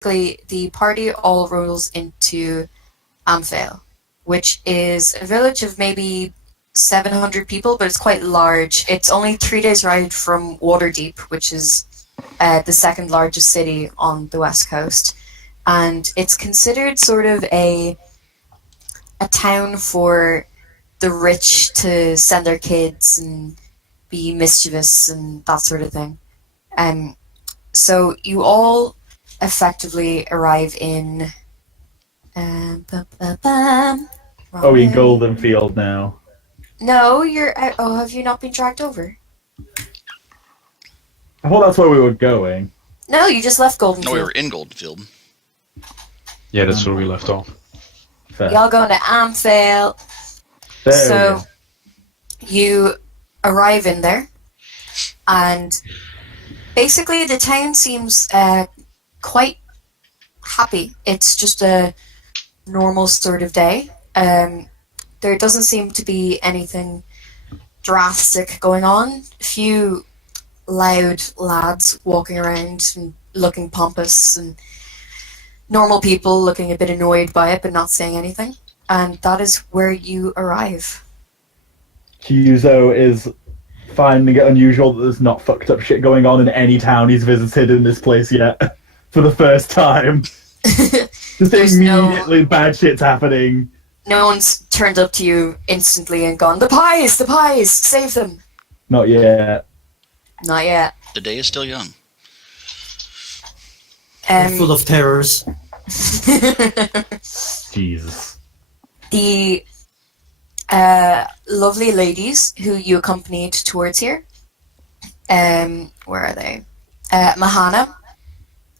the party all rolls into Amphail, which is a village of maybe 700 people, but it's quite large. It's only 3 days' ride from Waterdeep, which is the second largest city on the west coast, and it's considered sort of a town for the rich to send their kids and be mischievous and that sort of thing. So you all effectively arrive in. In Goldenfield now. No, you're. Oh, have you not been dragged over? I thought that's where we were going. No, you just left Goldenfield. No, we were in Goldenfield. Yeah, that's where we left off. Fair. Y'all going to Amphail. So you arrive in there, and basically the town seems quite happy. It's just a normal sort of day. There doesn't seem to be anything drastic going on. A few loud lads walking around and looking pompous, and normal people looking a bit annoyed by it but not saying anything. And that is where you arrive. Kyuzo is finding it unusual that there's not fucked up shit going on in any town he's visited in this place yet. For the first time. Just immediately bad shit's happening. No one's turned up to you instantly and gone, the pies, save them. Not yet. Not yet. The day is still young. Full of terrors. Jesus. The lovely ladies who you accompanied towards here, where are they? Mahana,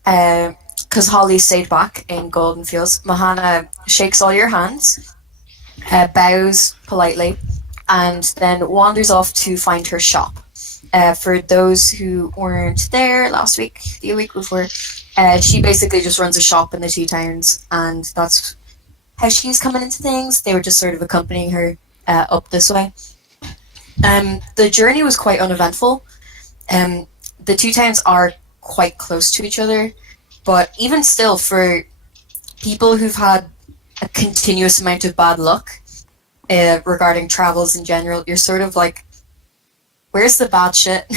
because Holly stayed back in Goldenfields. Mahana shakes all your hands, bows politely, and then wanders off to find her shop. For those who weren't there last week, the week before, she basically just runs a shop in the two towns, and that's how she's coming into things. They were just sort of accompanying her up this way. The journey was quite uneventful. The two towns are quite close to each other, but even still, for people who've had a continuous amount of bad luck regarding travels in general, you're sort of like, where's the bad shit?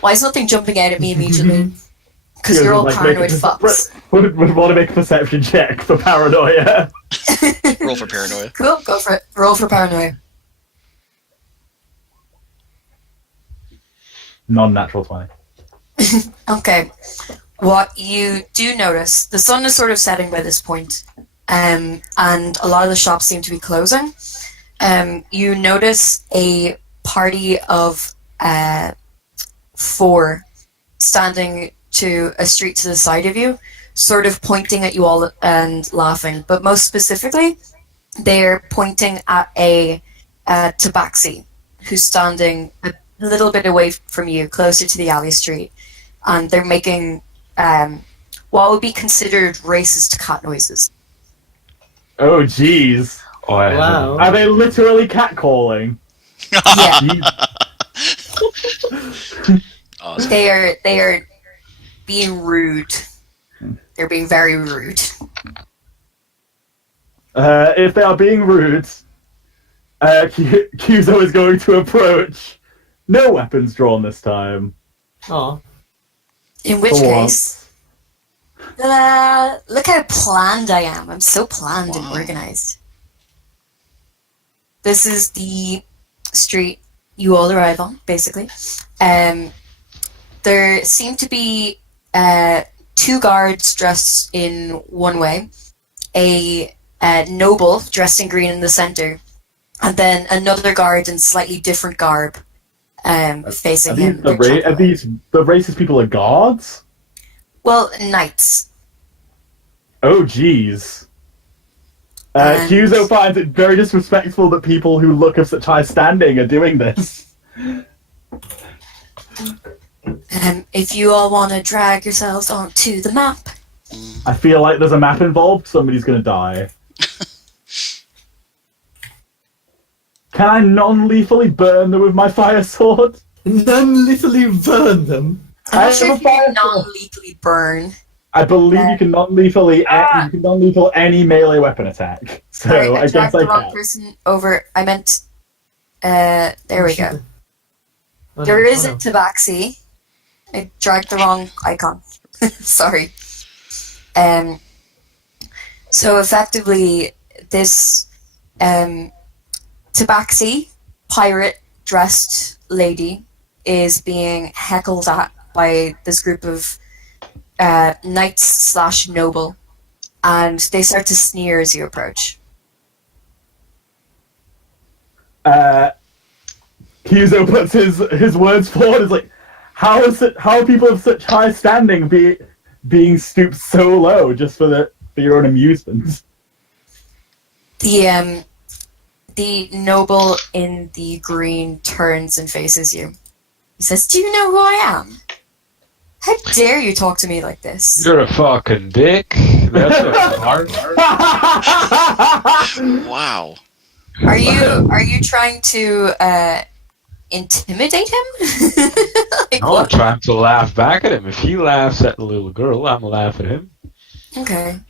Why is nothing jumping out at me immediately? Because you're all paranoid fucks. Would want to make a perception check for paranoia. Roll for paranoia. Cool, go for it. Roll for paranoia. Non-natural 20. Okay. What you do notice, the sun is sort of setting by this point, and a lot of the shops seem to be closing. You notice a party of 4 standing to a street to the side of you, sort of pointing at you all and laughing. But most specifically, they're pointing at a Tabaxi who's standing a little bit away from you, closer to the alley street. And they're making what would be considered racist cat noises. Oh, jeez. Oh, Wow. Are they literally catcalling? Yeah. Awesome. They are being rude. They're being very rude. If they are being rude, Kyuzo is going to approach. No weapons drawn this time. Oh. In which For case, look how planned I am. I'm so planned and Wow. organized. This is the street you all arrive on, basically. There seem to be 2 guards dressed in one way, a noble dressed in green in the center, and then another guard in slightly different garb facing him. Are these the racist people are guards? Well, knights. Oh, jeez. Kyuzo finds it very disrespectful that people who look of such high standing are doing this. If you all want to drag yourselves onto the map. I feel like there's a map involved. Somebody's gonna die. Can I non-lethally burn them with my fire sword? And then literally burn them. I'm I not sure have if a you fire can non-lethally burn. I believe you can non-lethal any melee weapon attack. So Sorry, I I guess dragged I the wrong can. person over. I meant. There we go. Oh, There no, is oh, a no. Tabaxi. I dragged the wrong icon. Sorry. So effectively, this Tabaxi pirate dressed lady is being heckled at by this group of knights / noble, and they start to sneer as you approach. Kyuzo puts his words forward. Is like, how are people of such high standing being stooped so low just for your own amusement? The noble in the green turns and faces you. He says, "Do you know who I am? How dare you talk to me like this?" You're a fucking dick. That's a hard. Wow. Are you trying to intimidate him? Like, No, I'm what? trying to laugh back at him. If he laughs at the little girl, I'm gonna laugh at him. Okay.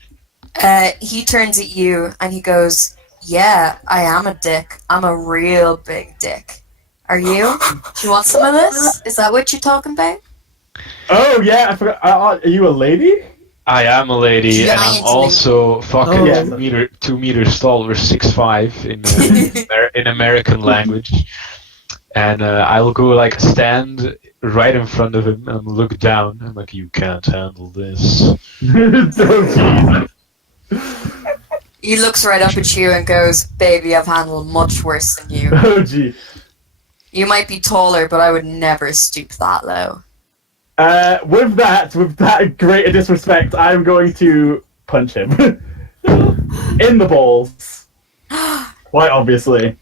He turns at you and he goes, "Yeah, I am a dick. I'm a real big dick. Are you? Do you want some of this? Is that what you're talking about?" Oh yeah, I forgot. Are you a lady? I am a lady, and I'm Giant also fucking Oh. 2 meters tall, or 6'5" in American language. And I will go like stand right in front of him and look down. I'm like, you can't handle this. Oh, jeez. He looks right up at you and goes, "Baby, I've handled much worse than you. Oh gee. You might be taller, but I would never stoop that low." With that greater disrespect, I'm going to punch him in the balls. Quite obviously.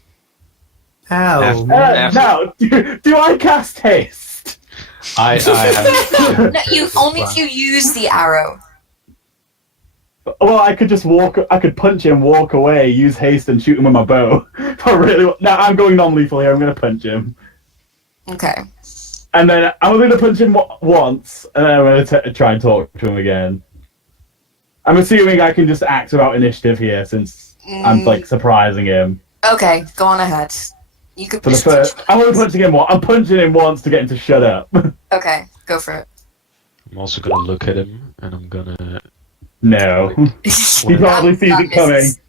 Ow. Now, do I cast haste? I have. No, you only if you use the arrow. Well, I could just I could punch him, walk away, use haste, and shoot him with my bow. No, I'm going non-lethal here. I'm going to punch him. Okay. And then I'm going to punch him once, and then I'm going to try and talk to him again. I'm assuming I can just act without initiative here, since I'm, like, surprising him. Okay, go on ahead. You could For the first... I'm punching him once to get him to shut up. Okay, go for it. I'm also gonna look at him, and I'm gonna. No. He probably sees That it coming. misses.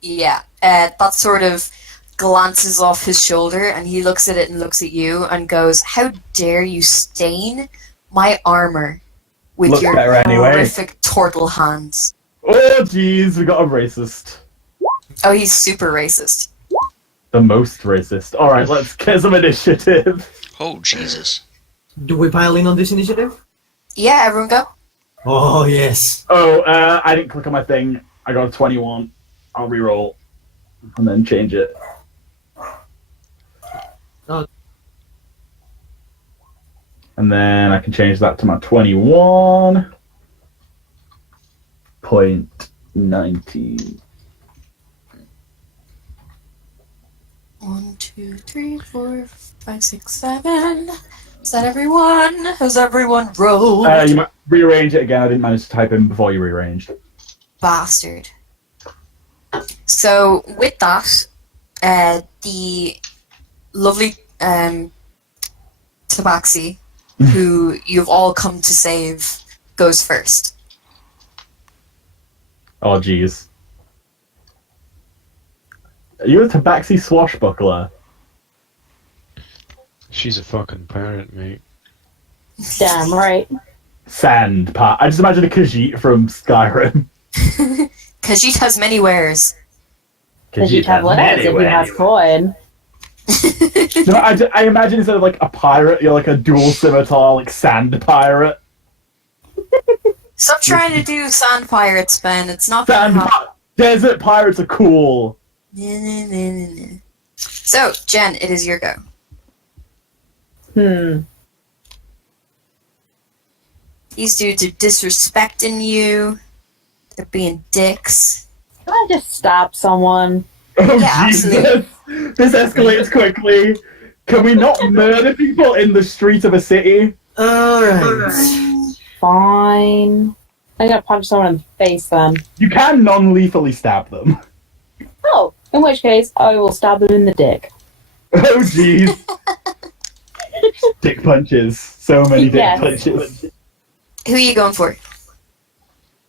Yeah, that sort of glances off his shoulder, and he looks at it and looks at you and goes, "How dare you stain my armor with Looks your better anyway." horrific turtle hands?" Oh, jeez, we got a racist. Oh, he's super racist. The most racist. Alright, let's get some initiative. Oh, Jesus. Do we pile in on this initiative? Yeah, everyone go. Oh, yes. Oh, I didn't click on my thing. I got a 21. I'll reroll. And then change it. Oh. And then I can change that to my 21.19. 1, 2, 3, 4, 5, 6, 7. Is that everyone? Has everyone rolled? You might rearrange it again. I didn't manage to type in before you rearranged. Bastard. So, with that, the lovely Tabaxi, who you've all come to save, goes first. Oh, jeez. Are you a Tabaxi swashbuckler? She's a fucking parrot, mate. Damn right. Sand part. I just imagine a Khajiit from Skyrim. Khajiit has many wares. Does he have legs if he has coin? No, I imagine instead of like a pirate, you're like a dual scimitar, like sand pirate. Stop trying to do sand pirates, Ben. It's not Sand gonna happen. desert pirates are cool. So, Jen, it is your go. These dudes are disrespecting you. They're being dicks. Can I just stop someone? Oh, Yeah, Jesus. absolutely. This escalates quickly. Can we not murder people in the street of a city? Alright. Fine. I'm gonna punch someone in the face then. You can non-lethally stab them. Oh, in which case, I will stab them in the dick. Oh jeez. Dick punches. So many dick Yes. punches. Who are you going for?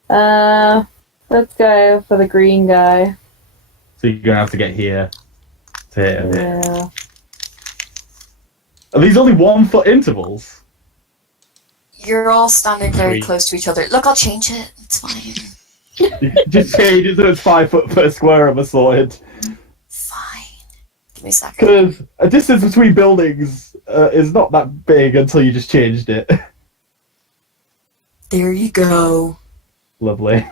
Let's go for the green guy. So you're gonna have to get here to hit him. Yeah. Are these only 1 foot intervals? You're all standing very 3. close to each other. Look, I'll change it. It's fine. You can just change it so it's 5 foot per square of a sword. Fine. Give me a second. Because a distance between buildings is not that big until you just changed it. There you go. Lovely.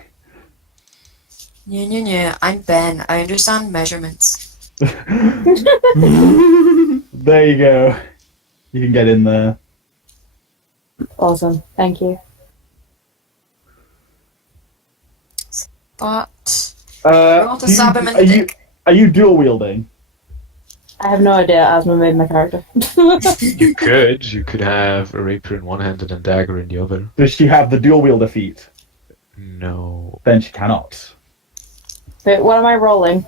Yeah. I'm Ben. I understand measurements. There you go. You can get in there. Awesome. Thank you. But I want to stab him in the dick. Are you dual wielding? I have no idea. Asthma made my character. You could have a rapier in one hand and a dagger in the other. Does she have the dual wielder feat? No. Then she cannot. Wait, what am I rolling?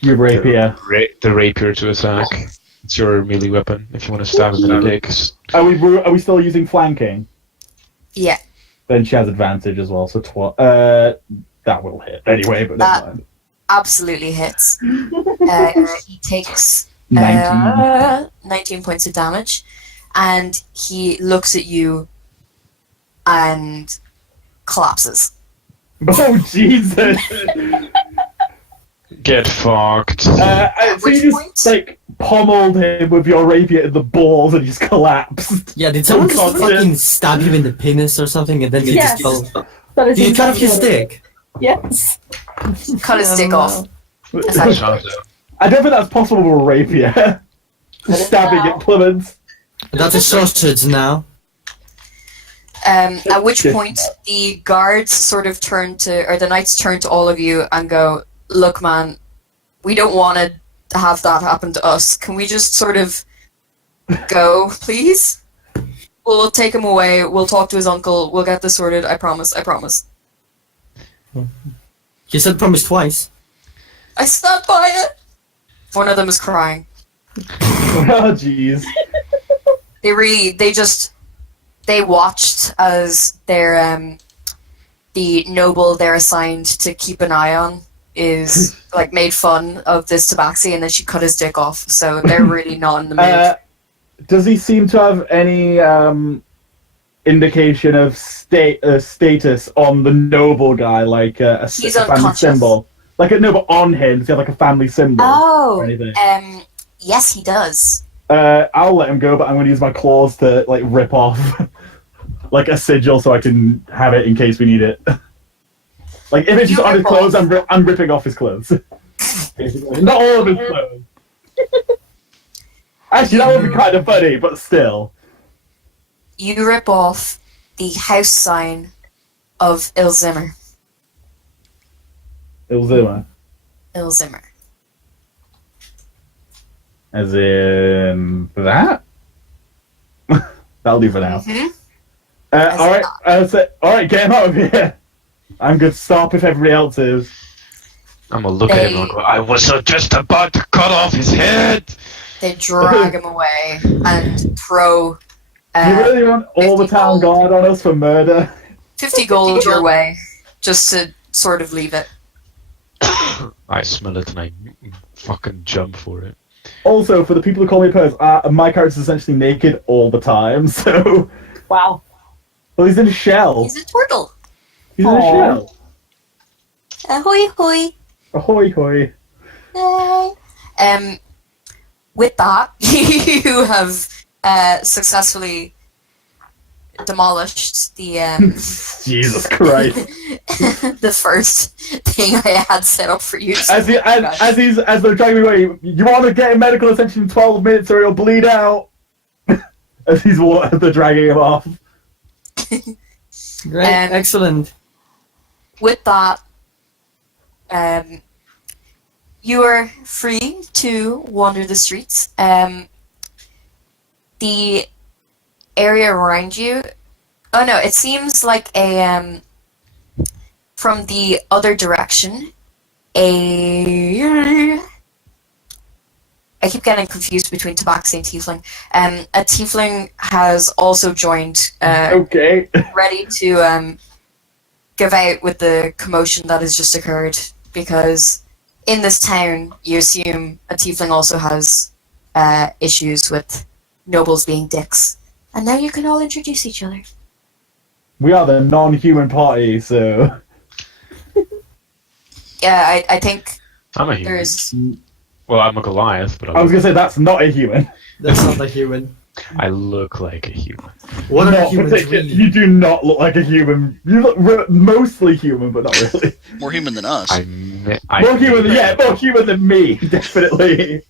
Your rapier. The rapier to attack. It's your melee weapon if you want to stab him in the dick. Are we still using flanking? Yeah. Then she has advantage as well. So that will hit anyway. But never mind. Absolutely hits. He takes 19 points of damage, and he looks at you and collapses. Oh Jesus! Get fucked. So which you point? just like pommeled him with your rapier in the balls and he just collapsed. Yeah, did someone just Unconscious. fucking stab him in the penis or something and then he Yes. just fell? That is Did you cut off his exactly dick? Yes. Cut his dick off. I don't think that's possible with a rapier. Just stabbing now. at Clemens. That's a sausage now. At which point the guards sort of the knights turn to all of you and go, "Look, man, we don't want to have that happen to us. Can we just sort of go, please? We'll take him away. We'll talk to his uncle. We'll get this sorted. I promise. I promise." You said promise twice. I stand by it. One of them is crying. Oh jeez. They watched as their the noble they're assigned to keep an eye on is like made fun of this Tabaxi, and then she cut his dick off. So they're really not in the mood. Does he seem to have any indication of status on the noble guy, like a He's family unconscious. symbol? Like a noble on him, does he have like a family symbol? or anything? Yes, he does. I'll let him go, but I'm going to use my claws to like rip off like a sigil so I can have it in case we need it. Like if it's You just on his rip clothes, off. I'm ripping off his clothes. Not all of his clothes. Actually, that would be kind of funny, but still. You rip off the house sign of Ilzimmer. Ilzima. Ilzimmer. As in that? That'll do for now. Mhm. All right, all right, get him out of here. I'm good. Stop if everybody else is. I'm gonna look at him and go, I was just about to cut off his head! They drag him away and throw You really want all the 50 town gold. guard on us for murder? 50 gold your way, just to sort of leave it. I smell it and I fucking jump for it. Also, for the people who call me a purse, my character's essentially naked all the time, so... Wow. Well, he's in a shell. He's a turtle. He's in a Aw. shell. Ahoy hoy. Ahoy hoy. Yay. With that, you have successfully demolished the Jesus Christ. the first thing I had set up for you. As they're dragging me away, you want to get medical attention in 12 minutes or he'll bleed out. as they're dragging him off. Great, excellent. With that, you are free to wander the streets. The area around you. Oh no! It seems like from the other direction, I keep getting confused between Tabaxi and Tiefling. A Tiefling has also joined, Okay. ready to give out with the commotion that has just occurred, because in this town, you assume a Tiefling also has issues with nobles being dicks. And now you can all introduce each other. We are the non-human party, so... Yeah, I think I'm a human. there's... Well, I'm a Goliath, but I was gonna say, that's not a human. That's not a human. I look like a human. What are Not humans particular- really? You do not look like a human. You look mostly human, but not really. More human than us. More human than me, definitely.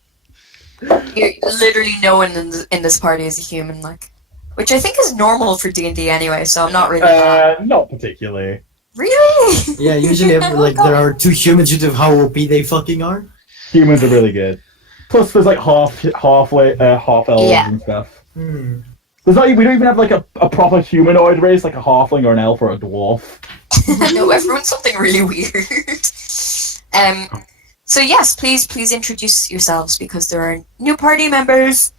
Literally no one in this party is a human, like, which I think is normal for D&D anyway. So I'm not really. Not particularly. Really? Yeah, usually like there are two humans due to how OP they fucking are. Humans are really good. Plus, there's like half elves Yeah. and stuff. Hmm. We don't even have like a proper humanoid race, like a halfling or an elf or a dwarf. No, everyone's something really weird. So yes, please introduce yourselves because there are new party members.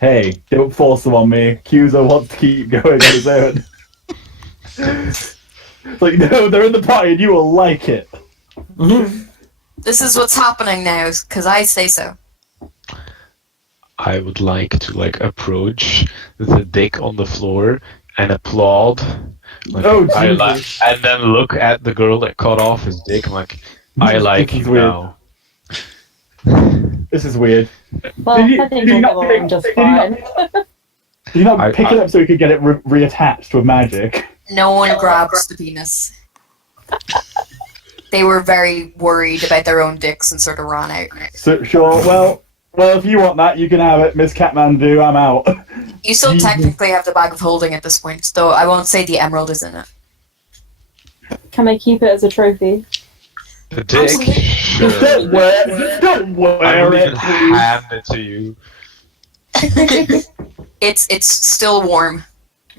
Hey, don't force them on me. Kyuzo wants to keep going on his own. It's like, no, they're in the party and you will like it. Mm-hmm. This is what's happening now, because I say so. I would like to approach the dick on the floor and applaud. Oh, Jesus. And then look at the girl that cut off his dick. I'm like, I like This is you weird. now. This is weird. Well, I think we'll go on just fine. Did you not pick it up so we could get it reattached with magic? No one grabs the penis. They were very worried about their own dicks and sort of ran out. So, sure, well, if you want that, you can have it, Miss Kathmandu, I'm out. You still technically have the bag of holding at this point, though I won't say the emerald is in it. Can I keep it as a trophy? The dick? Absolutely. Sure. Don't I wear will it, even please. hand it to you. It's still warm.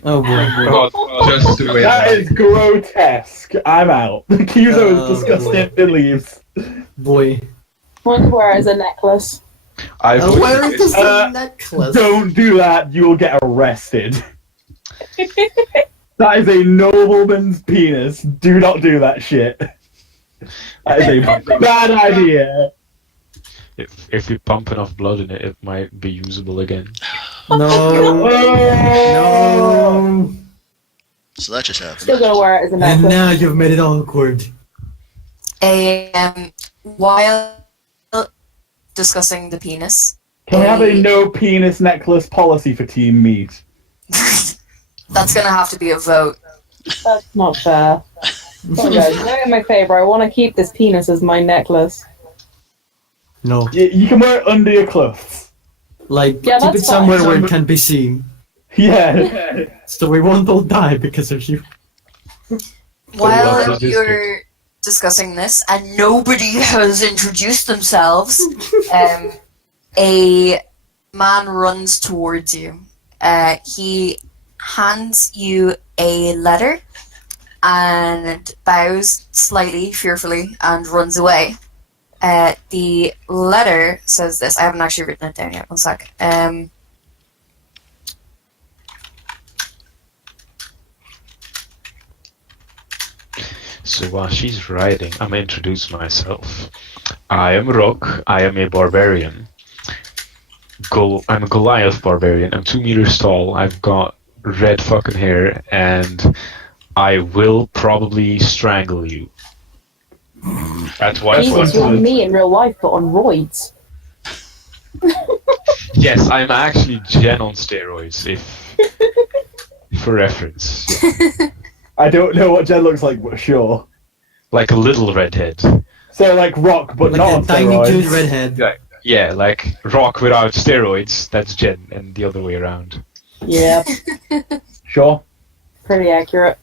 Oh boy. Just the way That is grotesque. I'm out. Kyuzo is disgusting and leaves. Boy. I want to wear it as a necklace. I I'll would- wear it as Uh, a necklace. Don't do that, you will get arrested. That is a nobleman's penis. Do not do that shit. That is a bad idea. If you pump enough blood in it, it might be usable again. Oh. No. So that just happened. Still gonna wear it as a And necklace. now you've made it awkward. While discussing the penis, Can we have a no penis necklace policy for Team Meat? that's gonna have to be a vote. That's not fair. Come on, guys, do me a favour. I want to keep this penis as my necklace. No. You can wear it under your clothes. Like, Yeah, keep it that's somewhere fine. where it can be seen. Yeah. So we won't all die because of you. While does this you're discussing this, and nobody has introduced themselves, a man runs towards you. He hands you a letter and bows slightly, fearfully, and runs away. The letter says this. I haven't actually written it down yet. One sec. So while she's writing, I'm gonna introduce myself. I am Rock. I am a barbarian. I'm a Goliath barbarian. I'm 2 meters tall. I've got red fucking hair, and I will probably strangle you. At one Jesus, point. you're me in real life, but on roids. Yes, I'm actually Jenn on steroids, if for reference. I don't know what Jen looks like, but sure. Like a little redhead. So like Rock, but Like not a on tiny steroids. cute redhead. Yeah, like Rock without steroids, that's Jenn, and the other way around. Yeah, Sure. pretty accurate.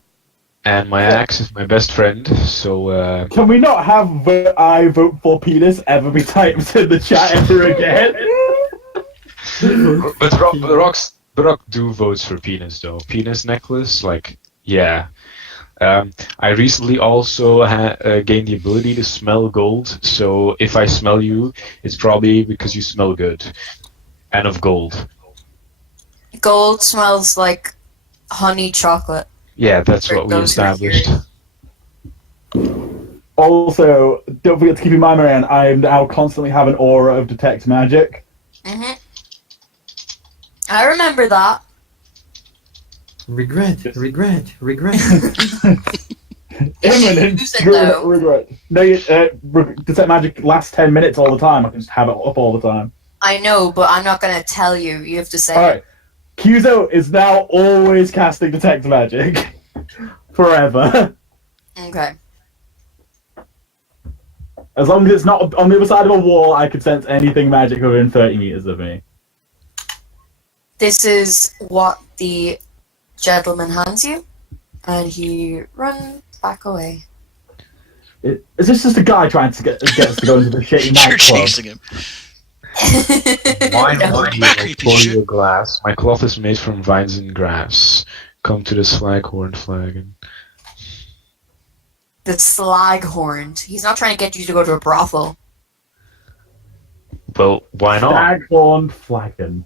And my axe is my best friend, so Can we not have I vote for penis ever be typed in the chat ever again? But Rock do votes for penis though. Penis necklace, like, yeah. I recently also gained the ability to smell gold, so if I smell you, it's probably because you smell good. And of gold. Gold smells like honey chocolate. Yeah, that's For what we those who are established. Also, don't forget to keep in mind, Marianne, I now constantly have an aura of detect magic. Mm-hmm. I remember that. Regret. Imminent Use it, though. regret. No, detect magic lasts 10 minutes all the time. I can just have it up all the time. I know, but I'm not gonna tell you. You have to say. Alright. Kyuzo is now always casting detect magic. Forever. Okay. As long as it's not on the other side of a wall, I can sense anything magic within 30 meters of me. This is what the gentleman hands you, and he runs back away. Is this just a guy trying to get us to go into the shitty You're nightclub? chasing him. Wine, No. wine, Back, I you piece pour of you shit. a glass. My cloth is made from vines and grass. Come to the Slaghorn flagon. The Slaghorned. He's not trying to get you to go to a brothel. Well, why not? Staghorn flagon.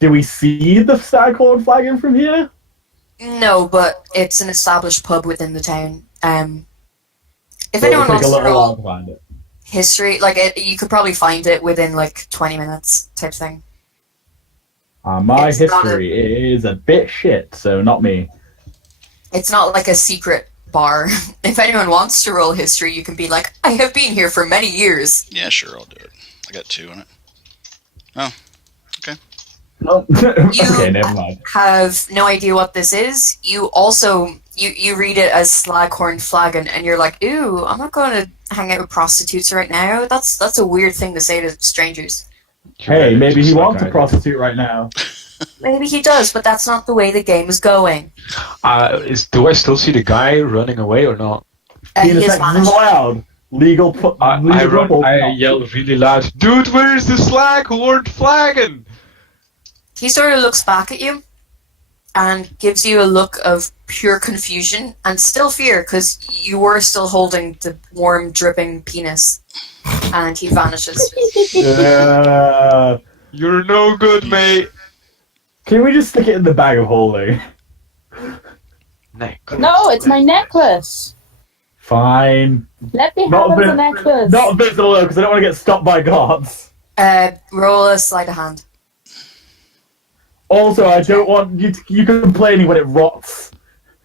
Do we see the Staghorn flagon from here? No, but it's an established pub within the town. If So anyone it'll take wants a to little while roll to find it. history, you could probably find it within like 20 minutes type thing. My It's not history is a bit shit, so not me. It's not like a secret bar. If anyone wants to roll history, you can be like, I have been here for many years. Yeah, sure, I'll do it. I got 2 on it. Oh. Okay, never mind. Have no idea what this is. You also you read it as Slaghorn flagon, and you're like, ooh, I'm not going to hang out with prostitutes right now. That's a weird thing to say to strangers. Hey, maybe he Just like wants I a do. prostitute right now. Maybe he does, but that's not the way the game is going. Do I still see the guy running away or not? He Penis is sex is vanished. allowed. Legal. I yell really loud, dude, where's the Slaghorn flagon? He sort of looks back at you and gives you a look of pure confusion and still fear, because you were still holding the warm, dripping penis. And he vanishes. You're no good, mate. Can we just stick it in the bag of holding? No, it's my necklace. Fine. Let me Not have it as a vi- necklace. Not visible though, because I don't want to get stopped by guards. Roll a sleight of hand. Also, I don't want you complaining when it rots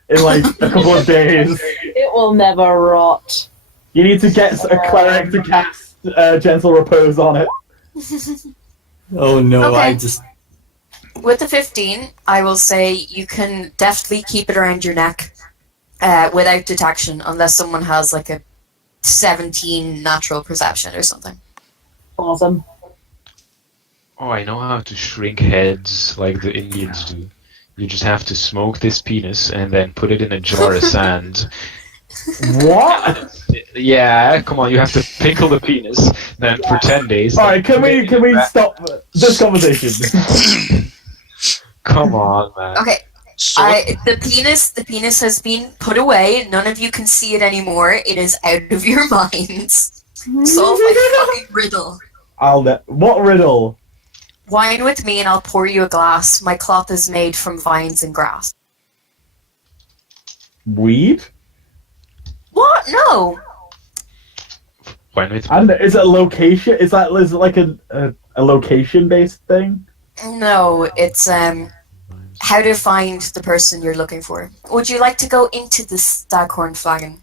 in like a couple of days. It will never rot. You need to get a cleric to cast gentle repose on it. Oh no, Okay. I just... With the 15, I will say you can deftly keep it around your neck without detection, unless someone has like a 17 natural perception or something. Awesome. Oh, I know how to shrink heads like the Indians do. You just have to smoke this penis and then put it in a jar of sand. What? Yeah, come on, you have to pickle the penis, then for 10 days. All right, can we stop this conversation? Come on, man. Okay, So the penis has been put away. None of you can see it anymore. It is out of your minds. Solve my fucking riddle. What riddle? Wine with me and I'll pour you a glass. My cloth is made from vines and grass. Weed? What? No. Why not? And is it a location? Is it like a location based thing? No, it's how to find the person you're looking for. Would you like to go into the Staghorn flagon?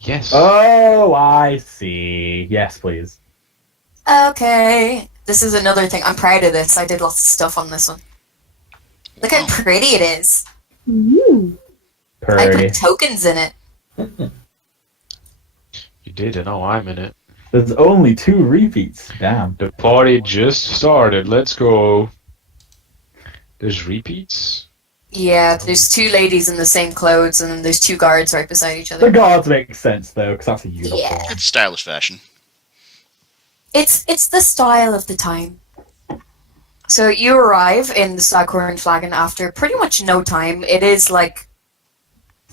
Yes. Oh, I see. Yes, please. Okay. This is another thing. I'm proud of this. I did lots of stuff on this one. Look how pretty it is. I Purdy. put tokens in it. You did, and now I'm in it. There's only 2 repeats. Damn. The party just started. Let's go. There's repeats? Yeah, there's 2 ladies in the same clothes, and then there's 2 guards right beside each The other. guards make sense though, because that's a uniform. Yeah. it's stylish fashion. It's the style of the time. So you arrive in the Staghorn flagon after pretty much no time. It is like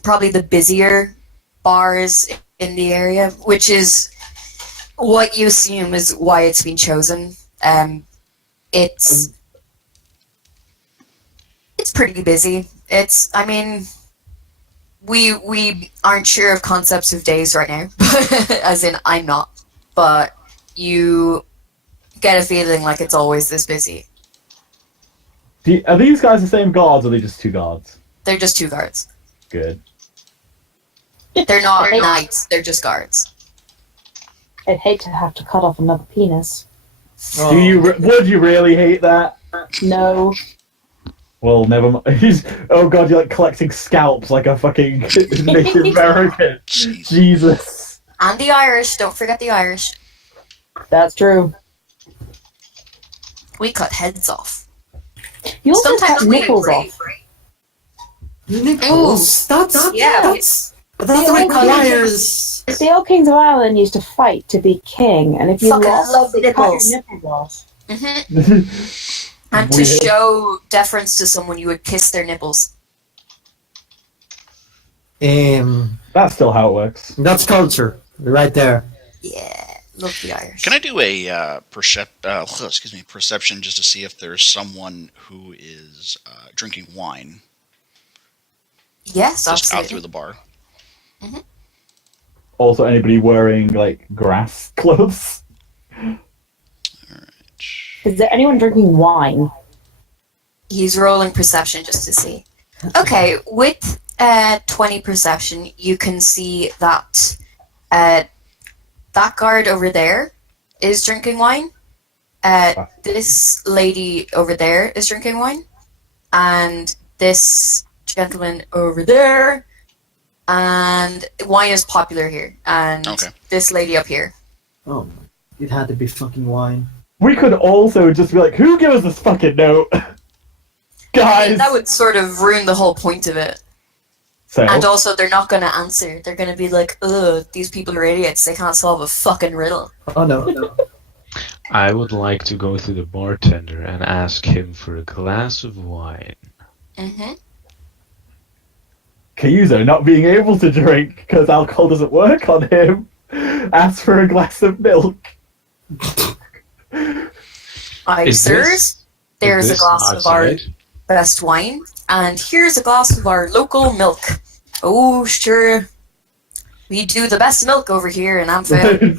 probably the busier bars in the area, which is what you assume is why it's been chosen. It's pretty busy. I mean, we aren't sure of concepts of days right now, as in I'm not, but you get a feeling like it's always this busy. Are these guys the same guards, or are they just two guards? They're just two guards. Good. They're not knights, they're just guards. I'd hate to have to cut off another penis. Oh. Would you really hate that? No. Well, never mind. Oh god, you're like collecting scalps like a fucking Native American. Jeez. Jesus. And the Irish, don't forget the Irish. That's true. We cut heads off. You also Sometimes cut we nipples agree. off. Nipples? That Yeah, requires... The old kings of Ireland used to fight to be king, and if you Fucking lost, love they cut nipples. your nipples off. And to Weird. show deference to someone, you would kiss their nipples. That's still how it works. That's culture, right there. Yeah, love the Irish. Can I do a perception just to see if there's someone who is drinking wine Yes, just out absolutely. through the bar? Also, anybody wearing like grass clothes? Is there anyone drinking wine? He's rolling perception just to see. Okay, with 20 perception, you can see that that guard over there is drinking wine. This lady over there is drinking wine. And this gentleman over there. And wine is popular here. And Okay. this lady up here. Oh, it had to be fucking wine. We could also just be like, who gave us this fucking note? I mean, Guys! that would sort of ruin the whole point of it. So, And also, they're not going to answer. They're going to be like, ugh, these people are idiots. They can't solve a fucking riddle. Oh no. I would like to go to the bartender and ask him for a glass of wine. Mm-hmm. Kyuzo, not being able to drink because alcohol doesn't work on him, asks for a glass of milk. Is Sirs, this- there's Is a this glass of our outside? best wine, and here's a glass of our local milk. Oh, sure. We do the best milk over here in Amphail.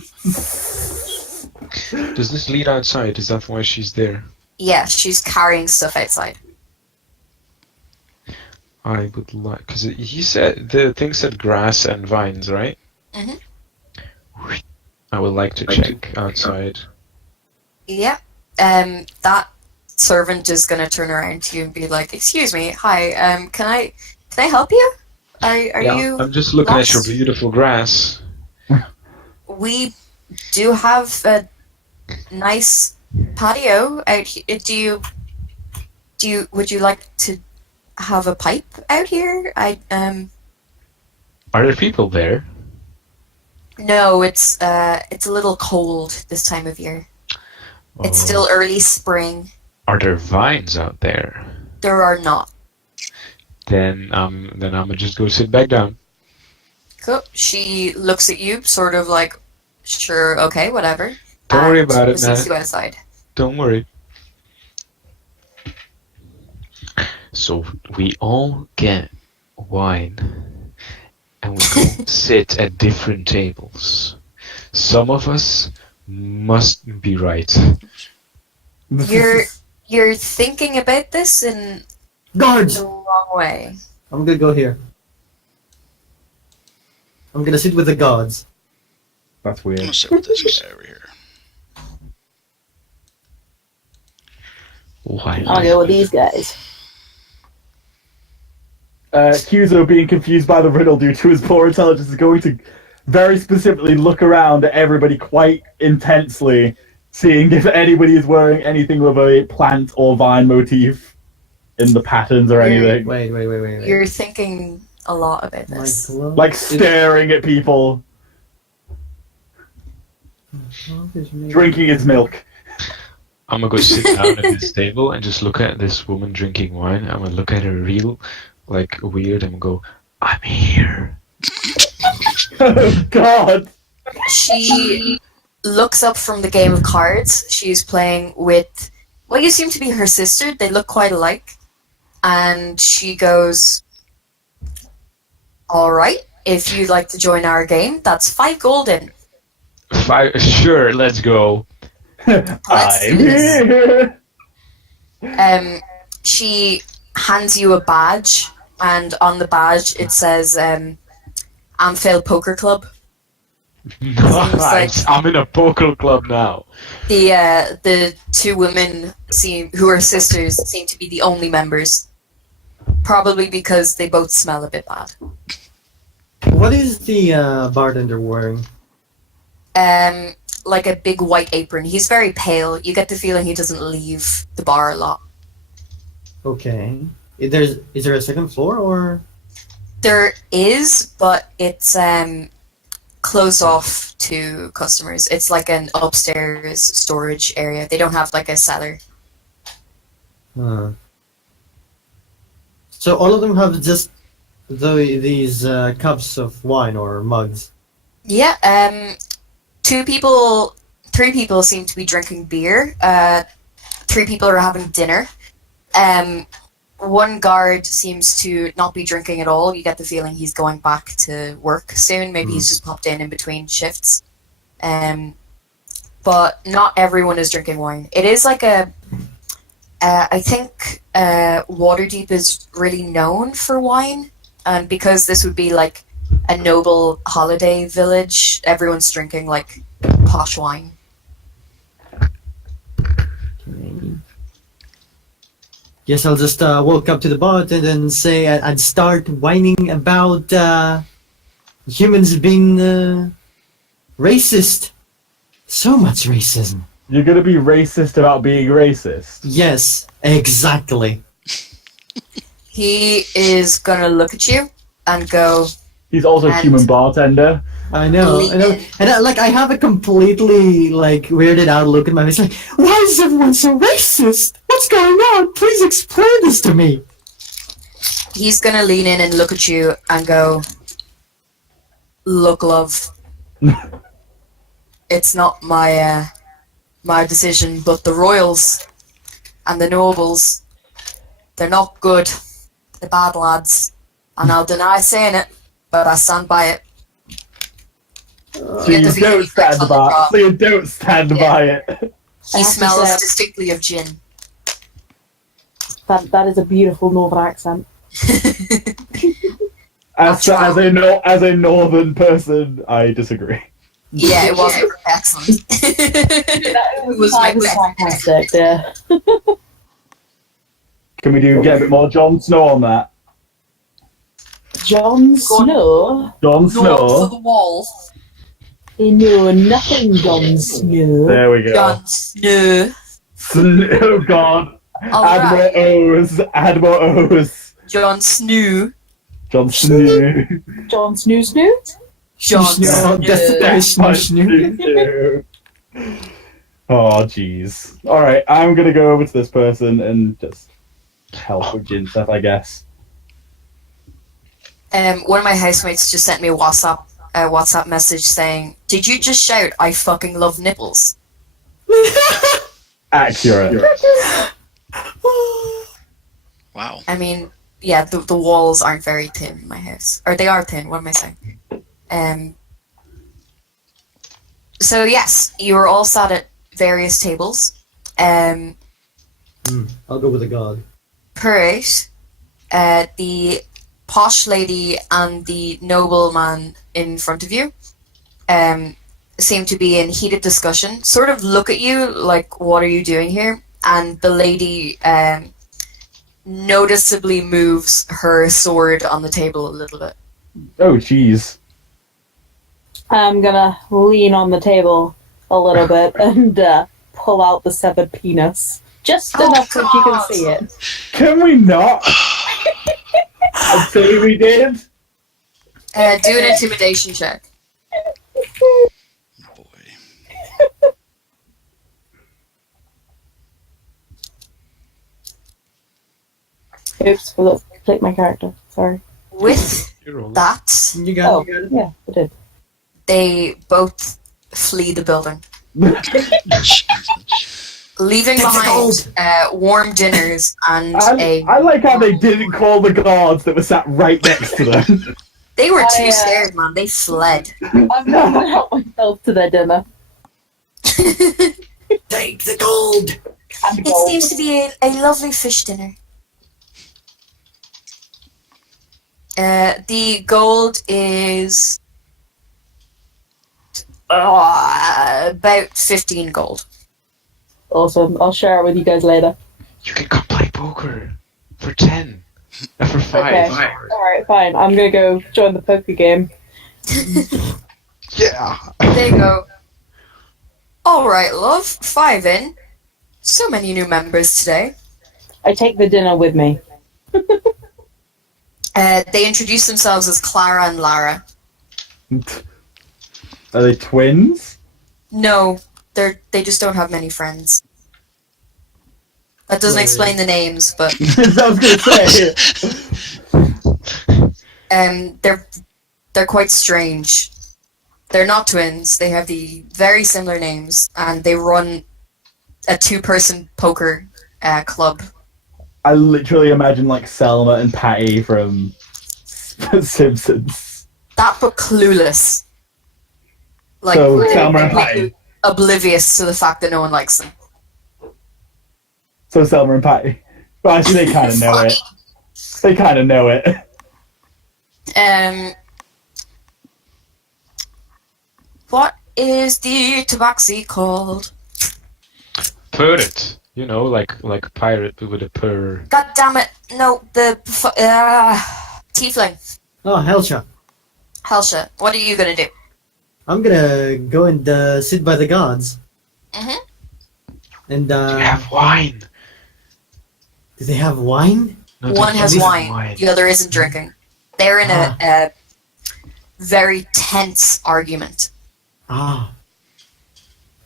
Does this lead outside? Is that why she's there? Yeah, she's carrying stuff outside. I would like, because he said the thing said grass and vines, right? Mhm. I would like to check outside. Yeah. That servant is gonna turn around to you and be like, "Excuse me, hi. Can I help you? Are you? I'm just looking at your lost? beautiful grass. We do have a nice patio out here. Would you like to have a pipe out here? Are there people there? No, it's a little cold this time of year. It's Oh. still early spring. Are there vines out there? There are not. Then I'm gonna just go sit back down. Cool. She looks at you, sort of like, sure, okay, whatever. Don't worry and about it, proceeds man. to go outside. Don't worry. So we all get wine, and we go sit at different tables. Some of us must be right. You're thinking about this in Guards! the wrong way. I'm gonna go here. I'm gonna sit with the gods. That's I'm weird. gonna sit with this guy over here. Why? I'll go with these guys. Kyuzo, being confused by the riddle due to his poor intelligence, is going to very specifically look around at everybody quite intensely, seeing if anybody is wearing anything with a plant or vine motif in the patterns or anything. Wait. You're thinking a lot about My this. glove Like is- staring at people, glove is made- drinking his milk. I'm gonna go sit down at this table and just look at this woman drinking wine. I'm gonna look at her real, like, weird, and go, I'm here. Oh God! She looks up from the game of cards. She's playing with what you seem to be her sister. They look quite alike. And she goes, "Alright, if you'd like to join our game, that's 5 golden. Sure, let's go. Let's do I'm this." here. She hands you a badge, and on the badge it says Amphail Poker Club. Nice. I'm in a poker club now. The 2 women who are sisters seem to be the only members. Probably because they both smell a bit bad. What is the bartender wearing? Like a big white apron. He's very pale. You get the feeling he doesn't leave the bar a lot. Okay. Is there a second floor or? There is, but it's closed off to customers. It's like an upstairs storage area. They don't have like a cellar. So all of them have just these cups of wine or mugs. Yeah, 3 people seem to be drinking beer. 3 people are having dinner. 1 guard seems to not be drinking at all. You get the feeling he's going back to work soon. Maybe he's just popped in between shifts. But not everyone is drinking wine. It is like I think Waterdeep is really known for wine. And because this would be like a noble holiday village, everyone's drinking like posh wine. Okay. Guess I'll just walk up to the bartender and say I'd start whining about humans being racist. So much racism. You're gonna be racist about being racist. Yes, exactly. He is gonna look at you and go, He's also a And- human bartender. I know. I have a completely weirded out look at my face. Like, why is everyone so racist? What's going on? Please explain this to me. he's gonna lean in and look at you and go, "Look, love, it's not my decision, but the royals and the nobles, they're not good. They're bad lads, and I'll deny saying it, but I stand by it." So Yeah, you does he- don't stand by. So you don't stand by it. I He have to smells say- distinctly of gin. That is a beautiful northern accent. As a northern person, I disagree. Yeah, it wasn't excellent. It was my best. Fantastic, yeah. Can we get a bit more Jon Snow on that? Jon Snow? Jon North Snow. of the wall. He knew nothing, Jon Snow. There we go. Jon Snow. Oh God. Add Alright. more O's. Add more O's. Jon Snow. Jon Snow. Jon Snoo Snoo? Jon Snow. That's Snow. snoo. Oh jeez. Alright, I'm gonna go over to this person and just help with Jinseth, I guess. One of my housemates just sent me a WhatsApp message saying, "Did you just shout, 'I fucking love nipples'?" Accurate. Wow. I mean, yeah, the walls aren't very thin in my house. Or they are thin, what am I saying? So yes, you were all sat at various tables. I'll go with the god. Purate, the posh lady and the nobleman in front of you seem to be in heated discussion, sort of look at you like, "What are you doing here?" And the lady noticeably moves her sword on the table a little bit. Oh jeez. I'm gonna lean on the table a little bit and pull out the severed penis. Just Oh, enough that you can God. see it. Can we not? I'd say we did. Do an intimidation check. Boy. Oops, forgot to complete my character. Sorry. With You roll it. that, You got Oh, it. You got it. yeah, I did. they both flee the building, leaving Get the behind gold. warm dinners and I like how they didn't call the guards that were sat right next to them. They were too I, scared, man. They fled. I'm gonna help myself to their dinner. Take the gold. And It gold. seems to be a lovely fish dinner. The gold is about 15 gold. Awesome. I'll share it with you guys later. You can come play poker for 10. For 5. Okay. Alright, fine. I'm gonna go join the poker game. Yeah. There you go. Alright, love. 5 in. So many new members today. I take the dinner with me. They introduce themselves as Clara and Lara. Are they twins? No, they just don't have many friends. That doesn't Right. explain the names, but I was gonna say. they're quite strange. They're not twins. They have the very similar names, and they run a 2-person poker club. I literally imagine like Selma and Patty from Simpsons. That, but clueless. Like So, they're Selma and completely oblivious to the fact that no one likes them. So Selma and Patty. Well, actually, they kind of know it. They kind of know it. What is the Tabaxi called? Purate. You know, like pirate but with a purr. God damn it! No, the Tiefling. Oh, Helsha. Helsha, what are you gonna do? I'm gonna go and sit by the gods. Mhm. And Do you have wine? do they have wine? No, One don't has you wine, have the other isn't drinking. They're in a very tense argument. Ah.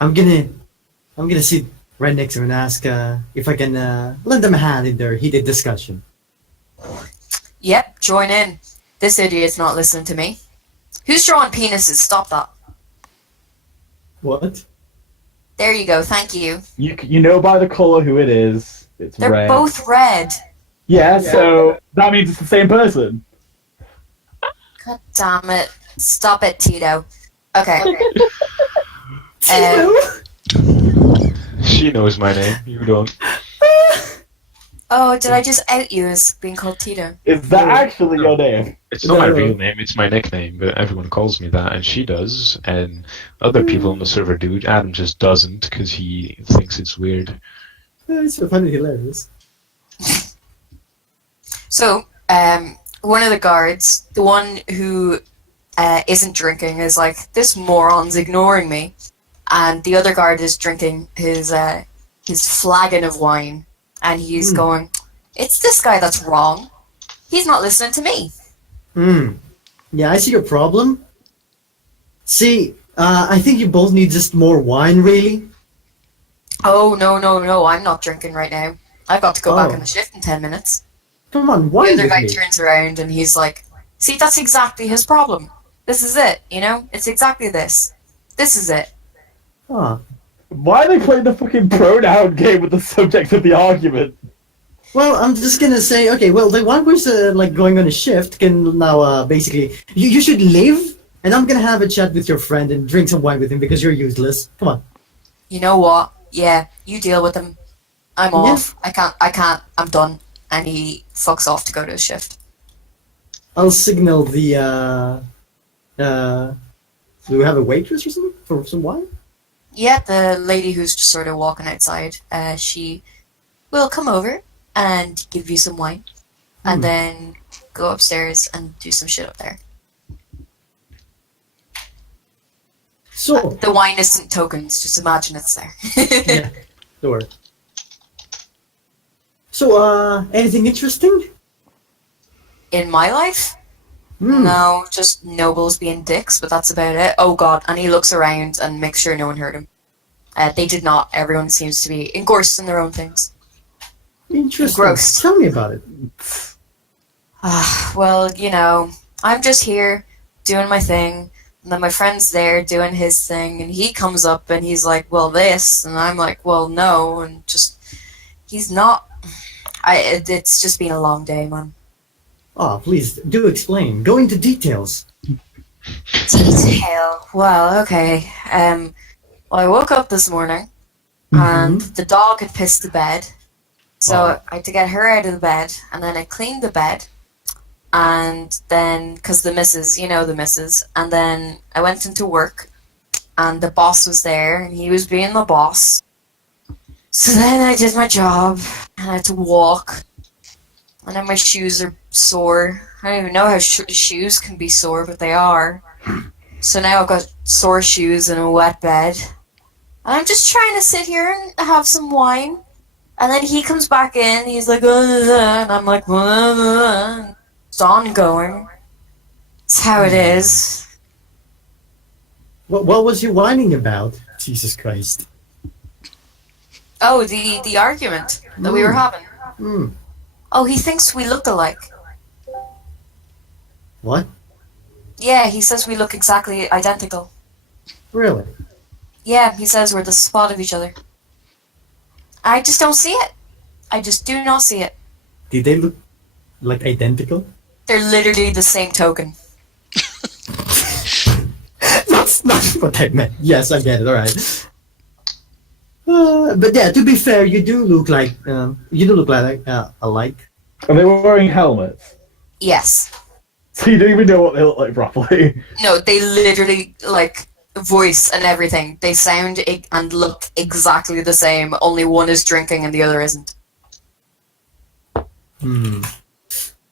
I'm gonna sit right next to her and ask if I can lend them a hand in their heated discussion. Yep, join in. This idiot's not listening to me. Who's drawing penises? Stop that. What? There you go, thank you. You know by the color who it is. It's They're red. both red. Yeah, so that means it's the same person. God damn it. Stop it, Tito. Okay. She knows my name. You don't. Oh, did I just out you as being called Tito? Is that actually your name? It's not my No. real name. It's my nickname, but everyone calls me that, and she does, and other people on the server do. Adam just doesn't because he thinks it's weird. It's so funny, hilarious. So, one of the guards, the one who isn't drinking, is like, this moron's ignoring me. And the other guard is drinking his flagon of wine. And he's going, it's this guy that's wrong. He's not listening to me. Yeah, I see your problem. See, I think you both need just more wine, really. Oh, no, I'm not drinking right now. I've got to go back on the shift in 10 minutes. Come on, The wine other with guy me. turns around and he's like, see, that's exactly his problem. This is it, you know? It's exactly this. This is it. Ah. Why are they playing the fucking pronoun game with the subject of the argument? Well, I'm just gonna say, okay, well, the one who's like going on a shift can now basically, you should leave, and I'm gonna have a chat with your friend and drink some wine with him because you're useless. Come on. You know what? Yeah, you deal with him. I'm Yeah. off. I can't. I'm done. And he fucks off to go to his shift. I'll signal the do we have a waitress or something for some wine? Yeah, the lady who's just sort of walking outside, she will come over and give you some wine. And then go upstairs and do some shit up there. So, The wine isn't tokens, just imagine it's there. yeah, don't worry. So, anything interesting? In my life? No, just nobles being dicks, but that's about it. Oh god, and he looks around and makes sure no one heard him. They did not. Everyone seems to be engrossed in their own things. Interesting. Gross. Tell me about it. Well, you know, I'm just here doing my thing, and then my friend's there doing his thing, and he comes up and he's like, well, this, and I'm like, well, no, and just, he's not. It's just been a long day, man. Oh, please, do explain. Go into details. Detail. Well, okay. Well, I woke up this morning, and the dog had pissed the bed, so I had to get her out of the bed, and then I cleaned the bed, and then, because the missus, you know the missus, and then I went into work, and the boss was there, and he was being the boss. So then I did my job, and I had to walk, and then my shoes are sore. I don't even know how shoes can be sore, but they are. So now I've got sore shoes and a wet bed. And I'm just trying to sit here and have some wine. And then he comes back in, he's like, and I'm like, it's ongoing. It's how it is. What was you whining about? Jesus Christ. Oh, the argument that we were having. Oh, he thinks we look alike. What? Yeah, he says we look exactly identical. Really? Yeah, he says we're the spot of each other. I just don't see it. I just do not see it. Did they look like identical? They're literally the same token. That's not what I meant. Yes, I get it. All right. But yeah, to be fair, you do look like alike. Are they wearing helmets? Yes. So you don't even know what they look like properly. No, they literally, like, voice and everything. They sound and look exactly the same. Only one is drinking and the other isn't. I'm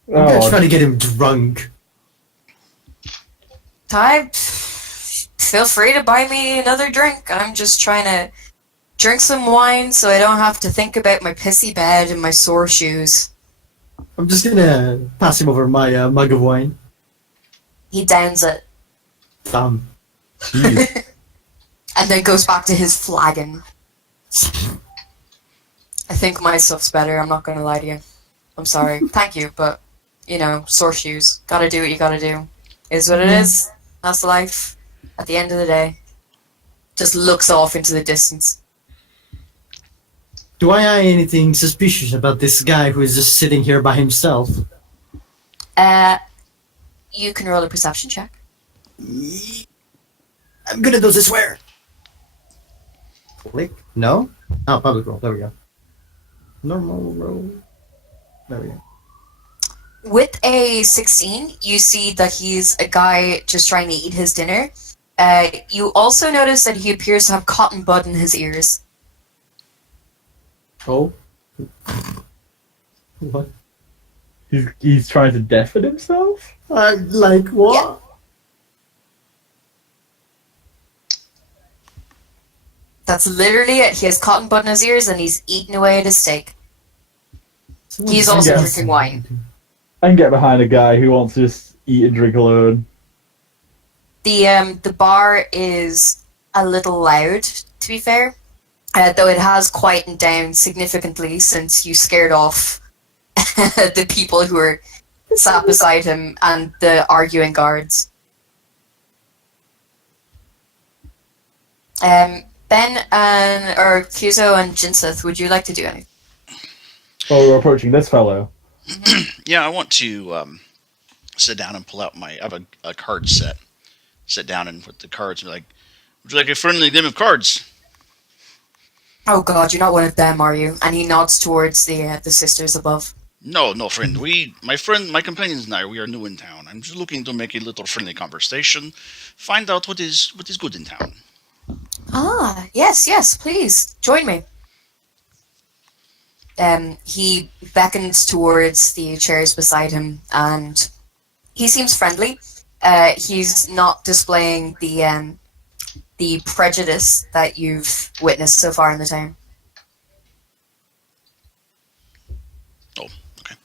gonna try to get him drunk. Ty, feel free to buy me another drink. I'm just trying to drink some wine so I don't have to think about my pissy bed and my sore shoes. I'm just gonna pass him over my mug of wine. He downs it. Jeez. And then goes back to his flagon. I think my stuff's better, I'm not gonna lie to you. I'm sorry. Thank you, but, you know, sore shoes. Gotta do what you gotta do. Is what it is. That's life. At the end of the day. Just looks off into the distance. Do I eye anything suspicious about this guy who is just sitting here by himself? You can roll a perception check. I'm gonna do this swear. Click. No? Oh, public roll. There we go. Normal roll. There we go. With a 16, you see that he's a guy just trying to eat his dinner. You also notice that he appears to have cotton bud in his ears. Oh. What? He's trying to deafen himself? Like what? Yeah. That's literally it. He has cotton bud in his ears and he's eating away at his steak. He's also drinking wine. I can get behind a guy who wants to just eat and drink alone. The bar is a little loud, to be fair. Though it has quietened down significantly since you scared off the people who were sat beside him and the arguing guards. Ben or Kyuzo and Jinseth, would you like to do anything? Oh, we're approaching this fellow. Yeah, I want to sit down and pull out I have a card set. Sit down and put the cards and be like, would you like a friendly game of cards? Oh god, you're not one of them, are you? And he nods towards the sisters above. No, friend. My companions and I, we are new in town. I'm just looking to make a little friendly conversation, find out what is good in town. Ah, yes, please, join me. He beckons towards the chairs beside him, and he seems friendly. He's not displaying the prejudice that you've witnessed so far in the town. Oh, okay.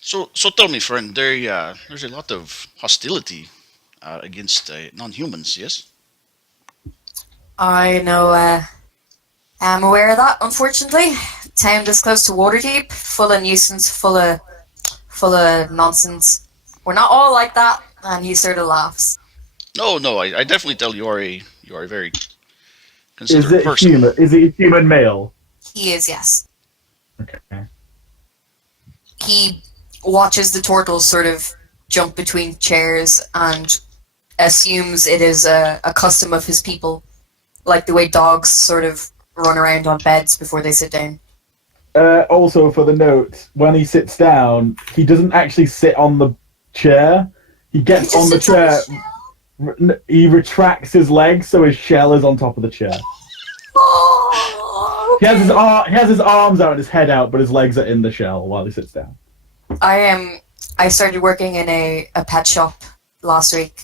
So tell me, friend, there's a lot of hostility against non-humans, yes? I know, I'm aware of that, unfortunately. Town this close to Waterdeep, full of nuisance, full of full of nonsense. We're not all like that. And he sort of laughs. No, I definitely tell you are a very Is considerate it person. human? Is it human male? He is, yes. Okay. He watches the Tortles sort of jump between chairs and assumes it is a custom of his people, like the way dogs sort of run around on beds before they sit down. Also, for the note, when he sits down, he doesn't actually sit on the chair. He gets on the chair. He retracts his legs so his shell is on top of the chair. Oh, He has his arms out and his head out, but his legs are in the shell while he sits down. I started working in a pet shop last week,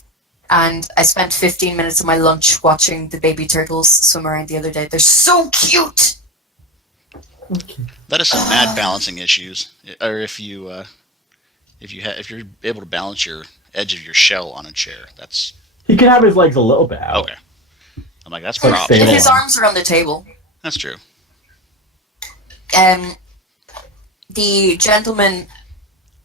and I spent 15 minutes of my lunch watching the baby turtles swim around the other day. They're so cute! That is some mad balancing issues. Or if you're able to balance your edge of your shell on a chair, that's He can have his legs a little bit out. okay. I'm like, that's Like props. stable. If his arms are on the table. That's true. The gentleman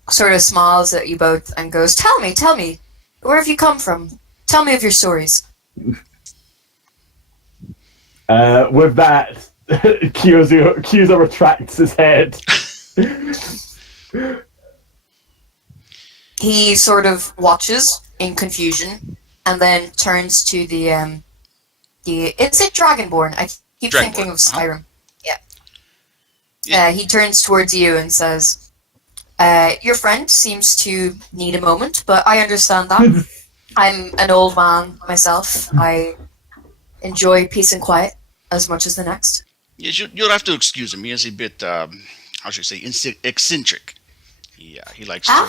sort of smiles at you both and goes, tell me, where have you come from? Tell me of your stories. With that, Kyuzo retracts his head. He sort of watches in confusion and then turns to the is it Dragonborn? I keep Dragonborn, thinking of Skyrim. huh? Yeah. He turns towards you and says, your friend seems to need a moment, but I understand that. I'm an old man myself. I enjoy peace and quiet as much as the next. Yes, you'll have to excuse him. He is a bit, how should I say, eccentric. He likes to.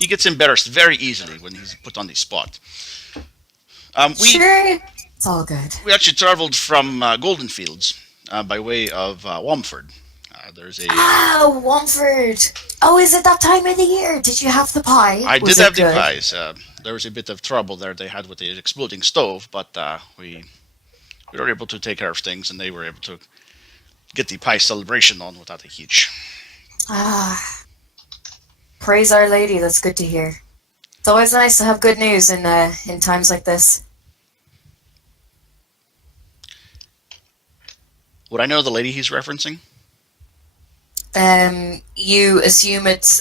He gets embarrassed very easily when he's put on the spot. Sure, it's all good. We actually traveled from Golden Fields by way of Womford. There's a. Womford. Oh, is it that time of the year? Did you have the pie? I Was did it have the good? pies. There was a bit of trouble there they had with the exploding stove, but we were able to take care of things, and they were able to get the pie celebration on without a hitch. Praise Our Lady. That's good to hear. It's always nice to have good news in times like this. Would I know the lady he's referencing? You assume it's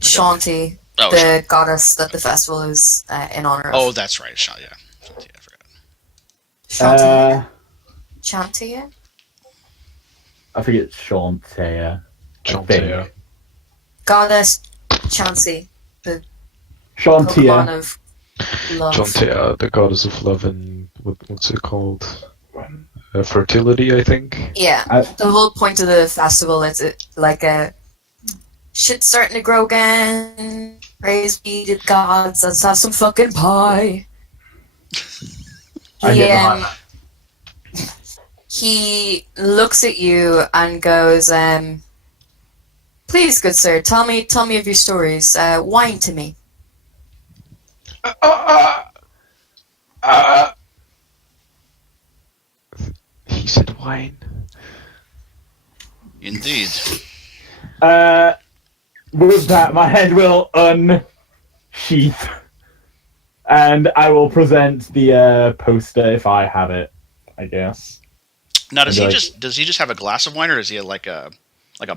Shanti, Oh, the goddess that the festival is in honor of. Oh, that's right. Yeah. I forgot. Shanti. Chantia? I think it's Shantea. Chantea. Goddess Chanti, the Pokemon Shantia. of love. Chantea, the goddess of love and what's it called? Fertility, I think. Yeah, the whole point of the festival is like a shit's starting to grow again. Praise be to the gods. Let's have some fucking pie. I get that. He looks at you and goes, "Please, good sir, tell me of your stories. Whine to me." He said wine. Indeed. With that, my head will unsheath, and I will present the poster if I have it. I guess. Now, does I'd he just have a glass of wine, or does he have like a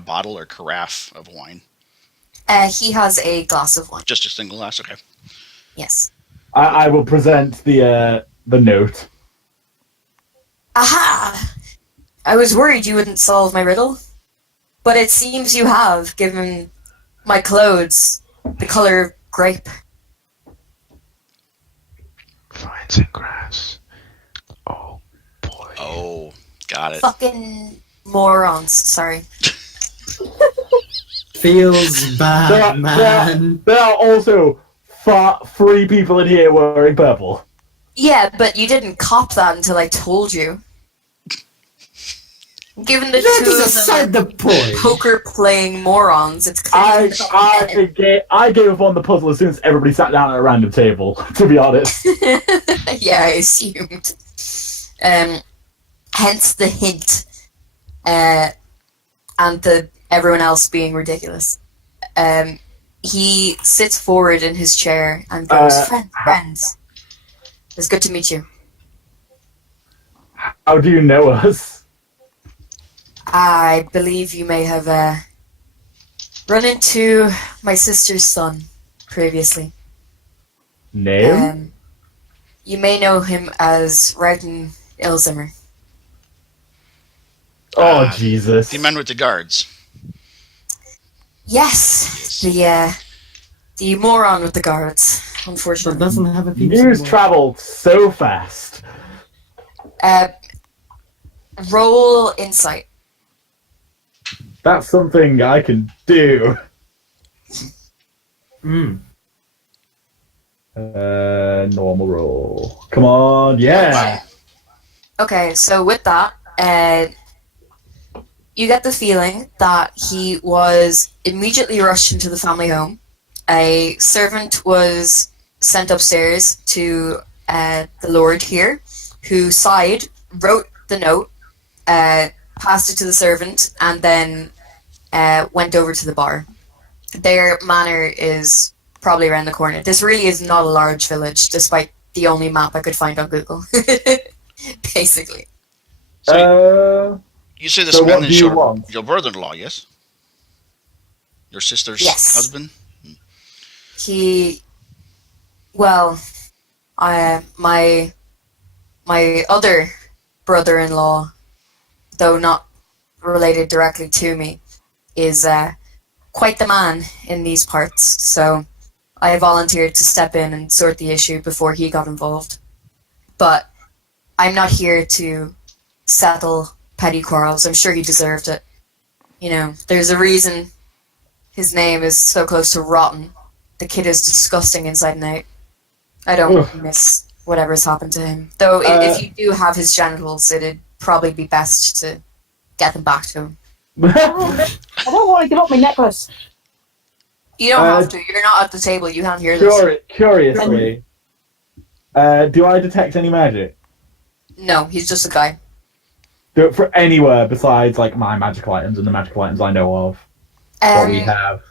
bottle or carafe of wine? He has a glass of wine. Just a single glass. Okay. Yes. I will present the note. Aha! I was worried you wouldn't solve my riddle, but it seems you have, given my clothes the color of grape. Vines and grass. Oh boy. Oh, got it. Fucking morons. Sorry. Feels bad, man. There are also 3 people in here wearing purple. Yeah, but you didn't cop that until I told you. Given the That two is of aside them the point. poker-playing morons, it's I clear. gave up on the puzzle as soon as everybody sat down at a random table, to be honest. Yeah, I assumed. Hence the hint, and everyone else being ridiculous. He sits forward in his chair and goes, friends, it's good to meet you. How do you know us? I believe you may have run into my sister's son previously. Name? You may know him as Rauden Ilzimmer. Oh, Jesus. The man with the guards. Yes, the moron with the guards, But unfortunately. doesn't have a penis News anymore. traveled so fast. Roll insight. That's something I can do. Normal roll. Come on, yeah. Okay, so with that, you get the feeling that he was immediately rushed into the family home. A servant was sent upstairs to the lord here, who sighed, wrote the note, passed it to the servant, and then went over to the bar. Their manor is probably around the corner. This really is not a large village, despite the only map I could find on Google. Basically. So you say this so man what is do you want? your brother-in-law, yes? Your sister's Yes. husband? My other brother-in-law, though not related directly to me, is quite the man in these parts, so I volunteered to step in and sort the issue before he got involved. But I'm not here to settle petty quarrels. I'm sure he deserved it. You know, there's a reason his name is so close to rotten. The kid is disgusting inside and out. I don't Oof. miss whatever's happened to him. Though if you do have his genitals, it'd probably be best to get them back to him. I don't want to give up my necklace. You don't have to. You're not at the table. You can't hear this. Curiously, do I detect any magic? No, he's just a guy. Do it for anywhere besides like my magical items and the magical items I know of. What we have.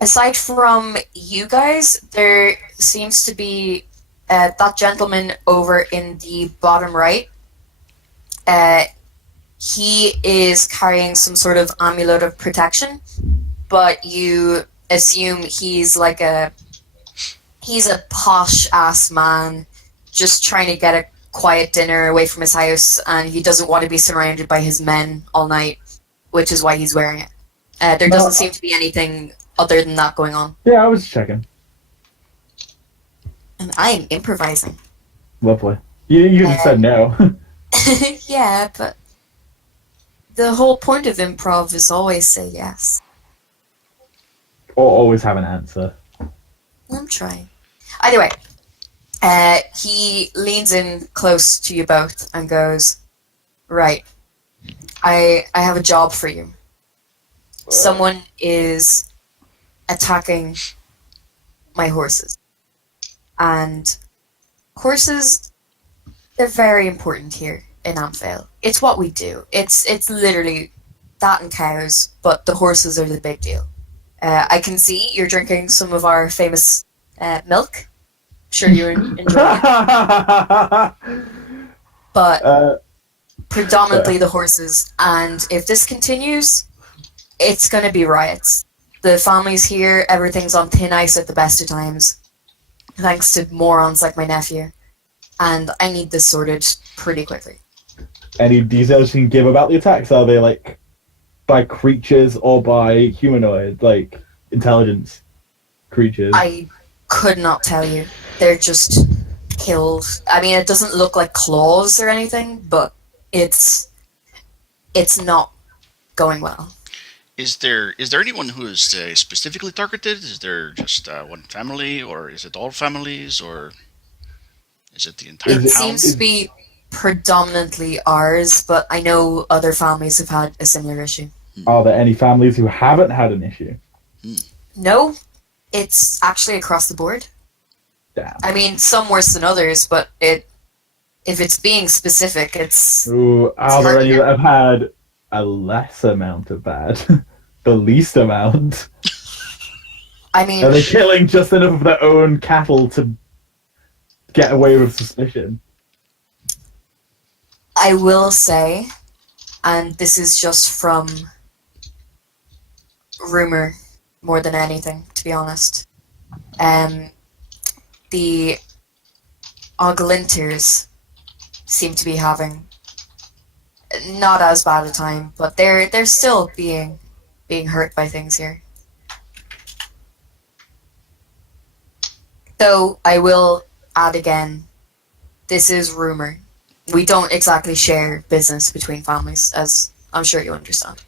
Aside from you guys, there seems to be that gentleman over in the bottom right. He is carrying some sort of amulet of protection, but you assume he's a posh ass man just trying to get a quiet dinner away from his house, and he doesn't want to be surrounded by his men all night, which is why he's wearing it. There doesn't seem to be anything other than that going on. Yeah, I was checking. And I am improvising. Lovely. You just said no. Yeah, but the whole point of improv is always say yes. Or always have an answer. I'm trying. Either way, he leans in close to you both and goes, "Right, I have a job for you. Someone is attacking my horses. And horses, they're very important here in Amphail. It's what we do. It's literally that and cows, but the horses are the big deal. I can see you're drinking some of our famous milk. Sure you're enjoying it. But predominantly the horses, and if this continues, it's going to be riots. The families here, everything's on thin ice at the best of times, thanks to morons like my nephew. And I need this sorted pretty quickly. Any details you can give about the attacks? Are they like by creatures or by humanoid, like intelligence creatures? I could not tell you. They're just killed. I mean, it doesn't look like claws or anything, but it's not going well. Is there anyone who is specifically targeted? Is there just one family, or is it all families, or is it the entire It town? seems to be predominantly ours, but I know other families have had a similar issue. Are there any families who haven't had an issue? No, it's actually across the board. Damn. I mean, some worse than others, but if it's being specific, it's... Ooh, are there any that have had a less amount of bad? The least amount? I mean, Are they killing just enough of their own cattle to get away with suspicion? I will say, and this is just from rumor more than anything, to be honest. The Oglinters seem to be having not as bad a time, but they're still being hurt by things here. Though I will add again, this is rumor. We don't exactly share business between families, as I'm sure you understand.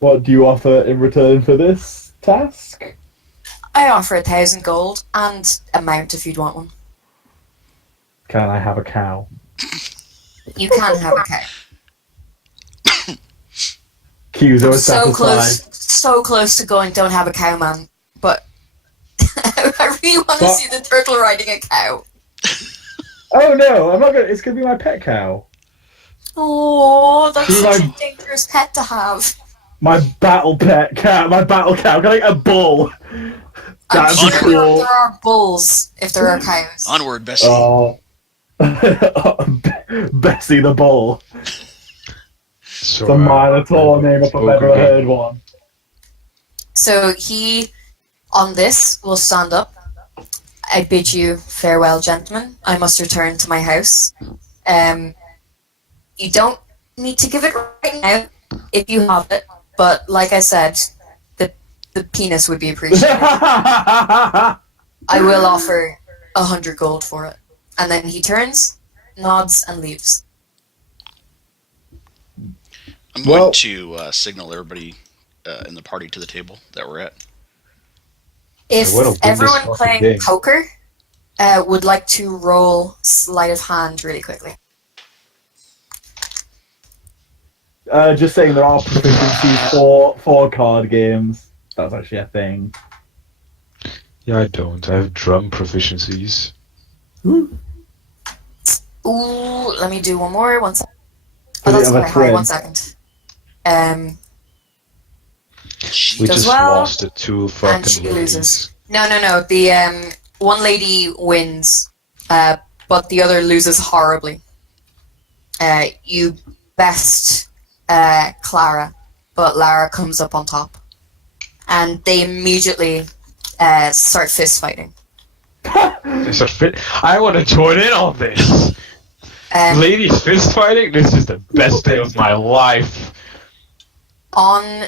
What do you offer in return for this task? I offer 1,000 gold and a mount if you'd want one. Can I have a cow? You can have a cow. Kyuzo is So satisfied. so close to going, don't have a cow, man. But I really want to But- see the turtle riding a cow. Oh no, I'm not gonna. It's gonna be my pet cow. Oh, that's She's such a like- dangerous pet to have. My battle pet cow. My battle cow. Can I get a bull? I'm That'd sure be cool. there are bulls if there are cows. Onward, Bessie. Oh. Bessie the bull. So, It's a Minotaur name if I've ever heard one. So he, on this, will stand up. I bid you farewell, gentlemen. I must return to my house. You don't need to give it right now if you have it, but like I said, the penis would be appreciated. I will offer 100 gold for it. And then he turns, nods, and leaves. I'm going Well- to signal everybody in the party to the table that we're at. If I will win this everyone fucking playing game. poker would like to roll sleight of hand really quickly. Just saying there are proficiencies for card games. That's actually a thing. Yeah, I don't. I have drum proficiencies. Ooh, let me do one more. One second. Does Oh, it that's have a quite high. thread? 1 second. We Does just well, lost the two fucking and she ladies. loses. No. The one lady wins, but the other loses horribly. You best Clara, but Lara comes up on top, and they immediately start fist fighting. I want to join in on this. Ladies fist fighting? This is the best day of my life. On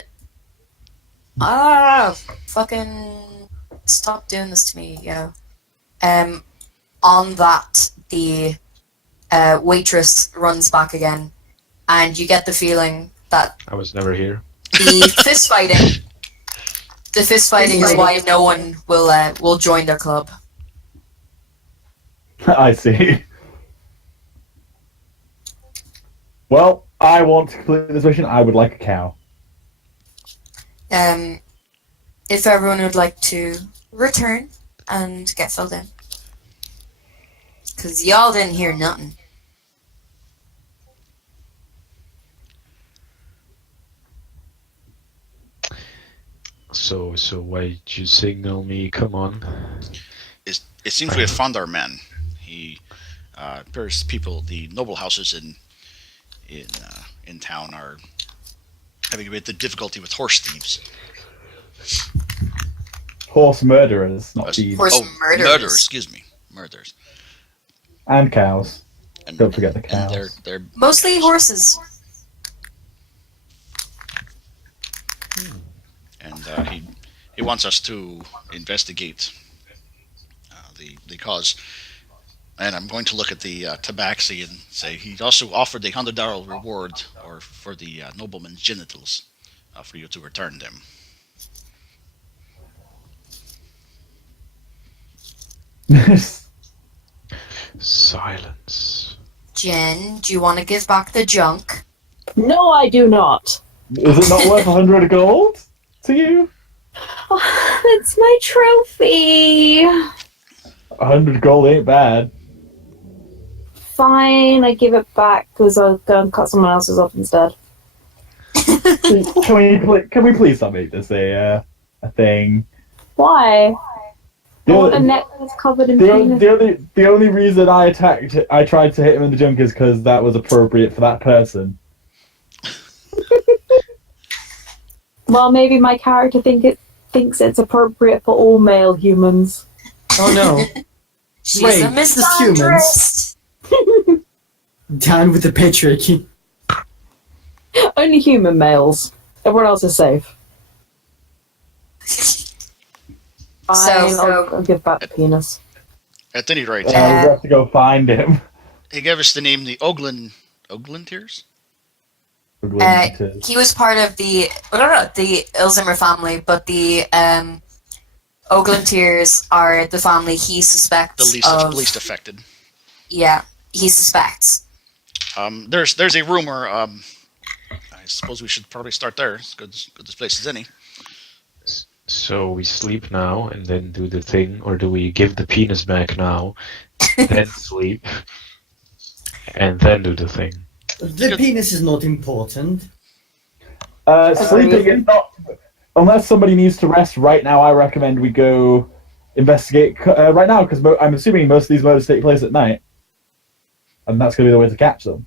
fucking stop doing this to me, yo. On that, the waitress runs back again, and you get the feeling that I was never here. the fist fighting is why no one will join their club. I see. Well, I want to complete this mission. I would like a cow. If everyone would like to return and get filled in, because y'all didn't hear nothing. So why'd you signal me? Come on. It seems we have found our man. Various people, the noble houses in town are having a bit of difficulty with horse thieves. Horse murderers, not thieves. Horse murderers. Excuse me, murderers. And cows. And, Don't forget the and cows. they're Mostly horses. and he wants us to investigate the cause. And I'm going to look at the Tabaxi and say he also offered a $100 reward for the nobleman's genitals for you to return them. Silence. Jenn, do you want to give back the junk? No, I do not. Is it not worth 100 gold to you? It's my trophy. 100 gold ain't bad. Fine, I give it back because I'll go and cut someone else's off instead. Can we please not make this a thing? Why? The I want a only- necklace covered in The, penis. the only reason I tried to hit him in the junk is because that was appropriate for that person. Well, maybe my character thinks it's appropriate for all male humans. Oh no. She's Wait, a this is humans. misandrist. Down with the patriarchy. Only human males. Everyone else is safe. Fine, I'll give back the penis. At any rate, We have to go find him. he gave us the name the Oglintiers? He was part of the Ilzimmer family, but the Oglintiers are the family he suspects The least affected. Yeah, he suspects. There's a rumor. I suppose we should probably start there. It's good as place as any. So we sleep now and then do the thing, or do we give the penis back now, then sleep, and then do the thing? The penis is not important. Sleeping is not... Unless somebody needs to rest right now, I recommend we go investigate right now, because I'm assuming most of these murders take place at night. And that's going to be the way to catch them.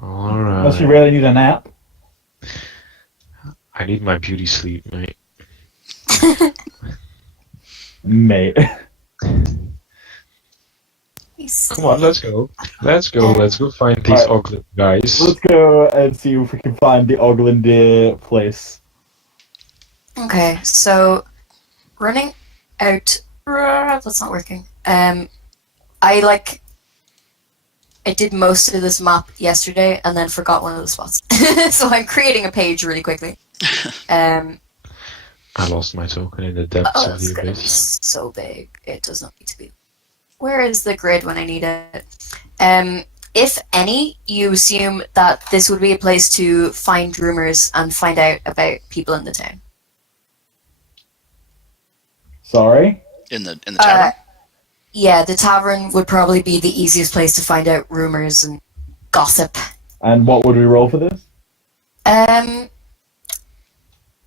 Alright. Unless you really need a nap. I need my beauty sleep, mate. Mate. Come on, let's go. Let's go find these Right. ugly guys. Let's go and see if we can find the Oglindir place. Okay, so running out. That's not working. I did most of this map yesterday and then forgot one of the spots. So I'm creating a page really quickly. I lost my token in the depths of It's the gonna be abyss. so big. It does not need to be. Where is the grid when I need it? If any, you assume that this would be a place to find rumors and find out about people in the town. Sorry? In the tavern. Yeah, the tavern would probably be the easiest place to find out rumors and gossip. And what would we roll for this?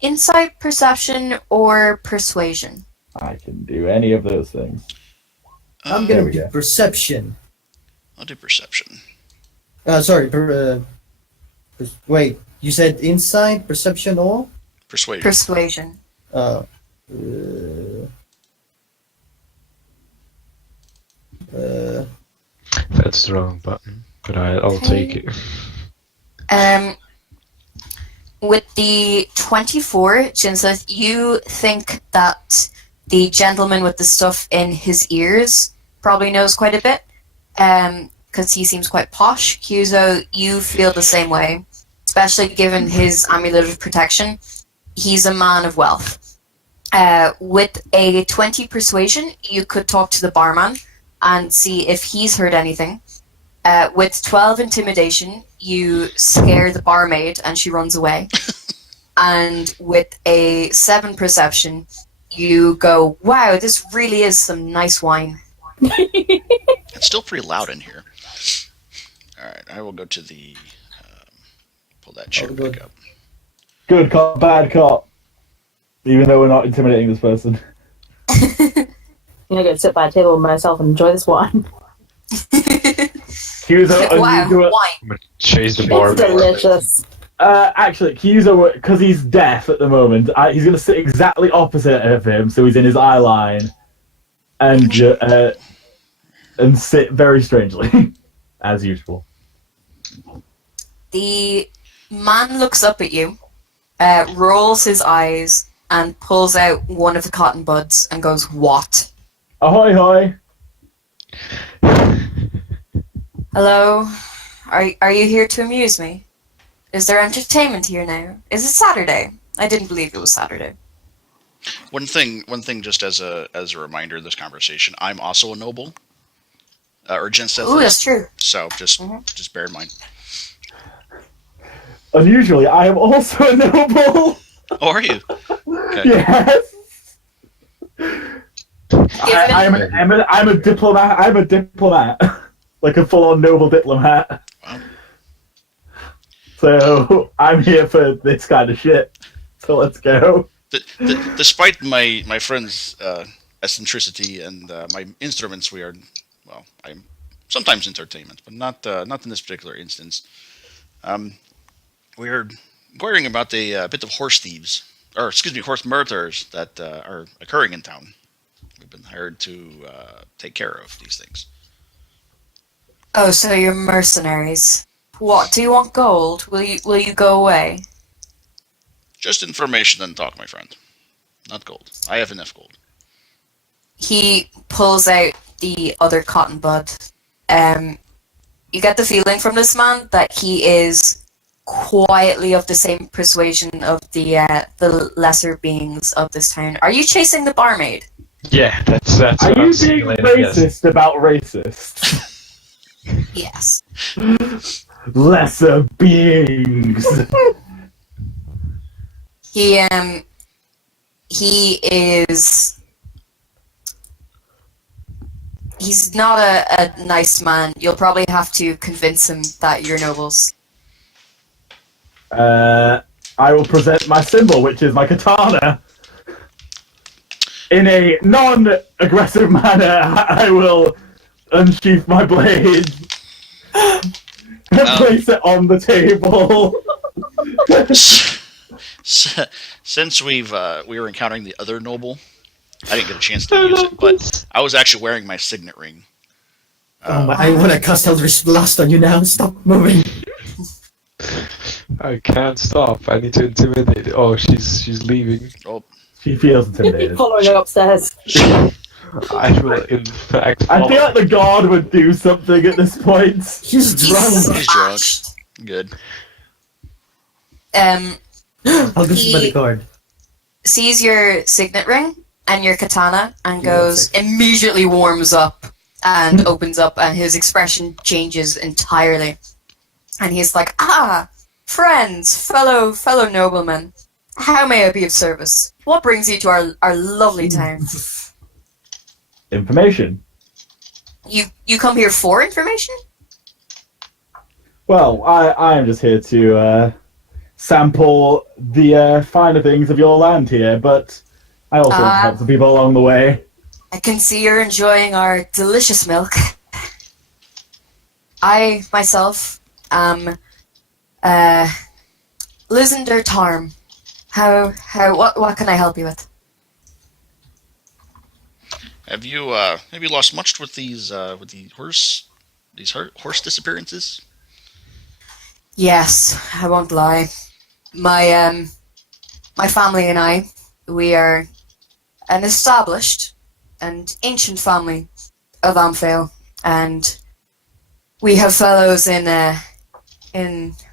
Insight, perception, or persuasion. I can do any of those things. I'm There gonna we do go. perception. I'll do perception. Sorry. Wait, you said insight, perception, or? Persuasion. Persuasion. That's the wrong button, but I'll take it. With the 24, Jinseth, you think that the gentleman with the stuff in his ears probably knows quite a bit, because he seems quite posh. Kyuzo, you feel the same way, especially given his amulet of protection. He's a man of wealth. With a 20 persuasion, you could talk to the barman and see if he's heard anything. With 12 intimidation, you scare the barmaid and she runs away. And with a 7 perception, you go, wow, this really is some nice wine. It's still pretty loud in here. Alright, I will go to the... pull that chair good. back up. Good cop, bad cop. Even though we're not intimidating this person. I'm gonna go sit by a table with myself and enjoy this wine. Kyuzo, Wow, unusual. wine. I'm gonna chase the bar. It's delicious. Actually, Kyuzo, because he's deaf at the moment, he's going to sit exactly opposite of him, so he's in his eye line, and sit very strangely, as usual. The man looks up at you, rolls his eyes, and pulls out one of the cotton buds and goes, what? Ahoy, hoy! Hello? Are you here to amuse me? Is there entertainment here now? Is it Saturday? I didn't believe it was Saturday. One thing, just as a reminder of this conversation, I'm also a noble. Or Jinseth Ooh, is. that's true. So just bear in mind. Unusually, I am also a noble! Oh, are you? Okay. Yes! I'm a diplomat. I'm a diplomat. Like a full-on noble diplomat. Wow. So, I'm here for this kind of shit. So let's go. Despite my friend's eccentricity and my instruments, I'm sometimes entertainment, but not in this particular instance. We're inquiring about a bit of horse thieves, or excuse me, horse murders that are occurring in town. We've been hired to take care of these things. Oh, so you're mercenaries. What, do you want gold? Will you go away? Just information and talk, my friend. Not gold. I have enough gold. He pulls out the other cotton bud. You get the feeling from this man that he is quietly of the same persuasion of the lesser beings of this town. Are you chasing the barmaid? Yeah, that's Are what you I'm being simulating, racist yes. about racists? Yes. Lesser beings. He is. He's not a nice man. You'll probably have to convince him that you're nobles. I will present my symbol, which is my katana. In a non-aggressive manner, I will unsheath my blade and place it on the table. Since we were encountering the other noble, I didn't get a chance to use it, but I was actually wearing my signet ring. I want to cast Eldritch Blast on you now. Stop moving. I can't stop. I need to intimidate. Oh, she's leaving. Oh, She feels intimidated. Following her upstairs. I will, in fact, I follow. feel like the guard would do something at this point. He's drunk. he's drunk. Good. I'll give you the card. Sees your signet ring and your katana and goes, immediately warms up and opens up, and his expression changes entirely. And he's like, friends, fellow noblemen, how may I be of service? What brings you to our lovely town? Information. You come here for information? Well, I am just here to sample the finer things of your land here, but I also want to help some people along the way. I can see you're enjoying our delicious milk. I, myself, am Lysander Tarm. What can I help you with? Have you lost much with these horse disappearances? Yes, I won't lie. My family and I, we are an established and ancient family of Amphail, and we have fellows in the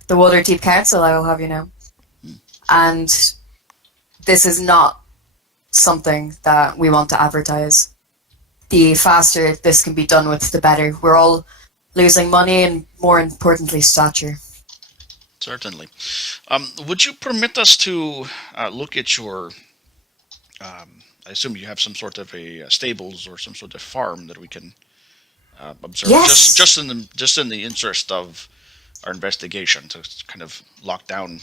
Waterdeep Council, I will have you know. And this is not something that we want to advertise. The faster this can be done with, the better. We're all losing money and, more importantly, stature. Certainly. Would you permit us to look at your? I assume you have some sort of a stables or some sort of farm that we can observe. Yes. Just in the interest of our investigation, to kind of lock down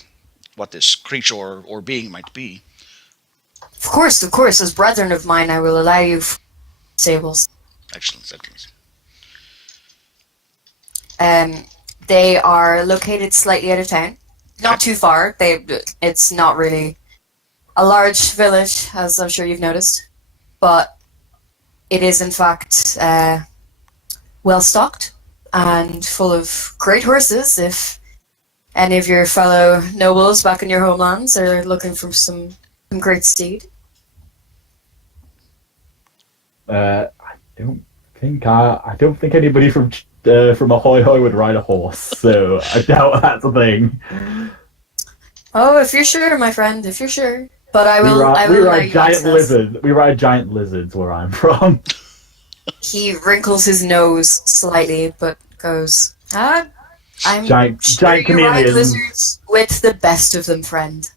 what this creature or being might be. Of course. As brethren of mine, I will allow you stables. Excellent. They are located slightly out of town. Not too far. It's not really a large village, as I'm sure you've noticed. But it is, in fact, well stocked and full of great horses. If any of your fellow nobles back in your homelands are looking for some great steed. I don't think anybody from Ahoy Hoy would ride a horse, so I doubt that's a thing. Oh, if you're sure, my friend, if you're sure. But I We will. ride giant lizards. We ride giant lizards where I'm from. He wrinkles his nose slightly, but goes, I'm Giant sure you ride chameleons. lizards with the best of them, friend.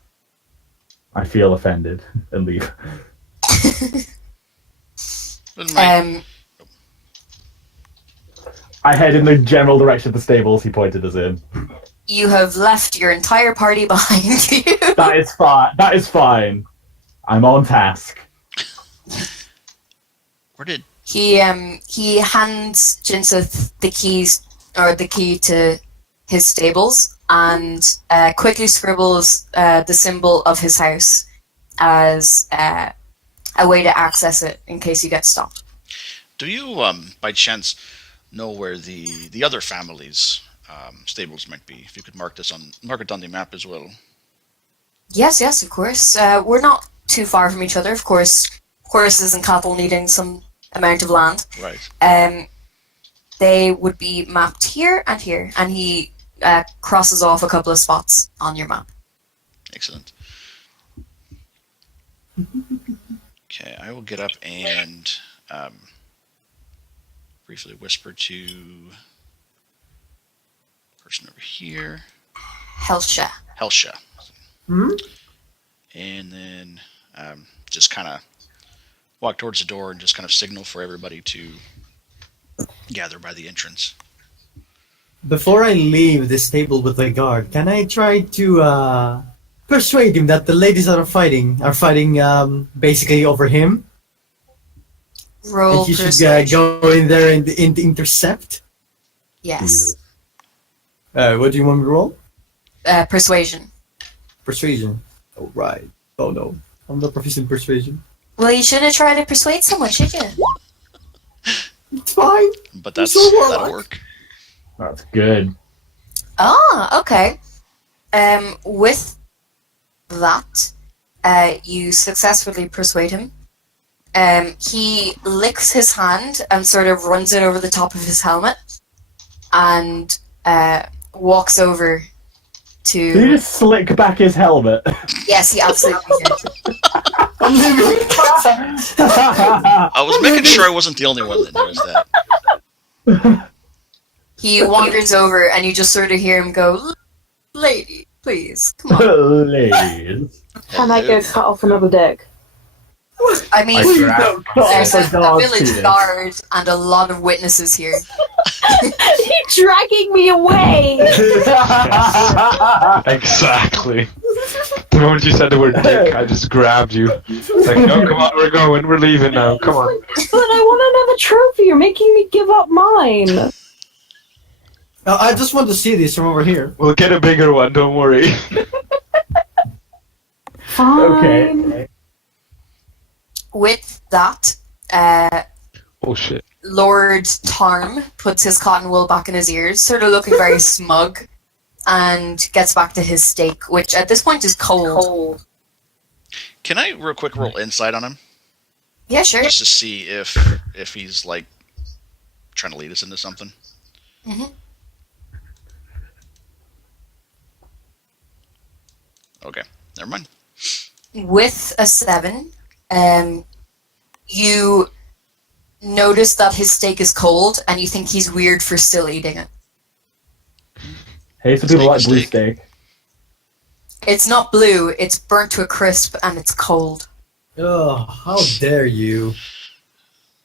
I feel offended and leave. I head in the general direction of the stables he pointed us in. you have left your entire party behind you. That is fine. That is fine. I'm on task. Where did... He hands Jinseth the keys, or the key to his stables, and quickly scribbles the symbol of his house as a way to access it in case you get stopped. Do you, by chance, know where the other family's stables might be? If you could mark it on the map as well. Yes, of course. We're not too far from each other, of course. Horses and cattle needing some amount of land. Right. They would be mapped here, and he crosses off a couple of spots on your map. Excellent. Okay, I will get up and briefly whisper to the person over here. Helsha. Helsha. Hmm? And then just kind of walk towards the door and just kind of signal for everybody to gather by the entrance. Before I leave this table with the guard, can I try to persuade him that the ladies that are fighting basically over him? Roll And he should persuasion. go in there and intercept? Yes. What do you want me to roll? Persuasion. Persuasion. Oh, right. Oh, no. I'm not proficient in persuasion. Well, you shouldn't try to persuade someone, should you? It's fine. But that'll Warlock. work. That's good. Ah, okay. With that, you successfully persuade him. He licks his hand and sort of runs it over the top of his helmet and walks over Did he to... just slick back his helmet? Yes, he absolutely did. I was making sure I wasn't the only one that noticed that. He wanders over and you just sort of hear him go, "Lady, please, come on." Please. Can I get cut off another dick? I mean, I grabbed there's Oh, a for God's village sake. guard and a lot of witnesses here. He's dragging me away! Exactly. The moment you said the word dick, I just grabbed you. Like, no, come on, we're going, we're leaving now, come on. But I want another trophy, you're making me give up mine. I just want to see this from over here. We'll get a bigger one, don't worry. Fine. Okay. With that, Oh shit. Lord Tarm puts his cotton wool back in his ears, sort of looking very smug, and gets back to his steak, which at this point is cold. Can I real quick roll insight on him? Yeah, sure. Just to see if he's like trying to lead us into something. Mhm. Okay, never mind. With a 7, you notice that his steak is cold, and you think he's weird for still eating it. Hey, some people like Steak blue is steak. It's not blue, it's burnt to a crisp, and it's cold. Oh, how dare you!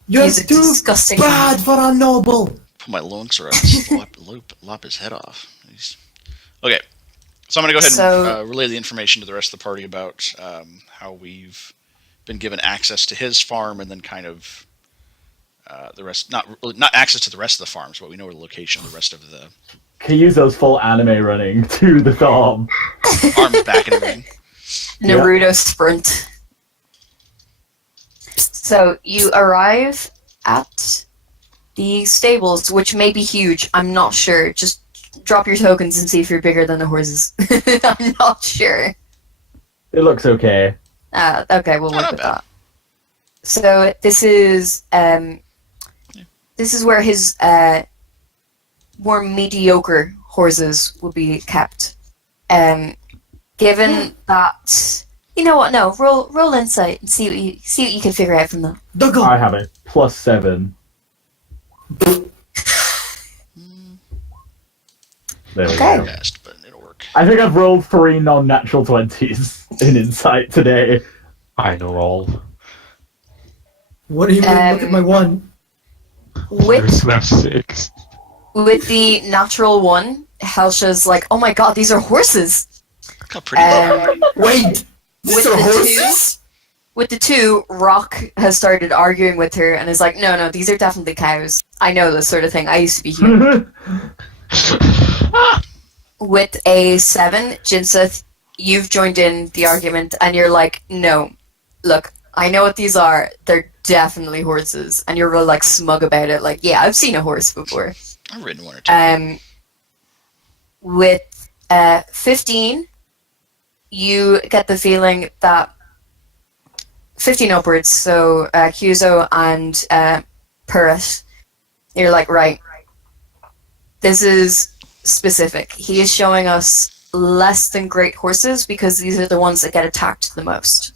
You're He's a too disgusting bad for a noble! Put my longsword out and lop his head off. Okay, so I'm going to go ahead So- and relay the information to the rest of the party about how we've been given access to his farm, and then kind of the rest, not access to the rest of the farms, but we know where the location of the rest of the Kyuzo's full anime running to the farm. arms back and everything. Naruto sprint. So you arrive at the stables, which may be huge. I'm not sure. Just drop your tokens and see if you're bigger than the horses. I'm not sure. It looks okay. Okay, we'll work Not with bad. that. So this is where his more mediocre horses will be kept. Given that, you know what? No, roll insight and see what you can figure out from that. Doggo! I have a +7. There we Okay. go. Fast, but it'll work. I think I've rolled 3 non-natural 20s in insight today. I know all. What do you mean? Look at my one. With There's 6. with the natural one, Helsha's like, oh my god, these are horses. Look how pretty they are. Wait! These With are the horses? With the two, Rock has started arguing with her and is like, no, these are definitely cows. I know this sort of thing. I used to be human. With a 7, Jinseth, you've joined in the argument and you're like, no, look, I know what these are. They're definitely horses. And you're real like smug about it. Like, yeah, I've seen a horse before. I've ridden one or two. With 15, you get the feeling that 15 upwards, so Kyuzo and Purate, you're like, right, this is specific. He is showing us less than great horses because these are the ones that get attacked the most.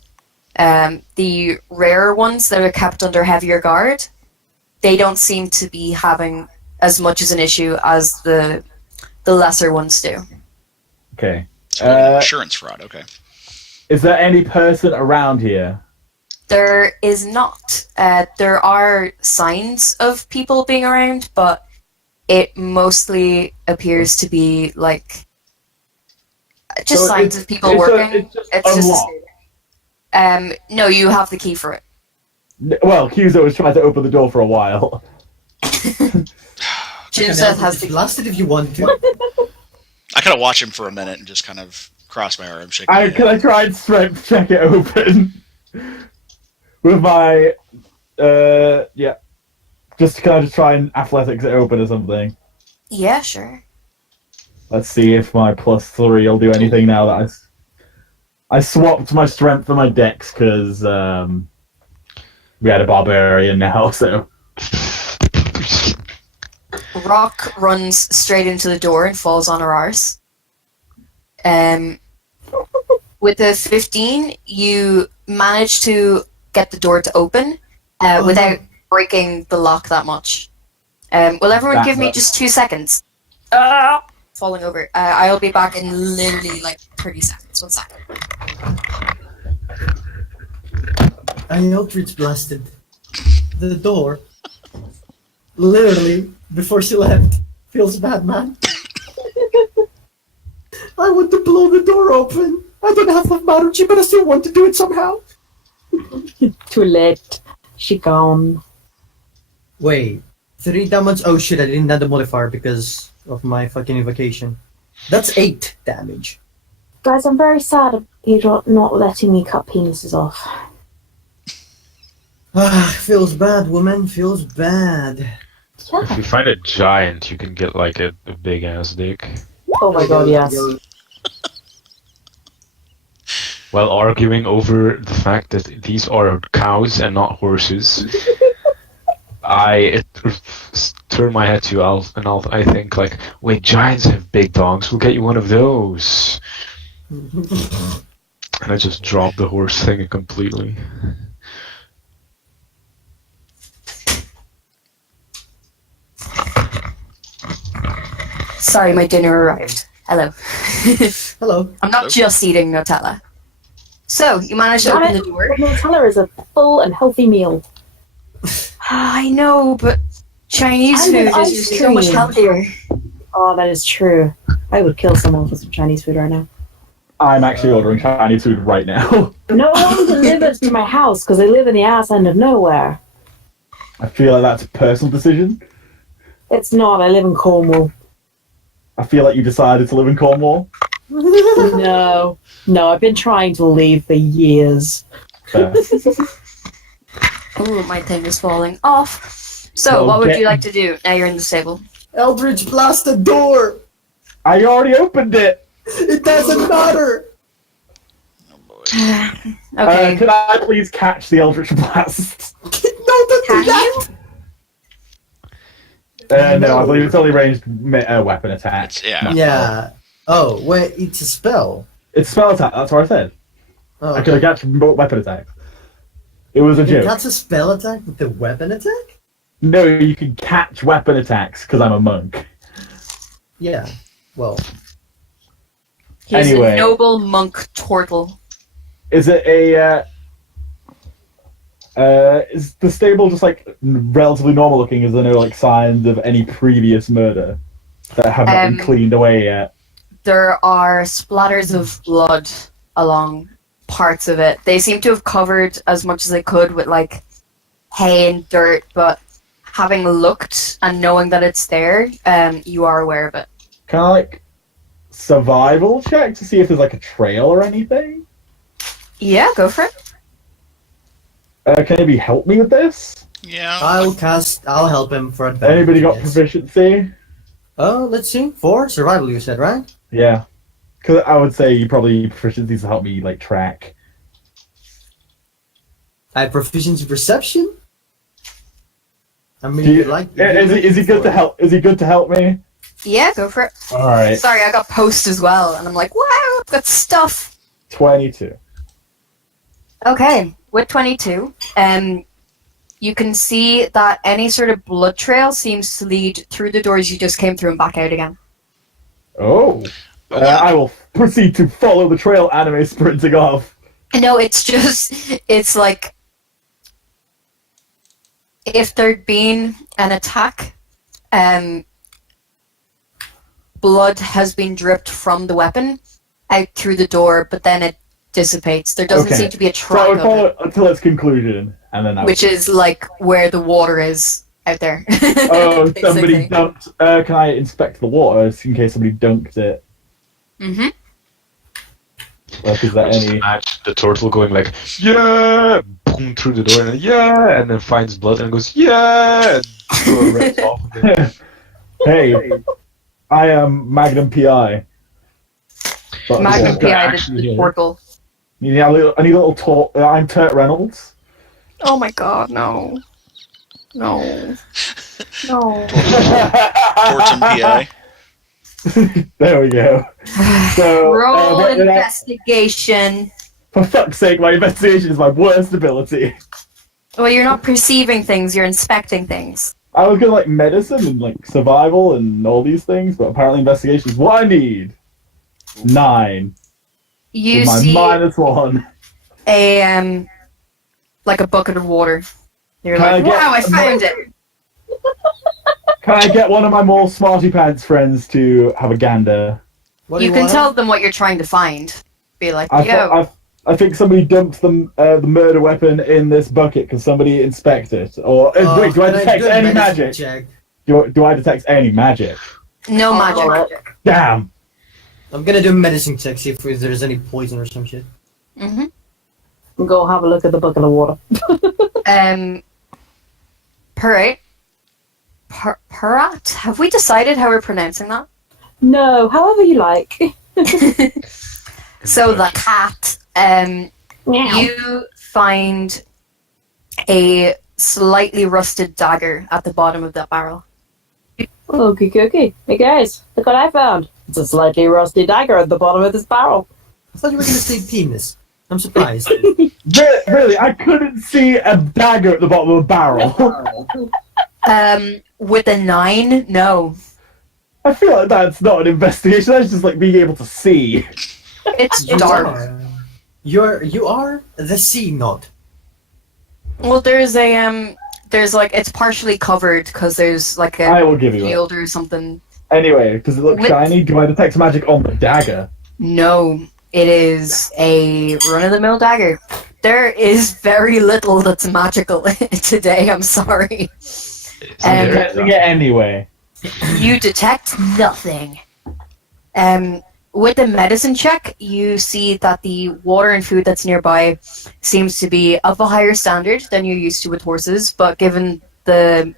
The rarer ones that are kept under heavier guard, they don't seem to be having as much as an issue as the lesser ones do. Okay. So an insurance fraud, okay. Is there any person around here? There is not. There are signs of people being around, but it mostly appears to be like just So signs of people it's working. it's just unlocked. No, you have the key for it. Well, Kyuzo was trying to open the door for a while. Jinseth has the blast it if you want to. I kind of watch him for a minute and just kind of cross my arms, shaking my Can I head. try and strength check it open? With my, yeah. Can I just try and athletics it open or something? Yeah, sure. Let's see if my +3 will do anything now that I swapped my strength for my dex because we had a barbarian now, so. Rock runs straight into the door and falls on her arse. With a 15, you manage to get the door to open without breaking the lock that much. Will everyone give me just 2 seconds? Falling over. I'll be back in literally like 30 seconds. 1 second. I Eldritch blasted the door. Literally, before she left. Feels bad, man. I want to blow the door open. I don't have enough Maruchi, but I still want to do it somehow. Too late. She gone. Wait, 3 damage? Oh shit, I didn't add the modifier because of my fucking invocation. That's 8 damage. Guys, I'm very sad of you not letting me cut penises off. Feels bad, woman. Feels bad. Yeah. If you find a giant, you can get like a big ass dick. Oh my god, yes. While arguing over the fact that these are cows and not horses, I turn my head to Alf and I think like, wait, giants have big dogs. We'll get you one of those. And I just drop the horse thing completely. Sorry, my dinner arrived. Hello. Hello. I'm not just eating Nutella. So, you managed to open the door. Nutella is a full and healthy meal. I know, but Chinese And with food is ice just so much cream. healthier. Oh, that is true. I would kill someone for some Chinese food right now. I'm actually ordering Chinese food right now. No one delivers to my house because I live in the ass end of nowhere. I feel like that's a personal decision. It's not. I live in Cornwall. I feel like you decided to live in Cornwall. No. No, I've been trying to leave for years. Fair. Ooh, my thing is falling off. So, Well, what would get- you like to do now you're in the stable? Eldritch blast the door! I already opened it! It doesn't matter! Oh boy. Okay. Can I please catch the Eldritch Blast? No, don't Can do that! No, I believe it's only ranged weapon attack. It's, yeah. Yeah. Oh, wait, it's a spell. It's spell attack, that's what I said. Oh, I could have catch weapon attack. It was a joke. That's a spell attack with the weapon attack? No, you can catch weapon attacks because I'm a monk. Yeah. Well, He's Anyway. a noble monk Tortle. Is it a is the stable just like relatively normal looking? Is there no like signs of any previous murder? that have not been cleaned away yet. There are splatters of blood along parts of it. They seem to have covered as much as they could with like hay and dirt, but having looked and knowing that it's there, you are aware of it. Can I like survival check to see if there's like a trail or anything? Yeah, go for it. Can anybody help me with this? Yeah. I'll help him for advantage. Anybody got yes. proficiency? Oh, let's see. 4 survival, you said, right? Yeah. Because I would say you probably proficiencies to help me like track. I have proficiency perception. I mean, Is he good to help? Is he good to help me? Yeah, go for it. All right. Sorry, I got post as well, and I'm like, wow, I've got stuff. 22. Okay, with 22, you can see that any sort of blood trail seems to lead through the doors you just came through and back out again. Oh. I will proceed to follow the trail, anime sprinting off. No, it's like if there'd been an attack, blood has been dripped from the weapon out through the door, but then it dissipates. There doesn't seem to be a So I track would of follow it, it until its conclusion, and then which is like where the water is out there. Oh, somebody basically. dumped. Can I inspect the water in case somebody dunked it? Mm-hmm. Like, is there Just any? imagine the turtle going like, yeah, boom through the door, and then, yeah, and then finds blood and goes, yeah, and runs off. Hey, I am Magnum PI. But Magnum Okay, PI, actually, the yeah. portal. I need a little I'm Turt Reynolds. Oh my god, no. No. No. Torton PI. There we go. So, Roll but, investigation. for fuck's sake, my investigation is my worst ability. Well, you're not perceiving things, you're inspecting things. I was gonna like medicine and like survival and all these things, but apparently investigation is what I need. 9. You With my see -1. a like a bucket of water. You're Can I like, get- wow, I found it. Can I get one of my more smarty pants friends to have a gander? What do You can want? tell them what you're trying to find. Be like, I, yo, I think somebody dumped the murder weapon in this bucket. Can somebody inspect it? Or wait, do I can detect do a any medicine magic? check? Do I detect any magic? no magic. Damn. I'm gonna do a medicine check, see if there's any poison or some shit. Mm-hmm. Go have a look at the bucket of water. Purate. Purate? Have we decided how we're pronouncing that? No, however you like. So the cat, you find a slightly rusted dagger at the bottom of that barrel. Okay, okay. Hey guys, look what I found. It's a slightly rusty dagger at the bottom of this barrel. I thought you were gonna say penis. I'm surprised. Really, I couldn't see a dagger at the bottom of a barrel. With a 9, no. I feel like that's not an investigation. That's just like being able to see. It's You dark. are- You are the sea nod. Well, there's like, it's partially covered because there's like I a will give you it. field or something. Anyway, does it look With- shiny? Do I detect magic on the dagger? No, it is a run-of-the-mill dagger. There is very little that's magical today, I'm sorry. I'm detecting it anyway. You detect nothing. With the medicine check, you see that the water and food that's nearby seems to be of a higher standard than you're used to with horses, but given the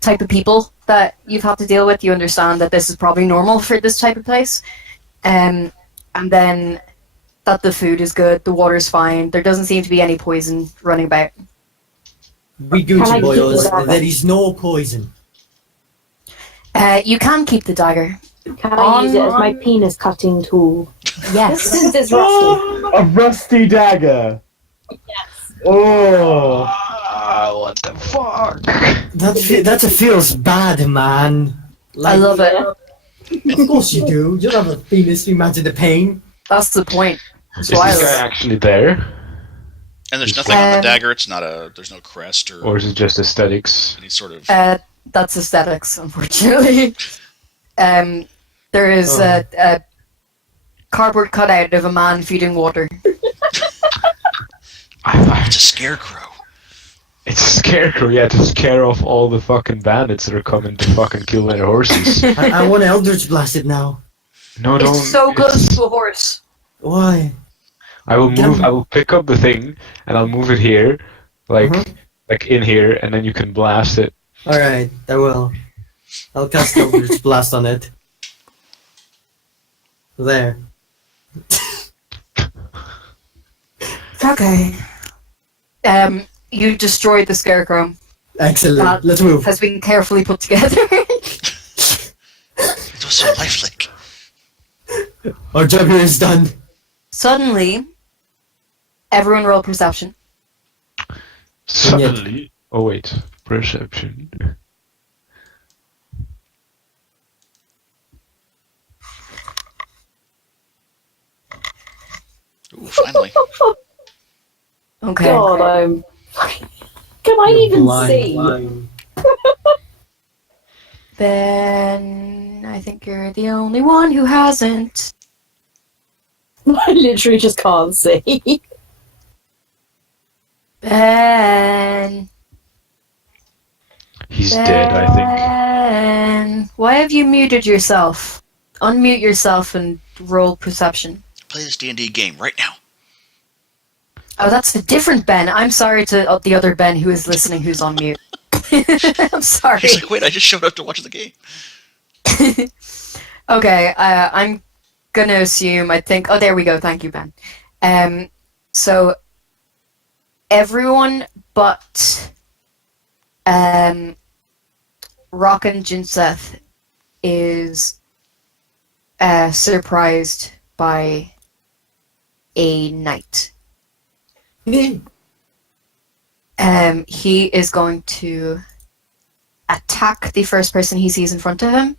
type of people that you've had to deal with, you understand that this is probably normal for this type of place. And then that the food is good, the water's fine, there doesn't seem to be any poison running about. We Can I Gucci keep boys, the dagger? there is no poison. You can keep the dagger. Can I use it as my penis cutting tool? Yes. Since it's rusty. A rusty dagger. Yes. Oh. What the fuck? That feels bad, man. I love it. Of course you do. You don't have a penis to imagine the pain. That's the point. Is That's why I this love guy it. actually there? And there's nothing on the Um, dagger. It's not a. There's no crest or Or is it just aesthetics? any sort of. That's aesthetics, unfortunately. There is a cardboard cutout of a man feeding water. It's a scarecrow. It's a scarecrow, yeah, to scare off all the fucking bandits that are coming to fucking kill their horses. I want to Eldritch Blast it now. No, don't. It's so close to a horse. Why? I will pick up the thing, and I'll move it here, like in here, and then you can blast it. Alright, I will. I'll cast Eldritch Blast on it. There. Okay. You destroyed the scarecrow. Excellent. Let's move. Has been carefully put together. It was so lifelike. Our job here is done. Suddenly, everyone roll perception. Suddenly. Oh wait, perception. Ooh, finally. Okay. God, I'm. Can I even see? Blind. Ben, I think you're the only one who hasn't. I literally just can't see. Ben. He's dead, I think. Ben. Why have you muted yourself? Unmute yourself and roll perception. Play this D&D game right now. Oh, that's a different Ben. I'm sorry to the other Ben who is listening who's on mute. I'm sorry. He's like, wait, I just showed up to watch the game. Okay, I'm gonna assume, I think... Oh, there we go. Thank you, Ben. So, everyone but Rock and Jinseth is surprised by a knight. He is going to attack the first person he sees in front of him.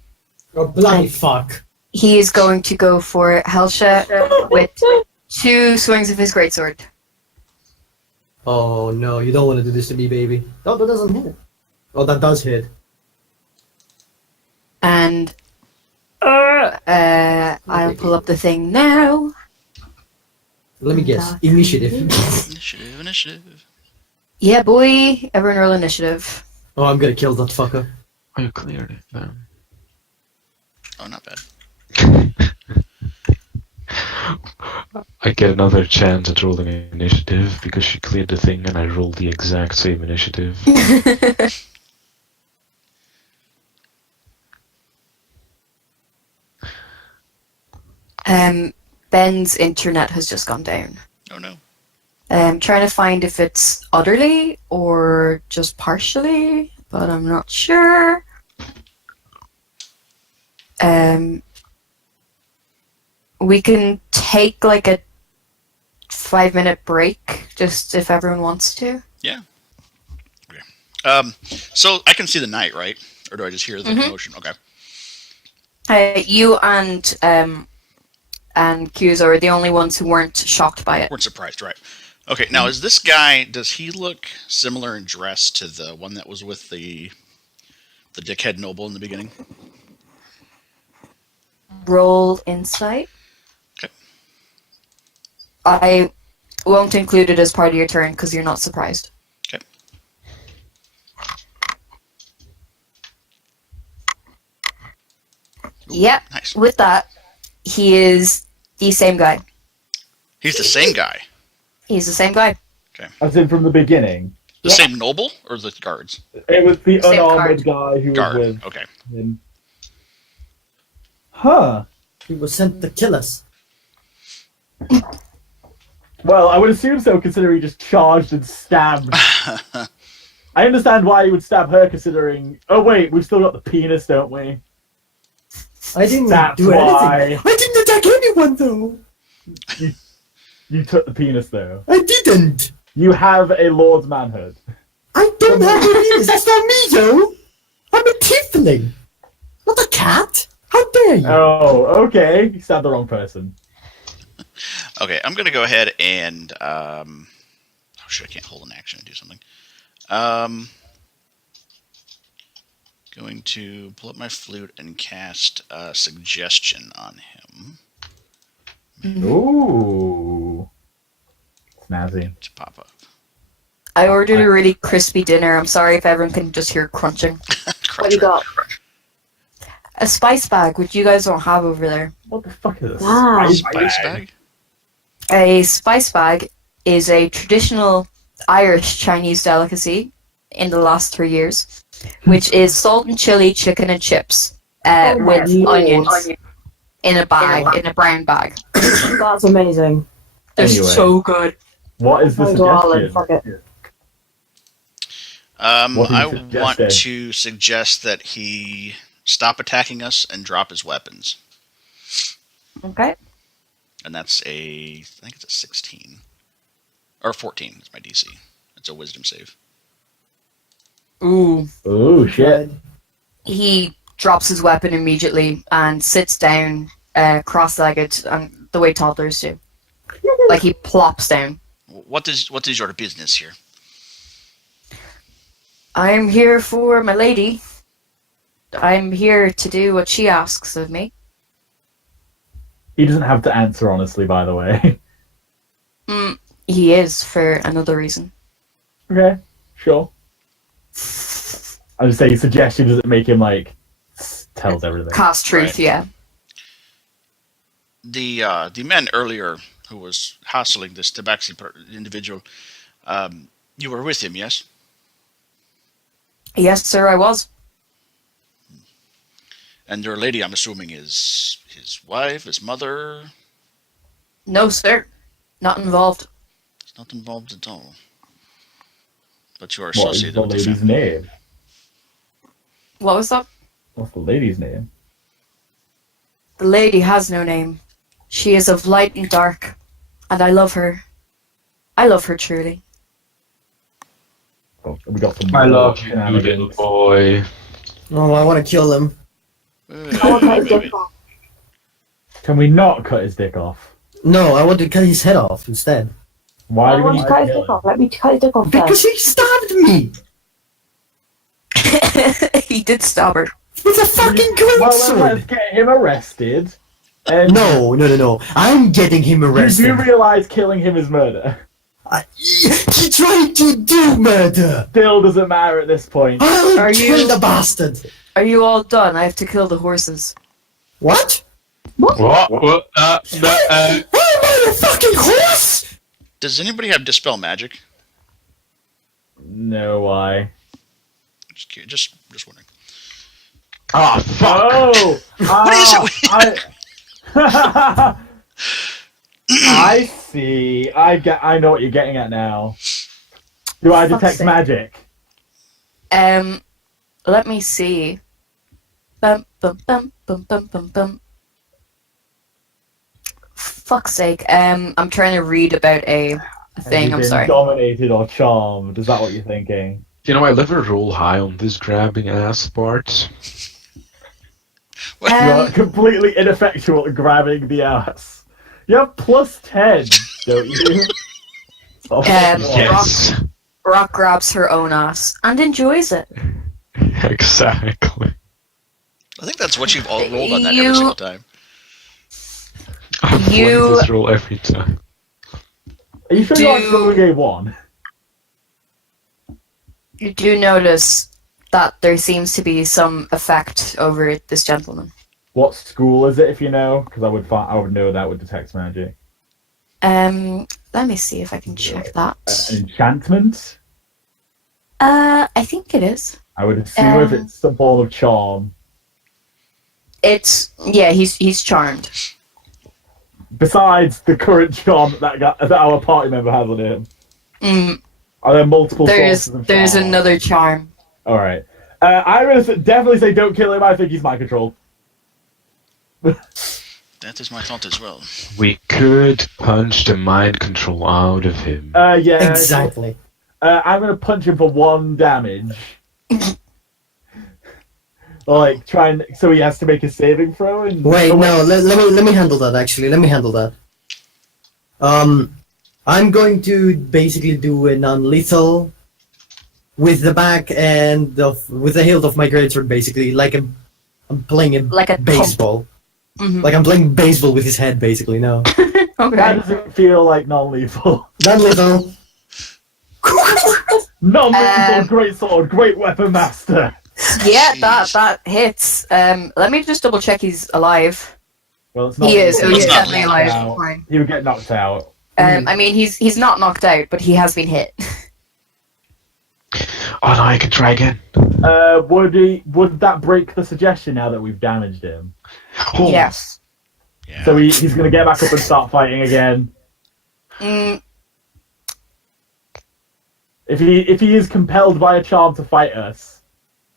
Oh, bloody fuck. He is going to go for Helsha with 2 swings of his greatsword. Oh no, you don't want to do this to me, baby. Oh, that doesn't hit. Oh, that does hit. And I'll pull up the thing now. Let me guess. Initiative. Initiative. Yeah, boy. Everyone roll initiative. Oh, I'm gonna kill that fucker. Oh, you cleared it. No. Oh, not bad. I get another chance at rolling initiative because she cleared the thing and I rolled the exact same initiative. Ben's internet has just gone down. Oh, no. Trying to find if it's utterly or just partially, but I'm not sure. We can take like a 5-minute break, just if everyone wants to. Yeah. Okay. So I can see the knight, right? Or do I just hear the commotion? Okay. You and Kyuzo are the only ones who weren't shocked by it. Weren't surprised, right? Okay, now is this guy, does he look similar in dress to the one that was with the dickhead noble in the beginning? Roll insight. Okay. I won't include it as part of your turn because you're not surprised. Okay. Ooh, Yep. Nice. With that, he is the same guy. He's the same guy. He's the same guy. As in from the beginning. The same noble or the guards? It was the Same unarmored guy who Guard. was with Okay. him. Huh. He was sent to kill us. Well, I would assume so, considering he just charged and stabbed. I understand why he would stab her, considering... Oh, wait, we've still got the penis, don't we? I didn't That's do why. anything. I didn't attack anyone, though. You took the penis, though. I didn't. You have a lord's manhood. I don't have a penis. That's not me, though. I'm a tiefling, not a cat. How dare you? Oh, okay. You stabbed the wrong person. Okay, I'm going to go ahead and... oh, shit, I can't hold an action and do something. Going to pull up my flute and cast suggestion on him Ooh. Snazzy. to pop up. I ordered a really crispy dinner. I'm sorry if everyone can just hear crunching. What do you got? A spice bag, which you guys don't have over there. What the fuck is this? Wow. Spice bag? A spice bag is a traditional Irish Chinese delicacy in the last 3 years, which is salt and chili, chicken and chips with Lord. onions in a bag, in a brown bag. That's amazing. They're Anyway. so good. What is the I'm going suggestion? fuck it. What are I you want suggesting? to suggest that he stop attacking us and drop his weapons. Okay. And that's I think it's a 16. Or 14 is my DC. It's a wisdom save. Ooh. Ooh, shit. He drops his weapon immediately and sits down cross-legged, the way toddlers do. Like he plops down. What is your business here? I'm here for my lady. I'm here to do what she asks of me. He doesn't have to answer, honestly, by the way. He is for another reason. Okay, sure. I was saying, suggestion doesn't make him, like, tells everything. Cast truth, Right. yeah. The man earlier who was hassling this Tabaxi individual, you were with him, yes? Yes, sir, I was. And your lady, I'm assuming, is his wife, his mother? No, sir. Not involved. It's not involved at all. But you are What is associated the with the lady's family. name? What was that? What's the lady's name? The lady has no name. She is of light and dark, and I love her. I love her truly. Oh, we got some I love you, shenanigans. little boy. Oh, I want to kill him. I want to cut his dick off. Can we not cut his dick off? No, I want to cut his head off instead. Why I do we want need to to cut his kill dick him? off. Let me cut his dick off Because first. he stabbed me! He did stab her. With a fucking Well, great then let's sword! get him arrested. And No. I'm getting him You arrested. do realise killing him is murder. He tried to do murder! Still doesn't matter at this point. I'll Are kill you- the bastard! Are you all done? I have to kill the horses. What? What? Why am I a fucking horse? Does anybody have Dispel Magic? No, why? Just wondering. Ah, fuck! Oh! What is I... I see. I know what you're getting at now. Do I Fuck's detect sake. magic? Let me see. Bum bum bum bum bum bum bum. Fuck's sake. I'm trying to read about a Have thing. you I'm been sorry. dominated or charmed? Is that what you're thinking? You know, I never roll high on this grabbing ass part. You are Um, completely ineffectual at grabbing the ass. You have plus 10, don't you? Oh, Yes, Rock grabs her own ass and enjoys it. exactly. I think that's what you've all rolled on that You- every single time. I'm playing You- this roll every time. Are you sure you aren't Do- rolling A1? You do notice that there seems to be some effect over this gentleman. What school is it, if you know? Because I would know that with detect magic. Let me see if I can check that. An enchantment? I think it is. I would assume if Um, it's some form of charm. It's yeah, he's charmed. Besides the current charm that our party member has on him, Mm, are there multiple there's sources of there's charm? another charm. All right. I'm gonna definitely say don't kill him. I think he's mind controlled. That is my thought as well. We could punch the mind control out of him. Yeah. Exactly. I'm gonna punch him for 1 damage. Like so he has to make a saving throw. And Wait, oh, no, let me handle that actually. Let me handle that. I'm going to basically do a non-lethal with the back and with the hilt of my greatsword, basically, like I'm playing Like a baseball. Mhm. Like I'm playing baseball with his head, basically. No, That Okay. doesn't feel like non-lethal. not little. Non-lethal, great sword, great weapon master. Yeah, Jeez. that hits. Let me just double check he's alive. Well, it's not. He is. He's He's not definitely knocked alive. out. Fine. He would get knocked out. I mean, he's not knocked out, but he has been hit. Oh no, I can try again. Would that break the suggestion now that we've damaged him? Oh, Yes. Yeah. So he's going to get back up and start fighting again. Mm, If he is compelled by a charm to fight us,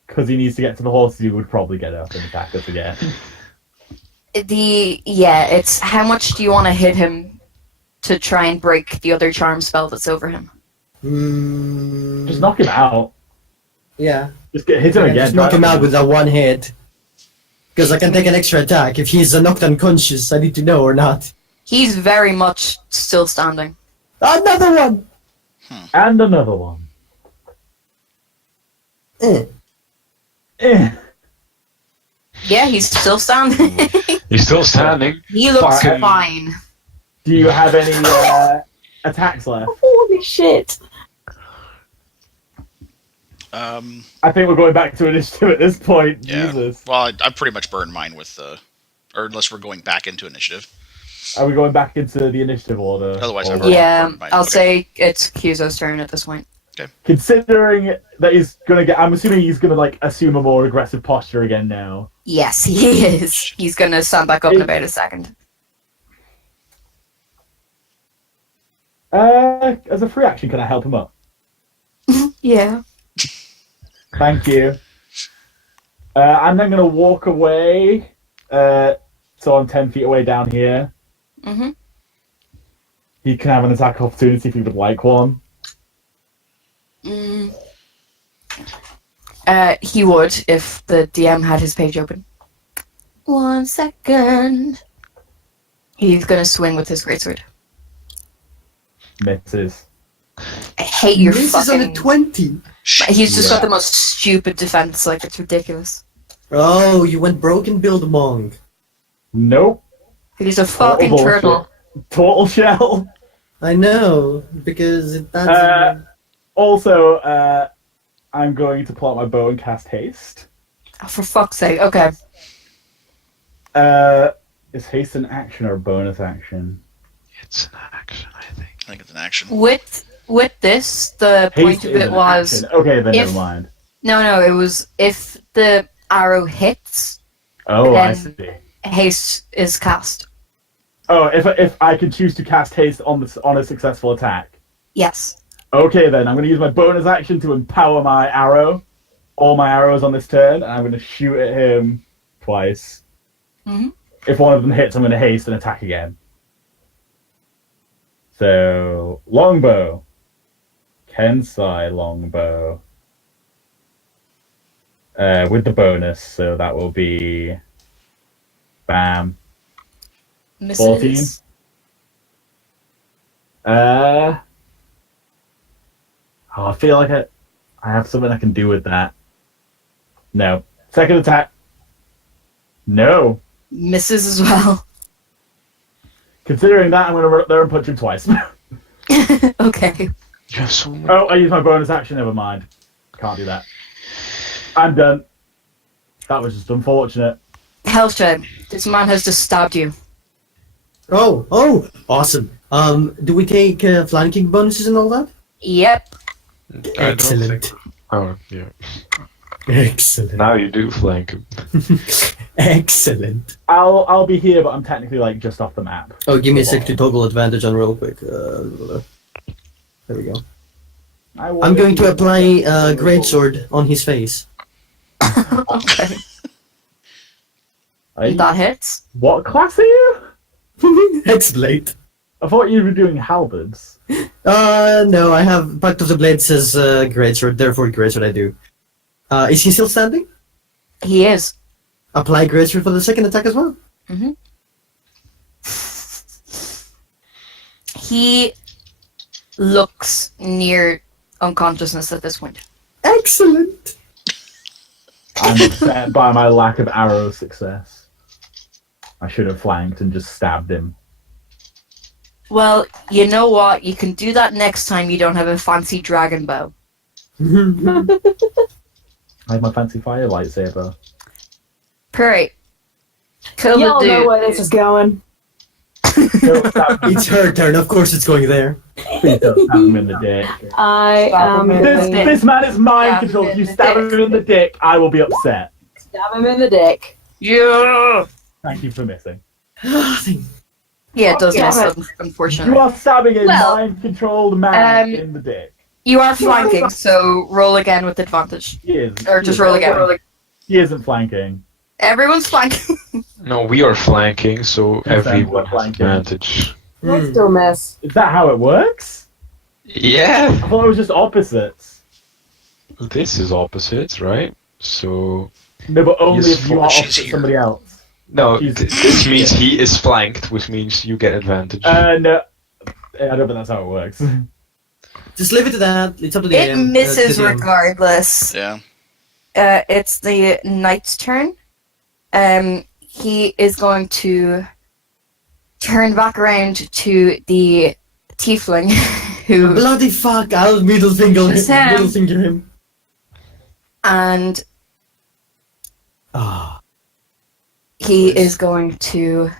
because he needs to get to the horses, he would probably get up and attack us again. it's how much do you want to hit him to try and break the other charm spell that's over him? Just knock him out. Yeah. Just hit him again. Just knock him out with that one hit. Because I can take an extra attack. If he's knocked unconscious, I need to know or not. He's very much still standing. Another one! And another one. Eh. Yeah, he's still standing. he's still standing. He looks Fucking- fine. Do you have any attacks left? Holy shit! I think we're going back to initiative at this point. Yeah. Jesus. Well, I pretty much burned mine with or unless we're going back into initiative. Are we going back into the initiative order? Otherwise, Or- I've already Yeah, burned mine. I'll Okay. say it's Kyuzo's turn at this point. Considering that he's gonna get, I'm assuming he's gonna like assume a more aggressive posture again now. Yes, he is. He's gonna stand back up in about a second. As a free action, can I help him up? Yeah. Thank you. I'm then gonna walk away. So I'm 10 feet away down here. Mm-hmm. He can have an attack opportunity if he would like one. He would if the DM had his page open. 1 second. He's gonna swing with his greatsword. Misses. I hate your This is on a fucking. 20. He's just Yeah. got the most stupid defense. Like it's ridiculous. Oh, you went broken build monk. Nope. He's a fucking bullshit. turtle. Total shell. I know, because that's... Also, I'm going to pull out my bow and cast haste. Oh, for fuck's sake. Okay. Is haste an action or a bonus action? It's an action, I think. I think it's an action. With this, the point Haste of is it an was action. Okay, then if- never mind. no. It was if the arrow hits, Oh, I then- see. haste is cast. Oh, if I can choose to cast haste on a successful attack. Yes. Okay, then I'm going to use my bonus action to empower my arrow. All my arrows on this turn, and I'm going to shoot at him twice. Mm-hmm. If one of them hits, I'm going to haste and attack again. So, longbow. Kensai longbow. With the bonus, so that will be... Bam. Misses. 14. I feel like I have something I can do with that. No. Second attack. No. Misses as well. Considering that, I'm going to run up there and punch him twice. Okay. You have so much. Oh, I used my bonus action. Never mind. Can't do that. I'm done. That was just unfortunate. Helsha, this man has just stabbed you. Oh, awesome. Do we take flanking bonuses and all that? Yep. I don't Excellent. think- Oh, yeah. Excellent. Now you do flank him. Excellent. I'll be here, but I'm technically like just off the map. Oh, give me a sec to toggle advantage on real quick. There we go. I'm going to apply greatsword on his face. Okay. Hey, That hits. what class are you? Hexblade. I thought you were doing halberds. No, I have Pact of the Blade says greatsword, therefore greatsword I do. Is he still standing? He is. Apply greatsword for the second attack as well. Mm-hmm. He looks near unconsciousness at this point. Excellent. I'm upset by my lack of arrow success. I should have flanked and just stabbed him. Well, you know what? You can do that next time you don't have a fancy dragon bow. I have my fancy fire lightsaber. Purate. Kill Y'all the know dude. where this is going. Don't stab him. It's her turn. Of course, it's going there. Please don't stab him in the dick. I am him in the going dick. to This man is mind Stab controlled. him If you in the stab dick. him in the dick, I will be upset. stab him in the dick. Yeah. Thank you for missing. Yeah, it does Damn miss, it. unfortunately. You are stabbing a Well, mind-controlled man um, in the dick. You are flanking, so roll again with advantage. He is. Or just roll again. He isn't flanking. Everyone's flanking. No, we are flanking, so everyone has flanking. advantage. I still miss. Is that how it works? Yeah, I thought it was just opposites. this is opposites, right? So No, but only Yes, if you are she's opposite here. somebody else. no, He's- this means he is flanked, which means you get advantage. No. I don't think that's how it works. Just leave it to that. It's up to the It DM. misses to the DM. regardless. Yeah. It's the knight's turn. He is going to turn back around to the tiefling who Bloody fuck! I'll middle finger him. Sam. Middle finger him. and Ah. he is going to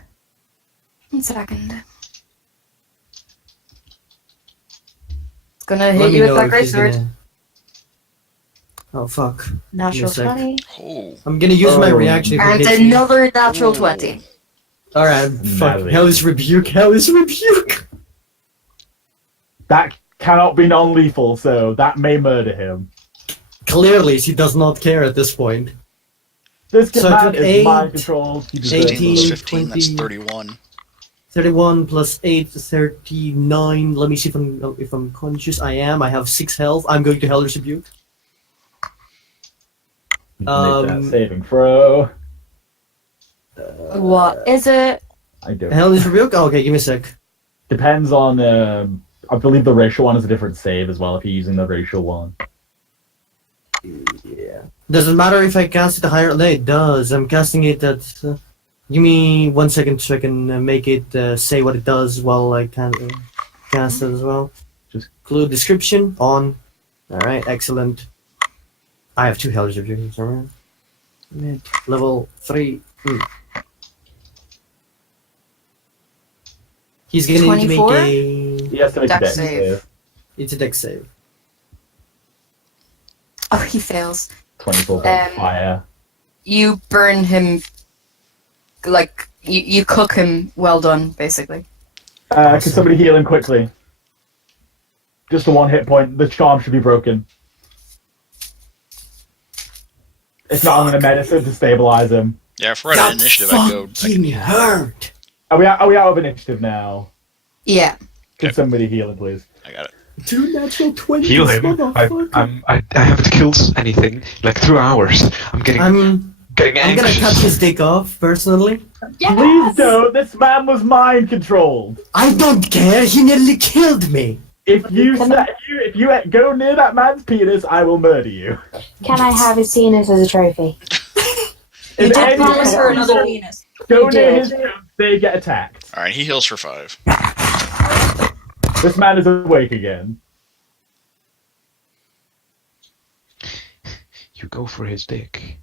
1 second. It's gonna Let hit me you with know that if great he's sword. gonna- Oh fuck! Natural Give me a sec. 20. Oh. I'm gonna use my Oh. reaction. if it And hits me. another natural 20. Alright, fuck. Nelly. Hell is rebuke. Hell is rebuke. That cannot be non-lethal, so that may murder him. Clearly, she does not care at this point. This So I man took is eight, mind-controlled. He deserves 16 plus it. 15, that's 20. 31. 31 plus 8 is 39. Let me see if I'm conscious. I am. I have 6 health. I'm going to Hellish Rebuke. You can make Um, that saving throw. What is it? I don't. Hellish Rebuke? Oh, okay, give me a sec. Depends on. I believe the racial one is a different save as well if you're using the racial one. Yeah. Does it matter if I cast it higher? No, it does. I'm casting it at. Give me 1 second so I can make it say what it does while I can cast it as well. Just- Clue description on. Alright, excellent. I have 2 Hellish Rebukes, alright. Level 3. He's gonna need to make 24? a. He has to make a Dex dex save. save. It's a dex save. Oh, he fails. 24 points fire. You burn him, like, you cook him well done, basically. Can somebody heal him quickly? Just a 1 hit point. The charm should be broken. If not, I'm going to medicine to stabilize him. Yeah, if we're at initiative, I go fucking second. hurt. Are we out of initiative now? Yeah. Can Okay. somebody heal him, please? I got it. 2 natural 20s, Heal him. motherfucker. I haven't killed anything in like 2 hours. I'm getting I'm gonna anxious. cut his dick off, personally. Please don't! This man was mind controlled! I don't care, he nearly killed me. If you go near that man's penis, I will murder you. Can I have his penis as a trophy? You If did any promise her another people penis. go You near did. his penis, they get attacked. Alright, he heals for 5. This man is awake again. You go for his dick,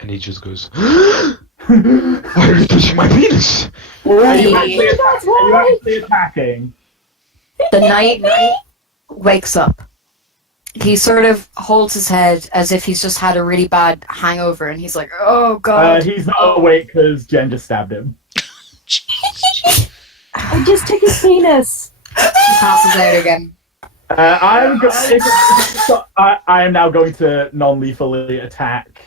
and he just goes, "Why are you touching my penis?" Are you Hey. actually attacking? The knight wakes up. He sort of holds his head as if he's just had a really bad hangover, and he's like, "Oh God!" He's not awake because Jen just stabbed him. I just took his penis. He passes out again. I am now going to non-lethally attack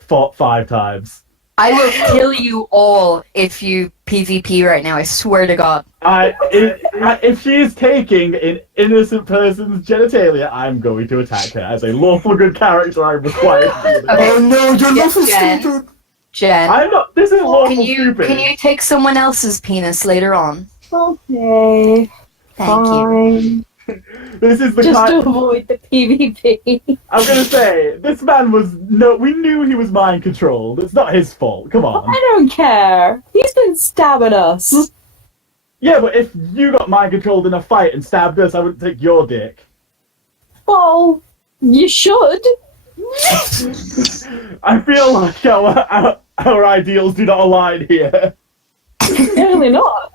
5 times. I will kill you all if you PvP right now. I swear to God. If she is taking an innocent person's genitalia, I'm going to attack her. As a lawful good character, I'm required to do that. Oh no, you're Yeah, lawful Jen. stupid. Jen, I'm not. This is lawful can you stupid. take someone else's penis later on? Okay. Thank you. Fine. This is the Just kind. to avoid the PvP. I'm gonna say this man was we knew he was mind controlled. It's not his fault. Come on. I don't care. He's been stabbing us. Yeah, but if you got mind controlled in a fight and stabbed us, I wouldn't take your dick. Well, you should. I feel like our ideals do not align here. Really not.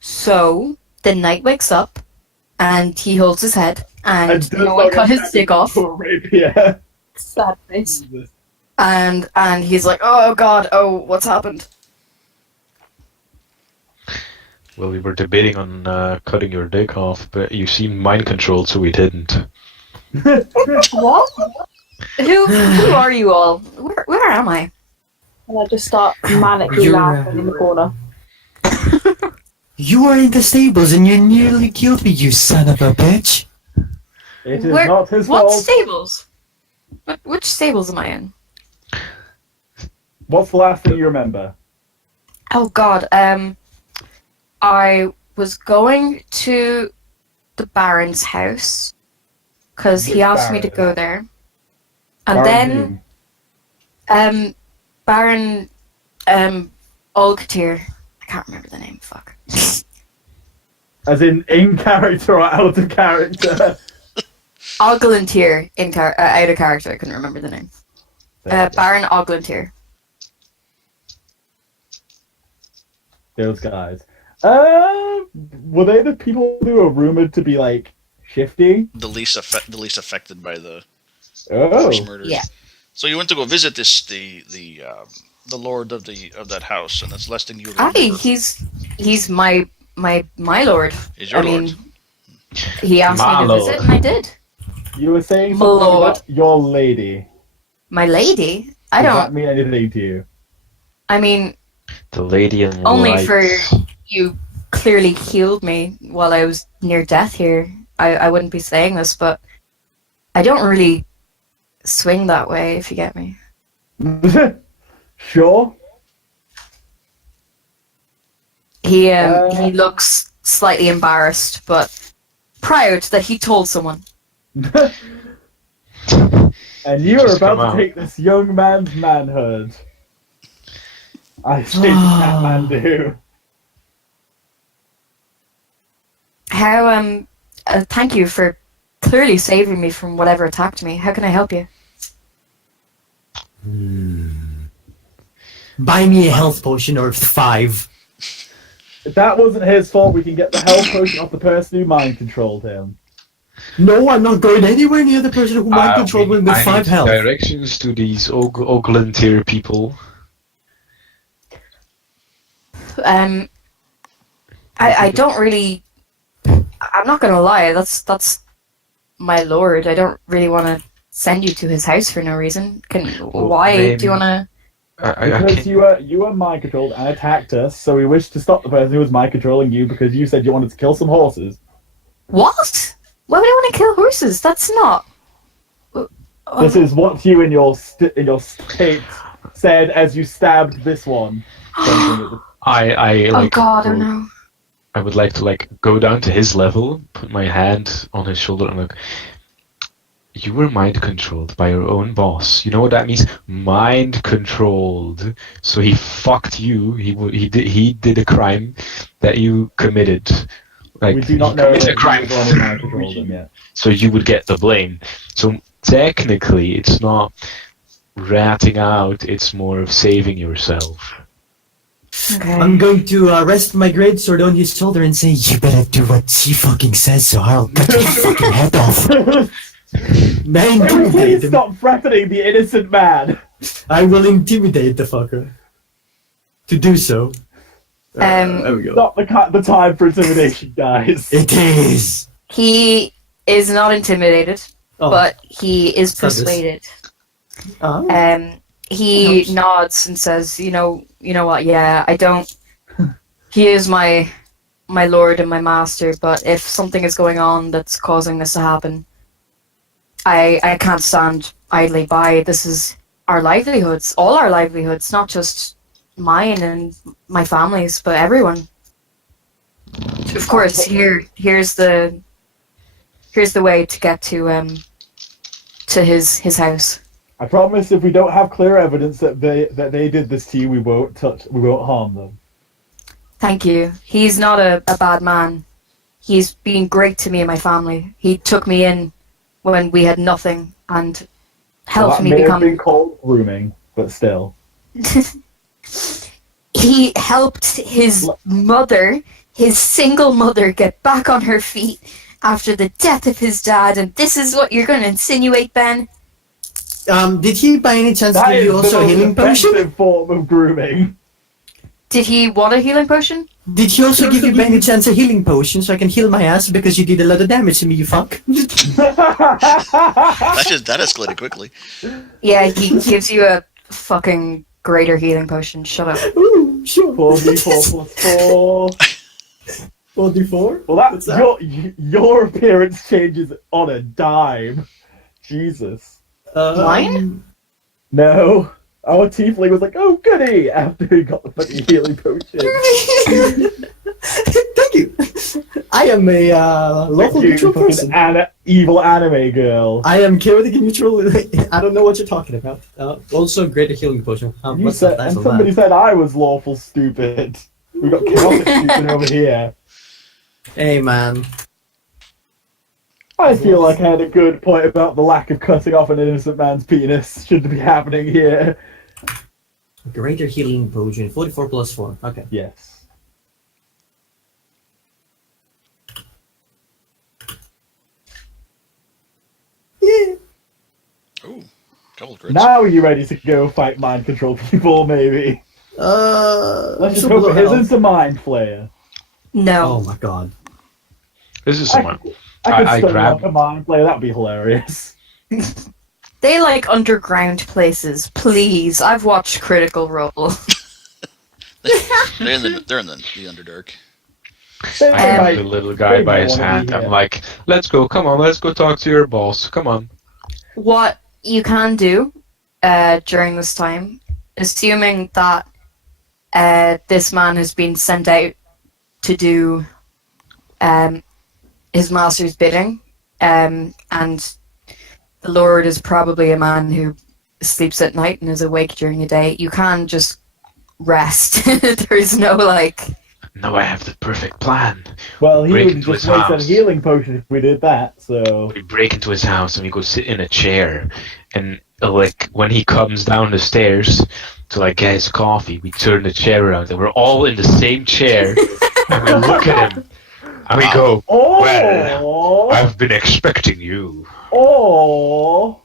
So the knight wakes up, and he holds his head, and does no one not cut get his stick off, for rapier. Sad face. and he's like, "Oh God, oh, what's happened?" Well, we were debating on cutting your dick off, but you seemed mind controlled, so we didn't. What? Who are you all? Where am I? And I just start manically You're- laughing in the corner. You are in the stables and you nearly killed me, you son of a bitch. It is not his What fault. stables? Which stables am I in? What's the last thing you remember? Oh God, I was going to the Baron's house because he Which asked me to Baron? go there, and Baron then Baron Olgtir. I can't remember the name. Fuck. As in character or out of character? Oglantir out of character. I couldn't remember the name. Baron Oglantir. Those guys. Were they the people who were rumored to be like shifty? The least affected by the Oh, first murders. Yeah. So you went to go visit the lord of that house, and that's less than you Aye, remember. he's my lord. Is your I lord? mean, he asked My me to lord. visit, and I did. you were saying My something lord. about your lady. My lady. I Does don't. that mean anything to you? I mean, The lady in only white. for you clearly healed me while I was near death here. I wouldn't be saying this, but I don't really swing that way, if you get me. Sure. He looks slightly embarrassed, but proud that he told someone. And you are Just come about out. to take this young man's manhood. I say Kathmandu. How thank you for clearly saving me from whatever attacked me. How can I help you? Buy me a health potion or 5. If that wasn't his fault, we can get the health potion off the person who mind controlled him. No, I'm not going anywhere near the person who mind controlled me with I 5 need health. directions to these Oglantir people. I don't really. I'm not gonna lie. That's my lord. I don't really want to send you to his house for no reason. Why maybe- do you want to? I Because can't. you were mind controlled and attacked us, so we wish to stop the person who was mind controlling you because you said you wanted to kill some horses. What? Why would I want to kill horses? That's not. This is what you in your state said as you stabbed this one. I Oh like. God! Oh no! I would like to go down to his level, put my hand on his shoulder, and look. You were mind controlled by your own boss. You know what that means? Mind controlled. So he fucked you. He did a crime that you committed. Like We do not he know if committed a he crime. was the one who mind controlled him yet. So you would get the blame. So technically, it's not ratting out. It's more of saving yourself. Okay. I'm going to rest my great sword on his shoulder and say, you better do what she fucking says, so I'll cut your fucking head off. Man, intimidate Please him. stop threatening the innocent man. I will intimidate the fucker. To do so. There we go. Not the time for intimidation, guys. It is. He is not intimidated, Oh. but he is Sadness. persuaded. Oh. He Helps. nods and says, "You know what? Yeah, I don't. He is my lord and my master. But if something is going on that's causing this to happen, I can't stand idly by. This is our livelihoods, all our livelihoods, not just mine and my family's, but everyone." Of course, here's the way to get to his house. I promise if we don't have clear evidence that they did this to you, we won't harm them. Thank you. He's not a bad man. He's been great to me and my family. He took me in when we had nothing and helped me That may become... have been called grooming, but still. He helped his mother, his single mother, get back on her feet after the death of his dad, and this is what you're going to insinuate, Ben? Did he by any chance That give is you the also a most healing potion? effective form of grooming. Did he want a healing potion? Did he also give you by any chance a healing potion so I can heal my ass because you did a lot of damage to me, you fuck? That escalated quickly. Yeah, he gives you a fucking greater healing potion. Shut up. Ooh, sure. 4d4 plus 4. 4d4? Well, What's that? your appearance changes on a dime. Jesus. Mine? No. Our tiefling was like, oh, goody, after he got the fucking healing potion. Thank you. I am a lawful You neutral fucking person. evil anime girl. I am chaotic and neutral. I don't know what you're talking about. Also, greater healing potion. You What's said, the and size of somebody that? said I was lawful stupid. We got chaotic stupid over here. Hey, man. I feel like I had a good point about the lack of cutting off an innocent man's penis shouldn't be happening here. Greater healing potion. 44 plus 4. Okay. Yes. Yeah. Ooh, couple of crits. Now are you ready to go fight mind control people, maybe? Let's just so hope below it health. isn't a mind flayer. No. Oh my god. This is someone. I could I study grabbed- like a mind flayer, that'd be hilarious. They like underground places, please. I've watched Critical Role. They're in the Underdark. I grab the Right. little guy by his wanna be hand. I'm here. like, let's go, come on, let's go talk to your boss. Come on. What you can do during this time, assuming that this man has been sent out to do his master's bidding, and the Lord is probably a man who sleeps at night and is awake during the day, you can just rest. There's no like... No, I have the perfect plan. Well, he Break would into just his waste a house. healing potion if we did that, so... We break into his house and we go sit in a chair. And like when he comes down the stairs to like get his coffee, we turn the chair around and we're all in the same chair. And we look at him and we go, Oh! well, I've been expecting you. Or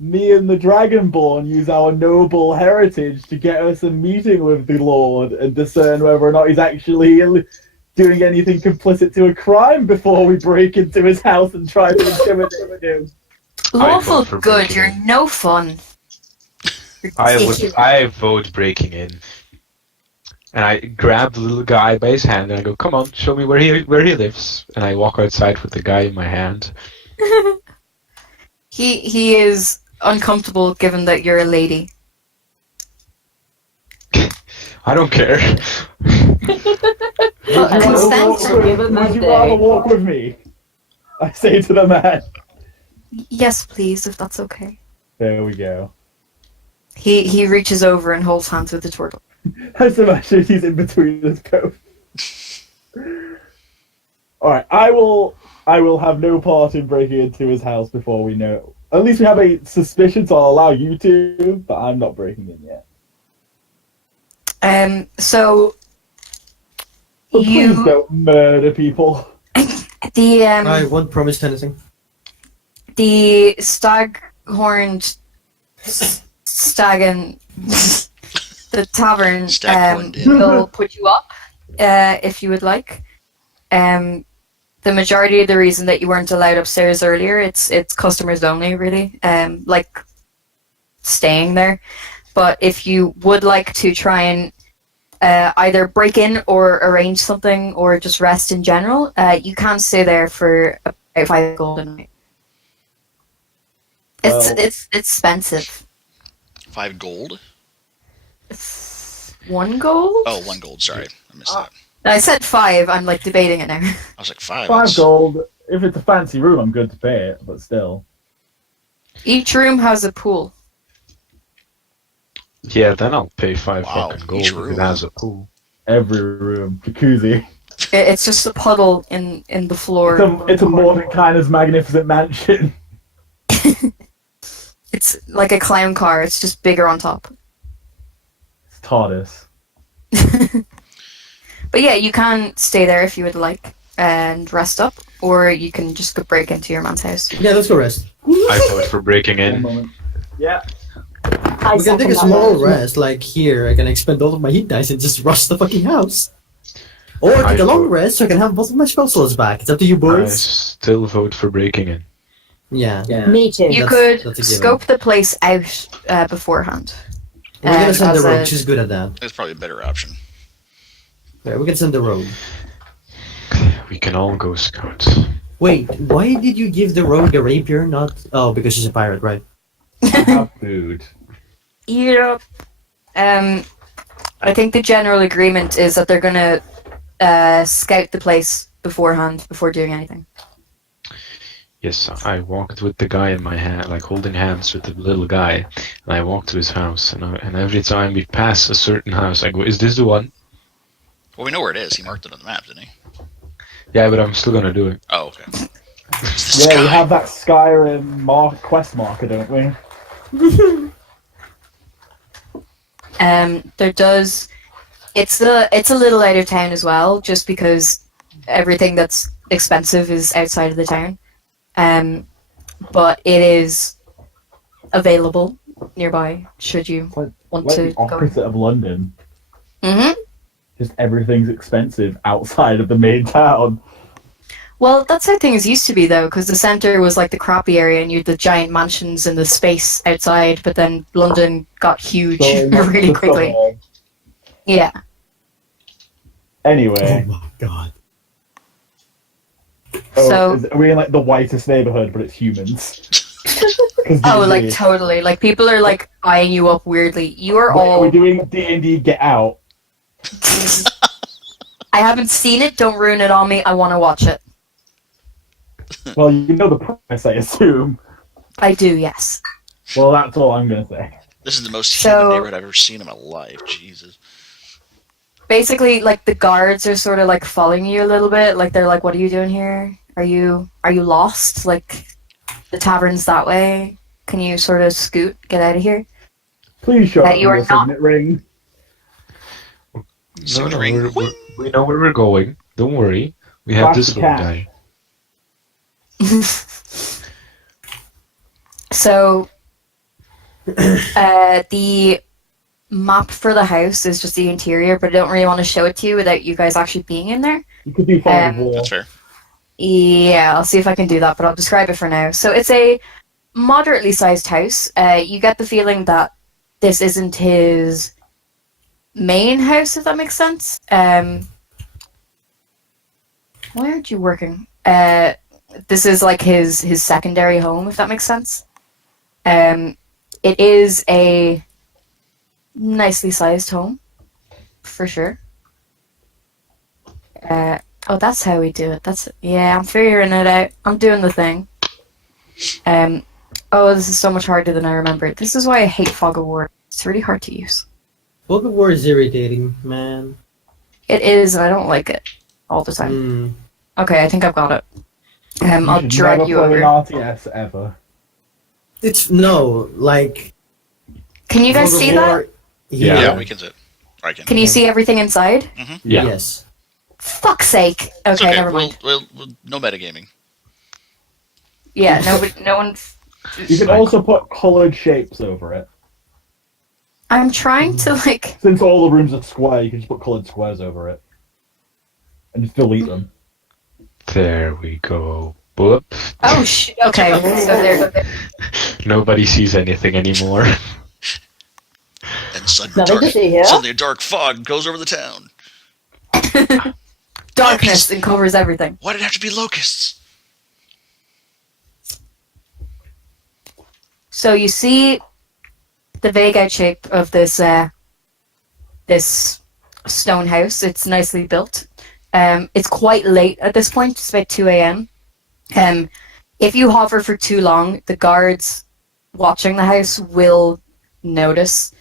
me and the Dragonborn use our noble heritage to get us a meeting with the Lord and discern whether or not he's actually doing anything complicit to a crime before we break into his house and try to intimidate him. Lawful vote for good, breaking you're in. no fun. I vote breaking in. And I grab the little guy by his hand and I go, come on, show me where he lives. And I walk outside with the guy in my hand. He is uncomfortable given that you're a lady. I don't care. Well, Would you consent? rather Give him that would you rather day. walk with me? I say to the man. Yes, please, if that's okay. There we go. He reaches over and holds hands with the turtle. I just imagine he's in between us both. Alright, I will have no part in breaking into his house before we know. At least we have a suspicion, so I'll allow you to, but I'm not breaking in yet. So But please you don't murder people. the I won't promise anything. the stag-horned staggin the tavern Stag-horned, yeah. will put you up if you would like. The majority of the reason that you weren't allowed upstairs earlier, it's customers only, really. Like staying there. But if you would like to try and either break in or arrange something or just rest in general, you can stay there for about 5 gold a night. Well- It's expensive. 5 gold? 1 gold? Oh, 1 gold. Sorry, I missed that. I said 5. I'm like debating it now. I was like 5. 5 that's- gold. If it's a fancy room, I'm good to pay it, but still. Each room has a pool. Yeah, then I'll pay 5 Wow, fucking gold each if room. it has a pool. Every room. Jacuzzi. It's just a puddle in the floor. It's a Mordecai's magnificent mansion. It's like a clown car. It's just bigger on top. It's TARDIS. But yeah, you can stay there if you would like and rest up, or you can just go break into your man's house. Yeah, let's go rest. I vote for breaking One in. moment. Yeah. I We can take second a that small motion. rest, like here, I can expend all of my heat dice and just rush the fucking house. Or I take a long vote- rest so I can have both of my spell slots back. It's up to you, I boys. still vote for breaking in. Yeah. Me too. You That's- could that's a given. scope the place out beforehand. We're gonna send the as rogue. a- She's good at that. It's probably a better option. Yeah, we can send the rogue. We can all go scouts. Wait, why did you give the rogue a rapier? Not because she's a pirate, right? I have food. Yeah. I think the general agreement is that they're gonna scout the place beforehand before doing anything. Yes, I walked with the guy in my hand, like holding hands with the little guy, and I walked to his house, and every time we pass a certain house, I go, "Is this the one?" Well, we know where it is. He marked it on the map, didn't he? Yeah, but I'm still gonna do it. Oh, okay. It's the Yeah, sky. we have that Skyrim quest marker, don't we? There does. It's a little out of town as well, just because everything that's expensive is outside of the town. But it is available nearby should you Like, want like to the go. opposite of London. hmm Just everything's expensive outside of the main town. Well, that's how things used to be though, because the center was like the crappy area, and you had the giant mansions and the space outside. But then London got huge So, really quickly. Yeah. Anyway, Oh my god. So- are we in like the whitest neighborhood, but it's humans? 'Cause Oh, D&D. like totally. Like people are like eyeing you up weirdly. You are Wait, are we all. doing D&D Get Out? I haven't seen it. Don't ruin it on me. I want to watch it. Well, you know the premise, I assume. I do. Yes. Well, that's all I'm gonna say. This is the most So- human neighborhood I've ever seen in my life. Jesus. Basically, like the guards are sort of like following you a little bit. Like they're like, "What are you doing here? Are you lost? Like the tavern's that way. Can you sort of scoot, get out of here?" Please show That us you are your not- signet ring. Signet No, ring. we know where we're going. Don't worry. We have Flash this the little cash. guy. So, the map for the house is just the interior, but I don't really want to show it to you without you guys actually being in there. You could do Fog of War. That's fair. Yeah, I'll see if I can do that, but I'll describe it for now. So it's a moderately sized house. You get the feeling that this isn't his main house, if that makes sense. Why aren't you working? This is like his secondary home, if that makes sense. It is a nicely sized home, for sure. Oh, that's how we do it. I'm figuring it out. I'm doing the thing. Oh, this is so much harder than I remembered. This is why I hate Fog of War. It's really hard to use. Fog of War is irritating, man. It is, and I don't like it all the time. Mm. Okay, I think I've got it. You I'll should drag never you play over. an RTS ever. It's no, like Can you guys Fog of see War that? Yeah. Yeah, we can sit. I can. Can you see everything inside? Yeah. Yes. Fuck's sake. It's Okay, never mind. We'll no metagaming. Yeah, no one. You can also put coloured shapes over it. I'm trying to like. Since all the rooms are square, you can just put coloured squares over it. And just delete them. There we go. Boop. Oh okay. So there. Nobody sees anything anymore. And suddenly, Nothing to see here. suddenly a dark fog goes over the town. Darkness and covers everything. Why did it have to be locusts? So you see the vague out shape of this this stone house. It's nicely built. It's quite late at this point. It's about 2 a.m. If you hover for too long, the guards watching the house will notice.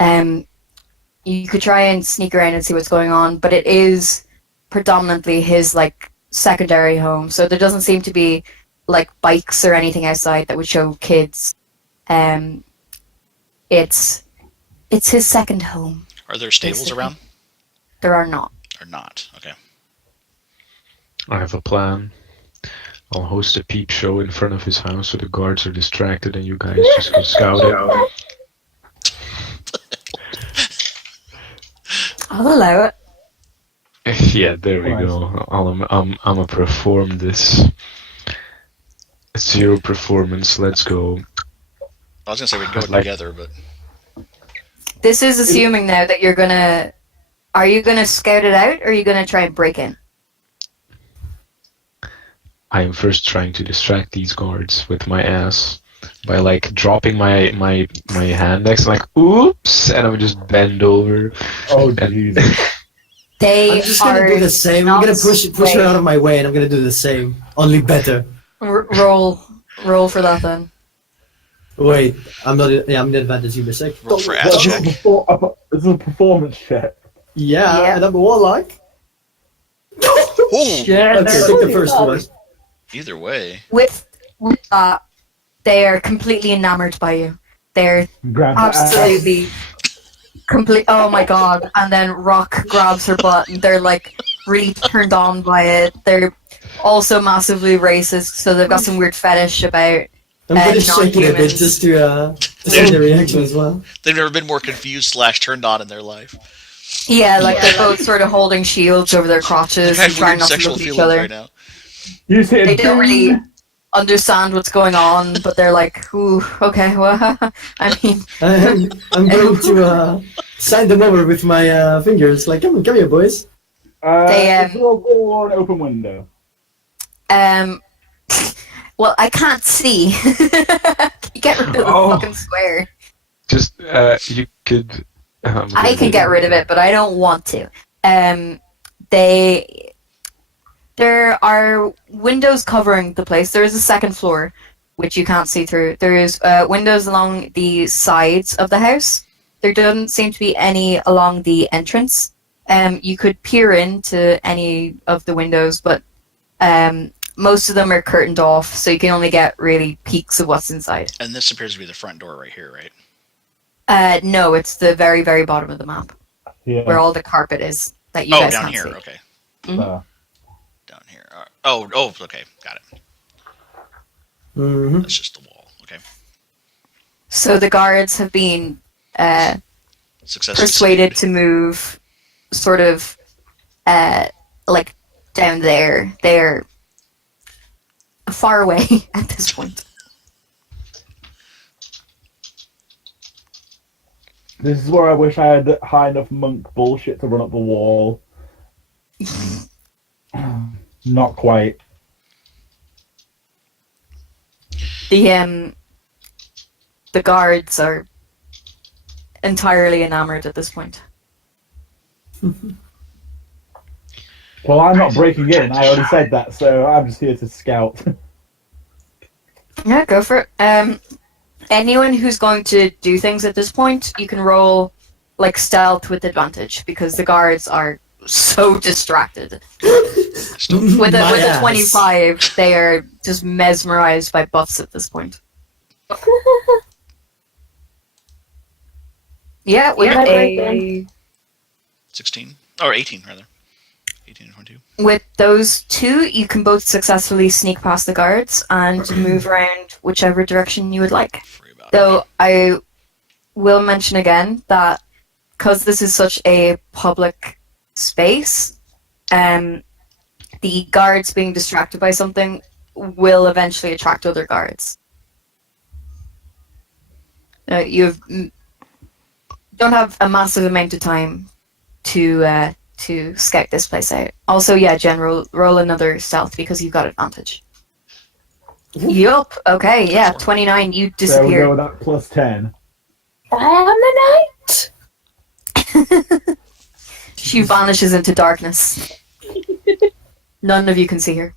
You could try and sneak around and see what's going on, but it is predominantly his like secondary home, so there doesn't seem to be like bikes or anything outside that would show kids. It's his second home. Are there stables around? There are not. Or not? Okay. I have a plan. I'll host a peep show in front of his house so the guards are distracted and you guys just go scout it. I'll allow it. Yeah, there we go. I'ma perform this. 0 performance. Let's go. I was gonna say we'd go together, but This is assuming now that you're gonna. Are you gonna scout it out, or are you gonna try and break in? I am first trying to distract these guards with my ass by like dropping my hand next, like oops, and I would just bend over. Oh, and Jesus. They I'm just gonna do the same. I'm gonna push her out of my way, and I'm gonna do the same, only better. Roll for that then. Wait, I'm not. Yeah, I'm the advantage. You mistake. roll for ass check. This is a performance check. Yeah, and I'm a warlock. Oh, Okay, take the first one. either way. With that, they are completely enamored by you. They're Grab the ass. absolutely complete. Oh my god! And then Rock grabs her butt, and they're like really turned on by it. They're also massively racist, so they've got some weird fetish about. I'm gonna shake it a bit non-humans. just to see the reaction as well. They've never been more confused / turned on in their life. Yeah, like they're both sort of holding shields over their crotches I and have trying weird not to sexual look at each feelings other. right now. You just hit They a don't boom. really understand what's going on, but they're like, ooh, okay, well, I mean, I'm going to sign them over with my fingers. Like, come here, boys. They, Door or an open window. well, I can't see. You get rid of the fucking square. just you could. I can get rid of it, but I don't want to. There are windows covering the place. There is a second floor, which you can't see through. There is windows along the sides of the house. There doesn't seem to be any along the entrance. You could peer into any of the windows, but most of them are curtained off, so you can only get really peeks of what's inside. And this appears to be the front door right here, right? No, it's the very, very bottom of the map, Yeah. where all the carpet is that you Oh, guys down can't here. see. Okay. So, Down here. Oh, okay. Got it. Mm-hmm. That's just the wall. Okay. So the guards have been Successfully persuaded saved. to move sort of like down there. They're far away at this point. this is where I wish I had high enough monk bullshit to run up the wall. Not quite. The guards are entirely enamored at this point. Well, I'm not breaking in. I already said that, so I'm just here to scout. Yeah, go for it. Anyone who's going to do things at this point, you can roll like stealth with advantage because the guards are so distracted. With a 25, they are just mesmerized by buffs at this point. Yeah, with Yeah, a 16 or 18 rather. 18 and 22. with those two, you can both successfully sneak past the guards and move around whichever direction you would like. Free about it. Though I will mention again that because this is such a public space, the guards being distracted by something will eventually attract other guards. Don't have a massive amount of time to scout this place out. Also, yeah, Jen, roll another stealth because you've got advantage. Yup. Okay. Yeah. 29. You There we disappear. go with that plus 10. I am the knight. She vanishes into darkness. none of you can see her.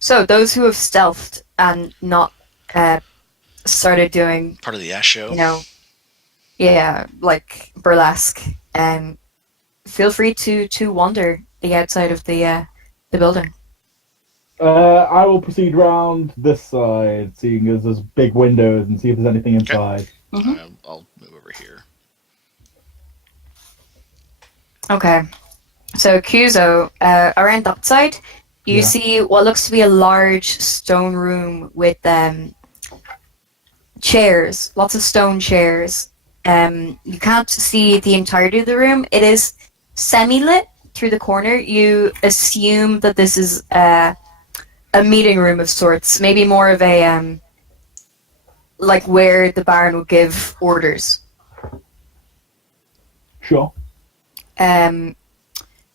So those who have stealthed and not started doing, Part of the ass show. like burlesque, feel free to wander the outside of the building. I will proceed round this side, seeing as there's big windows, and see if there's anything inside. I'll move over here. Okay. So Kyuzo, around that side, you see what looks to be a large stone room with chairs, lots of stone chairs. You can't see the entirety of the room. It is semi-lit through the corner. You assume that this is a meeting room of sorts, maybe more of a like where the Baron would give orders. Sure.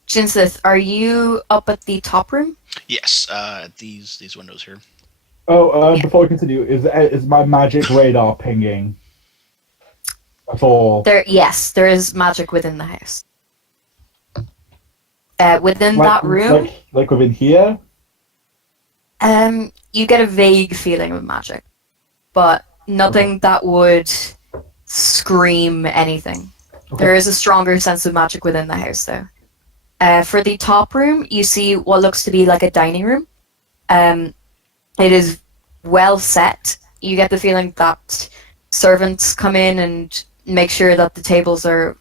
Jinseth, are you up at the top room? Yes, these windows here. Oh, before we continue, is my magic radar pinging at all? There is magic within the house. Within that room, like within here. you get a vague feeling of magic, but nothing that would scream anything. Okay. There is a stronger sense of magic within the house, though. For the top room, you see what looks to be like a dining room. It is well set. You get the feeling that servants come in and make sure that the tables are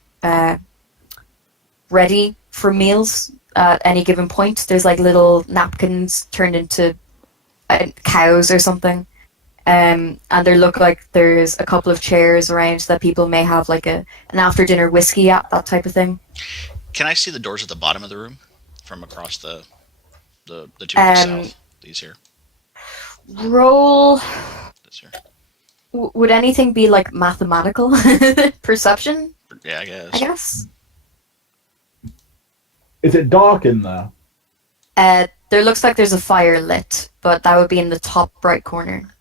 ready for meals at any given point. There's like little napkins turned into cows or something. And there look like there's a couple of chairs around that people may have like an after dinner whiskey at, that type of thing. Can I see the doors at the bottom of the room from across the two to the south? These here. Roll. This here. Would anything be like mathematical perception? Yeah, I guess. Is it dark in there? There looks like there's a fire lit, but that would be in the top right corner.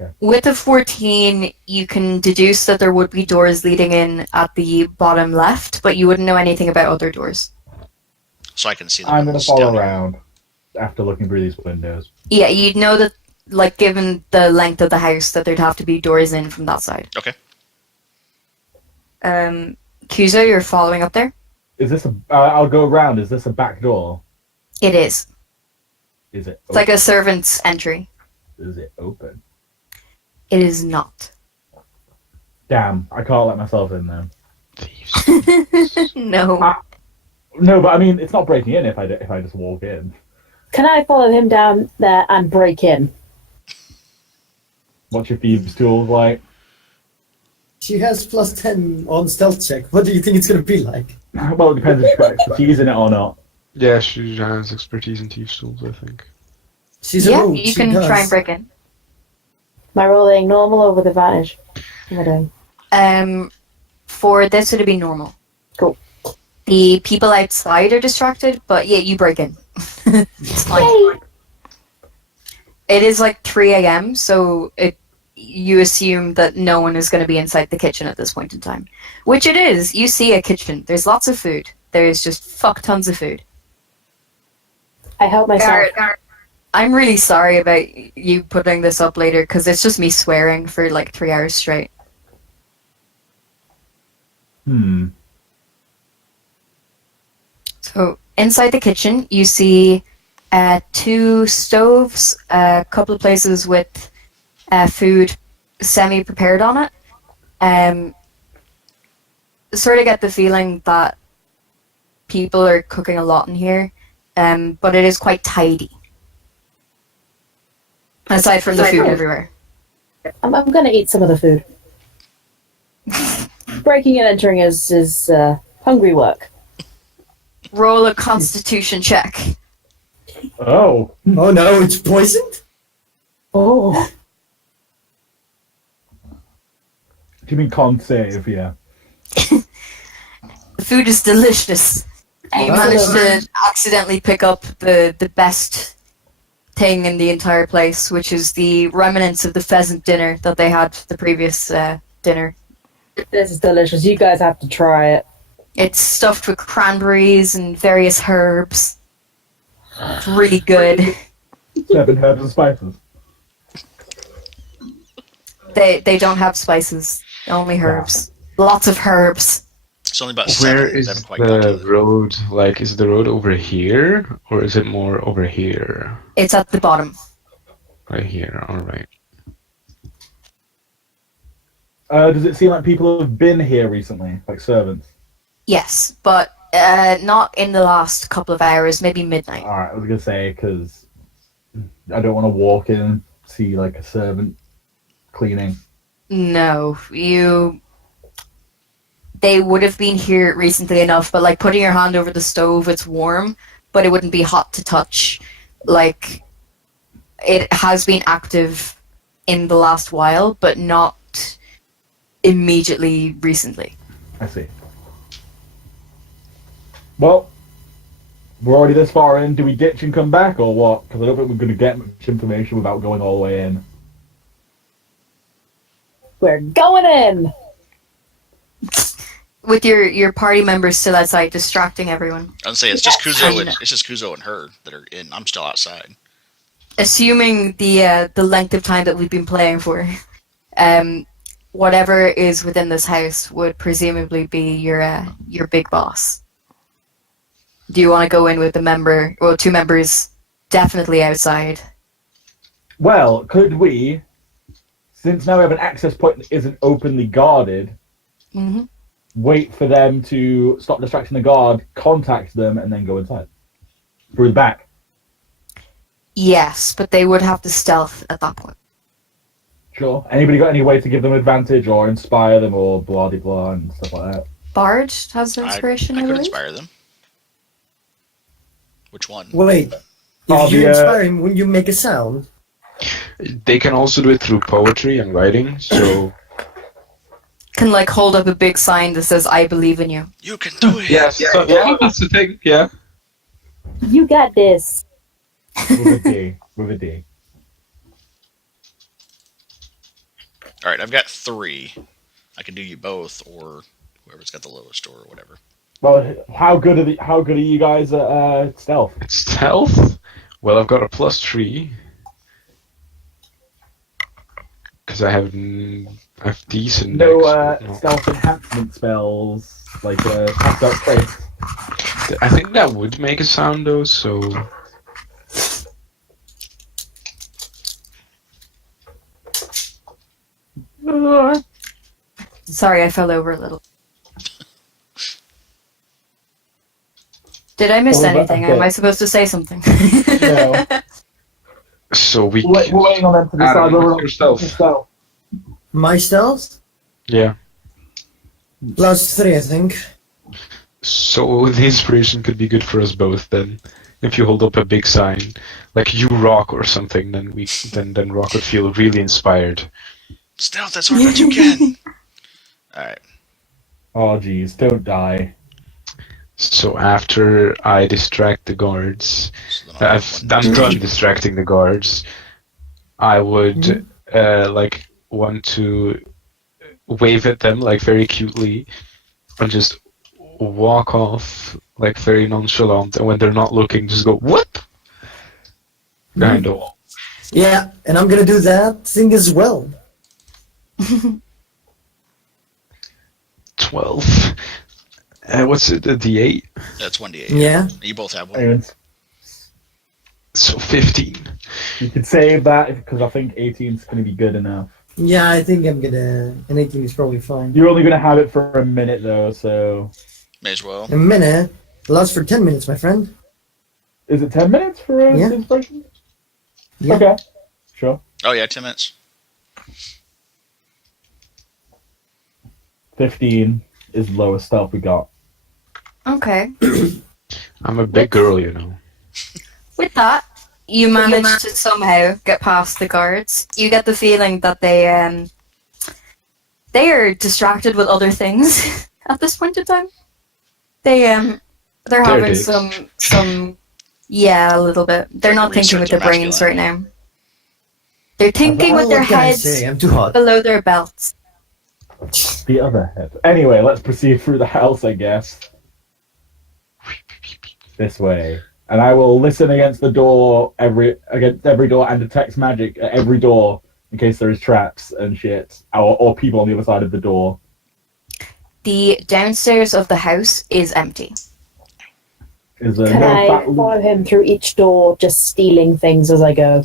Okay. With a 14, you can deduce that there would be doors leading in at the bottom left, but you wouldn't know anything about other doors. So I can see them. I'm going to follow around after looking through these windows. Yeah, you'd know that, like, given the length of the house, that there'd have to be doors in from that side. Okay. Kyuzo, you're following up there? Is this a... I'll go around. Is this a back door? It is. Is it It's like a servant's entry. Is it open? It is not. Damn, I can't let myself in there. No. No, but I mean, it's not breaking in if I just walk in. Can I follow him down there and break in? What's your thieves' tools like? She has plus 10 on stealth check. What do you think it's going to be like? Well, it depends if she's got expertise in it or not. Yeah, she has expertise in thieves' tools, I think. She's a Yeah, rogue. you She can does. try and break in. Am I rolling normal or with advantage? What am I doing? For this, it'd be normal. Cool. The people outside are distracted, but yeah, you break in. It's fine. It is like 3 a.m., so you assume that no one is going to be inside the kitchen at this point in time. Which it is. You see a kitchen. There's lots of food. There's just fuck tons of food. I help myself. Garrett, I'm really sorry about you putting this up later, because it's just me swearing for like 3 hours straight. So, inside the kitchen, you see 2 stoves, a couple of places with food semi-prepared on it. Sort of get the feeling that people are cooking a lot in here, but it is quite tidy. Aside from the food everywhere. I'm going to eat some of the food. Breaking and entering is hungry work. Roll a constitution check. Oh. Oh no, it's poisoned? Oh. Do you mean con save? Yeah. The food is delicious. You managed to accidentally pick up the best thing in the entire place, which is the remnants of the pheasant dinner that they had the previous dinner. This is delicious. You guys have to try it. It's stuffed with cranberries and various herbs. It's really good. 7 herbs and spices. They don't have spices, only herbs. Lots of herbs. It's only about Where 7. They is haven't quite got to the it. road? Like, is the road over here, or is it more over here? It's at the bottom. Right here. All right. Does it seem like people have been here recently, like servants? Yes, but not in the last couple of hours, maybe midnight. Alright, I was gonna say, because I don't want to walk in and see, like, a servant cleaning. No, they would have been here recently enough, but like putting your hand over the stove, it's warm, but it wouldn't be hot to touch. Like, it has been active in the last while, but not immediately recently. I see. Well, we're already this far in. Do we ditch and come back, or what? Because I don't think we're going to get much information without going all the way in. We're going in. With your party members still outside, distracting everyone. I'd say it's just Kyuzo And- it's just Kyuzo and her that are in. I'm still outside. Assuming the length of time that we've been playing for, whatever is within this house would presumably be your big boss. Do you want to go in with the member, well, 2 members definitely outside? Well, could we, since now we have an access point that isn't openly guarded, Mm-hmm. wait for them to stop distracting the guard, contact them, and then go inside? Through the back. Yes, but they would have to stealth at that point. Sure. Anybody got any way to give them advantage or inspire them or blah de blah and stuff like that? Bard has inspiration, I I could believe. inspire them. Which one? Wait, if Oh, you the, inspire him, when you make a sound, They can also do it through poetry and writing. So Can like hold up a big sign that says "I believe in you." You can do it. yeah, that's the thing. Yeah. You got this. With a D. With a D. All right, I've got 3. I can do you both, or whoever's got the lowest, or whatever. Well, how good are you guys at stealth? It's stealth. Well, I've got a +3 because I have decent. No dex. stealth enhancement spells like cast out trace. I think that would make a sound though. So Sorry, I fell over a little. Did I miss Oh, but- anything? okay. Am I supposed to say something? No. so we. We're waiting on them to decide Adam, whether what's your stealth? stealth. my stealth Yeah. +3, I think. So the inspiration could be good for us both then. If you hold up a big sign, like you rock or something, then then Rock would feel really inspired. Stealth as hard as you can. All right. Oh jeez, don't die. So after I distract the guards, So then I'll have one. I'm done distracting the guards. I would like want to wave at them like very cutely, and just walk off like very nonchalant. And when they're not looking, just go whoop behind the wall. Yeah, and I'm gonna do that thing as well. 12. What's it? The D8. That's 1d8. Yeah. You both have one. Anyways, So 15. you could save that because I think 18 is going to be good enough. Yeah, I think I'm gonna. An 18 is probably fine. You're only going to have it for a minute though, so May as well. A minute lasts for 10 minutes, my friend. is it 10 minutes for Yeah. inspiration? Yeah. Okay, sure. Oh yeah, 10 minutes. 15 is lowest stealth we got. Okay. I'm a big girl, you know. With that, you manage to somehow get past the guards. You get the feeling that they are distracted with other things at this point in time. They're having dicks. some yeah, a little bit. They're not thinking with their Research brains right masculine. now. They're thinking with Well, their what can I heads say? I'm too hot. below their belts. The other head. Anyway, let's proceed through the house, I guess. This way. And I will listen against the door against every door and detect magic at every door in case there is traps and shit or people on the other side of the door. The downstairs of the house is empty. Is there Can no I follow him through each door, just stealing things as I go?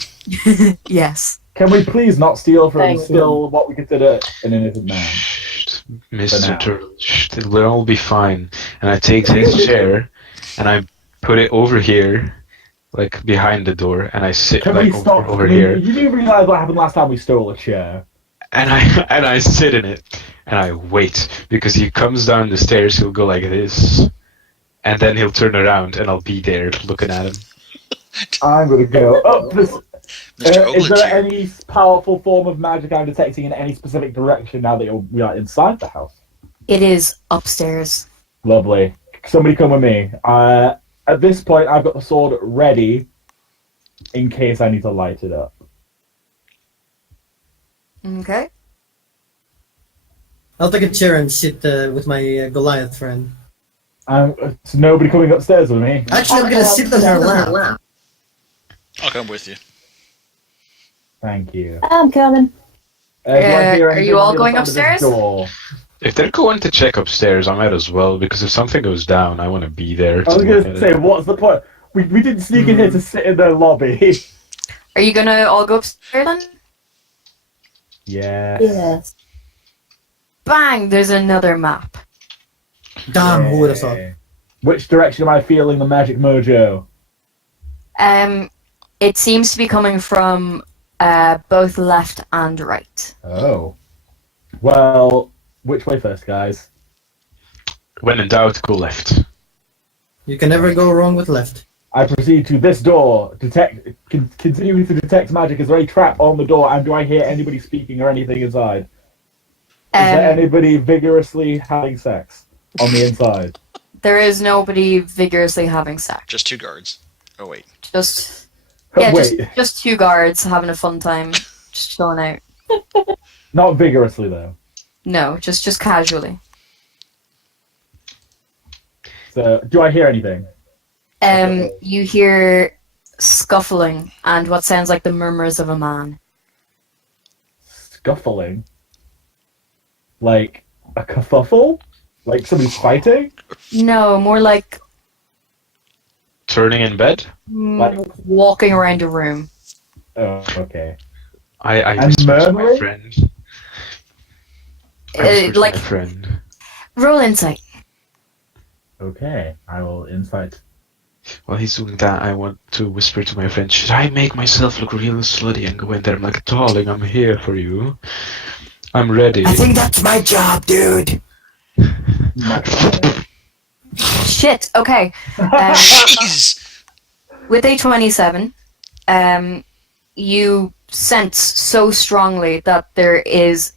Yes. Can we please not steal from Thank still what we consider an innocent man? Shh, Mr. Turtle, shh, we'll all be fine. And I take his chair and I put it over here, like behind the door, and I sit Can like we stop? over here. You do realize what happened last time we stole a chair? And I sit in it and I wait because he comes down the stairs. He'll go like this, and then he'll turn around and I'll be there looking at him. I'm gonna go up this. Mr. Is there Ogletree. any powerful form of magic I'm detecting in any specific direction now that we are inside the house? It is upstairs. Lovely. Somebody come with me. At this point, I've got the sword ready in case I need to light it up. Okay. I'll take a chair and sit with my Goliath friend. Is nobody coming upstairs with me? Actually, I'm gonna sit on her lap. I'll come with you. Thank you. I'm coming. Do I hear are anything you all on the other going side of this upstairs? door? If they're going to check upstairs, I might as well, because if something goes down, I want to be there. I was to going look at to say, it. what's the point? We didn't sneak in here to sit in the lobby. Are you gonna all go upstairs then? Yeah. Yes. Bang! There's another map. Damn, who would have thought? Which direction am I feeling the magic mojo? It seems to be coming from both left and right. Oh. Well, which way first, guys? When in doubt, go left. You can never go wrong with left. I proceed to this door, continuing to detect magic. Is there any trap on the door, and do I hear anybody speaking or anything inside? Is there anybody vigorously having sex on the inside? There is nobody vigorously having sex. Just 2 guards. Oh, wait. Just Wait, just 2 guards having a fun time, just chilling out. not vigorously though. No, just casually. So, do I hear anything? You hear scuffling and what sounds like the murmurs of a man. Scuffling? Like a kerfuffle? Like somebody's fighting? No, more like Turning in bed? walking around a room. Oh, okay. I And whisper to my murmuring? friend. I whisper to Like, my friend. roll insight. Okay, I will insight. While he's doing that, I want to whisper to my friend, should I make myself look real slutty and go in there? I'm like, darling, I'm here for you. I'm ready. I think that's my job, dude. Shit. Okay. Jeez! With a 27, you sense so strongly that there is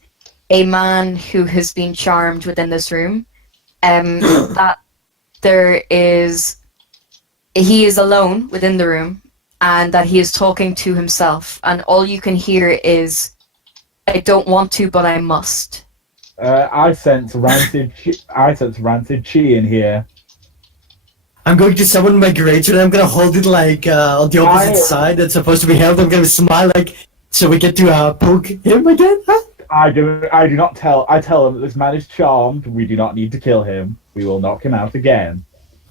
a man who has been charmed within this room. That he is alone within the room, and that he is talking to himself, and all you can hear is, "I don't want to, but I must." I sense rancid chi in here. I'm going to summon my great sword and I'm gonna hold it like on the opposite side that's supposed to be held. I'm gonna smile like so we get to poke him again. Huh? I do not tell. I tell him that this man is charmed. We do not need to kill him. We will knock him out again.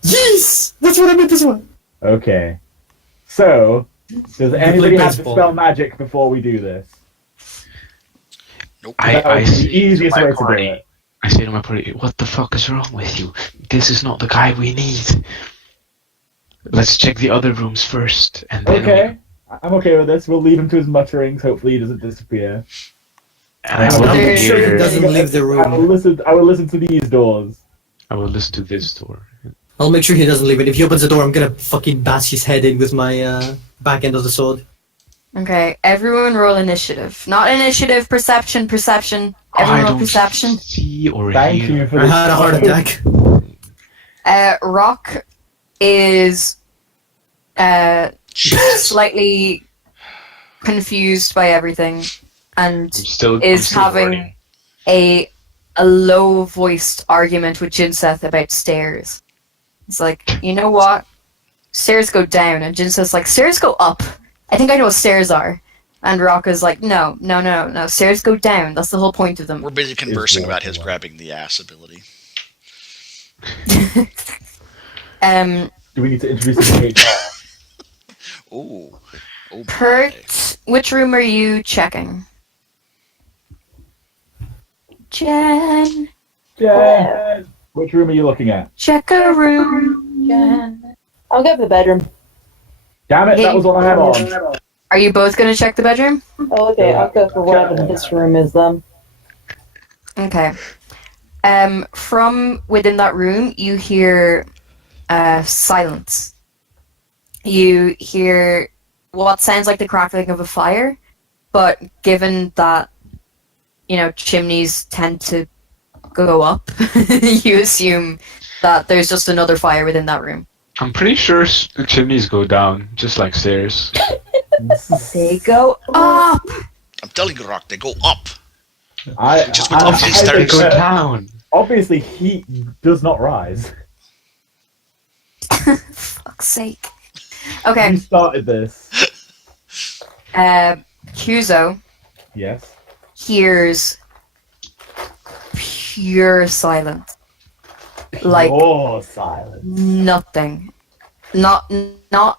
Yes, that's what I meant as well. Okay. So, does anybody have to baseball. spell magic before we do this? Nope. That I would be say the easiest to my way to do party, it. I say to my party, what the fuck is wrong with you? This is not the guy we need. Let's check the other rooms first, and then Okay. I'm okay with this. We'll leave him to his mutterings. Hopefully he doesn't disappear. and I will I'm There- sure he hear. doesn't leave the I will room. listen to these doors. I will listen to this door. I'll make sure he doesn't leave it. If he opens the door, I'm gonna fucking bash his head in with my back end of the sword. Okay, everyone roll initiative. Not initiative, perception. Everyone I roll don't perception. see or Thank hear. you for I this. had a heart attack. Rock is slightly confused by everything and I'm is still having learning. a low-voiced argument with Jinseth about stairs. It's like, you know what? stairs go down, and Jinseth's like, stairs go up. I think I know what stairs are. And Rock is like, no, stairs go down. That's the whole point of them. We're busy conversing about his grabbing the ass ability. Do we need to introduce him to HR? Ooh. Oh, Pert, which room are you checking? Jen. Jenn! Which room are you looking at? Check a room. Jen. I'll go for the bedroom. Damn it, that was what I had on. Are you both going to check the bedroom? Oh, okay, I'll go for whatever this room is then. Okay. From within that room, you hear silence. You hear what sounds like the crackling of a fire, but given that, chimneys tend to go up, you assume that there's just another fire within that room. I'm pretty sure the chimneys go down, just like stairs. They go up! I'm telling you, Rock, they go up. Just went up these They stairs. go down. Obviously, heat does not rise. Fuck's sake. Okay, You started this. Kyuzo Yes. hears pure silence. Like, Oh, silence. nothing. Not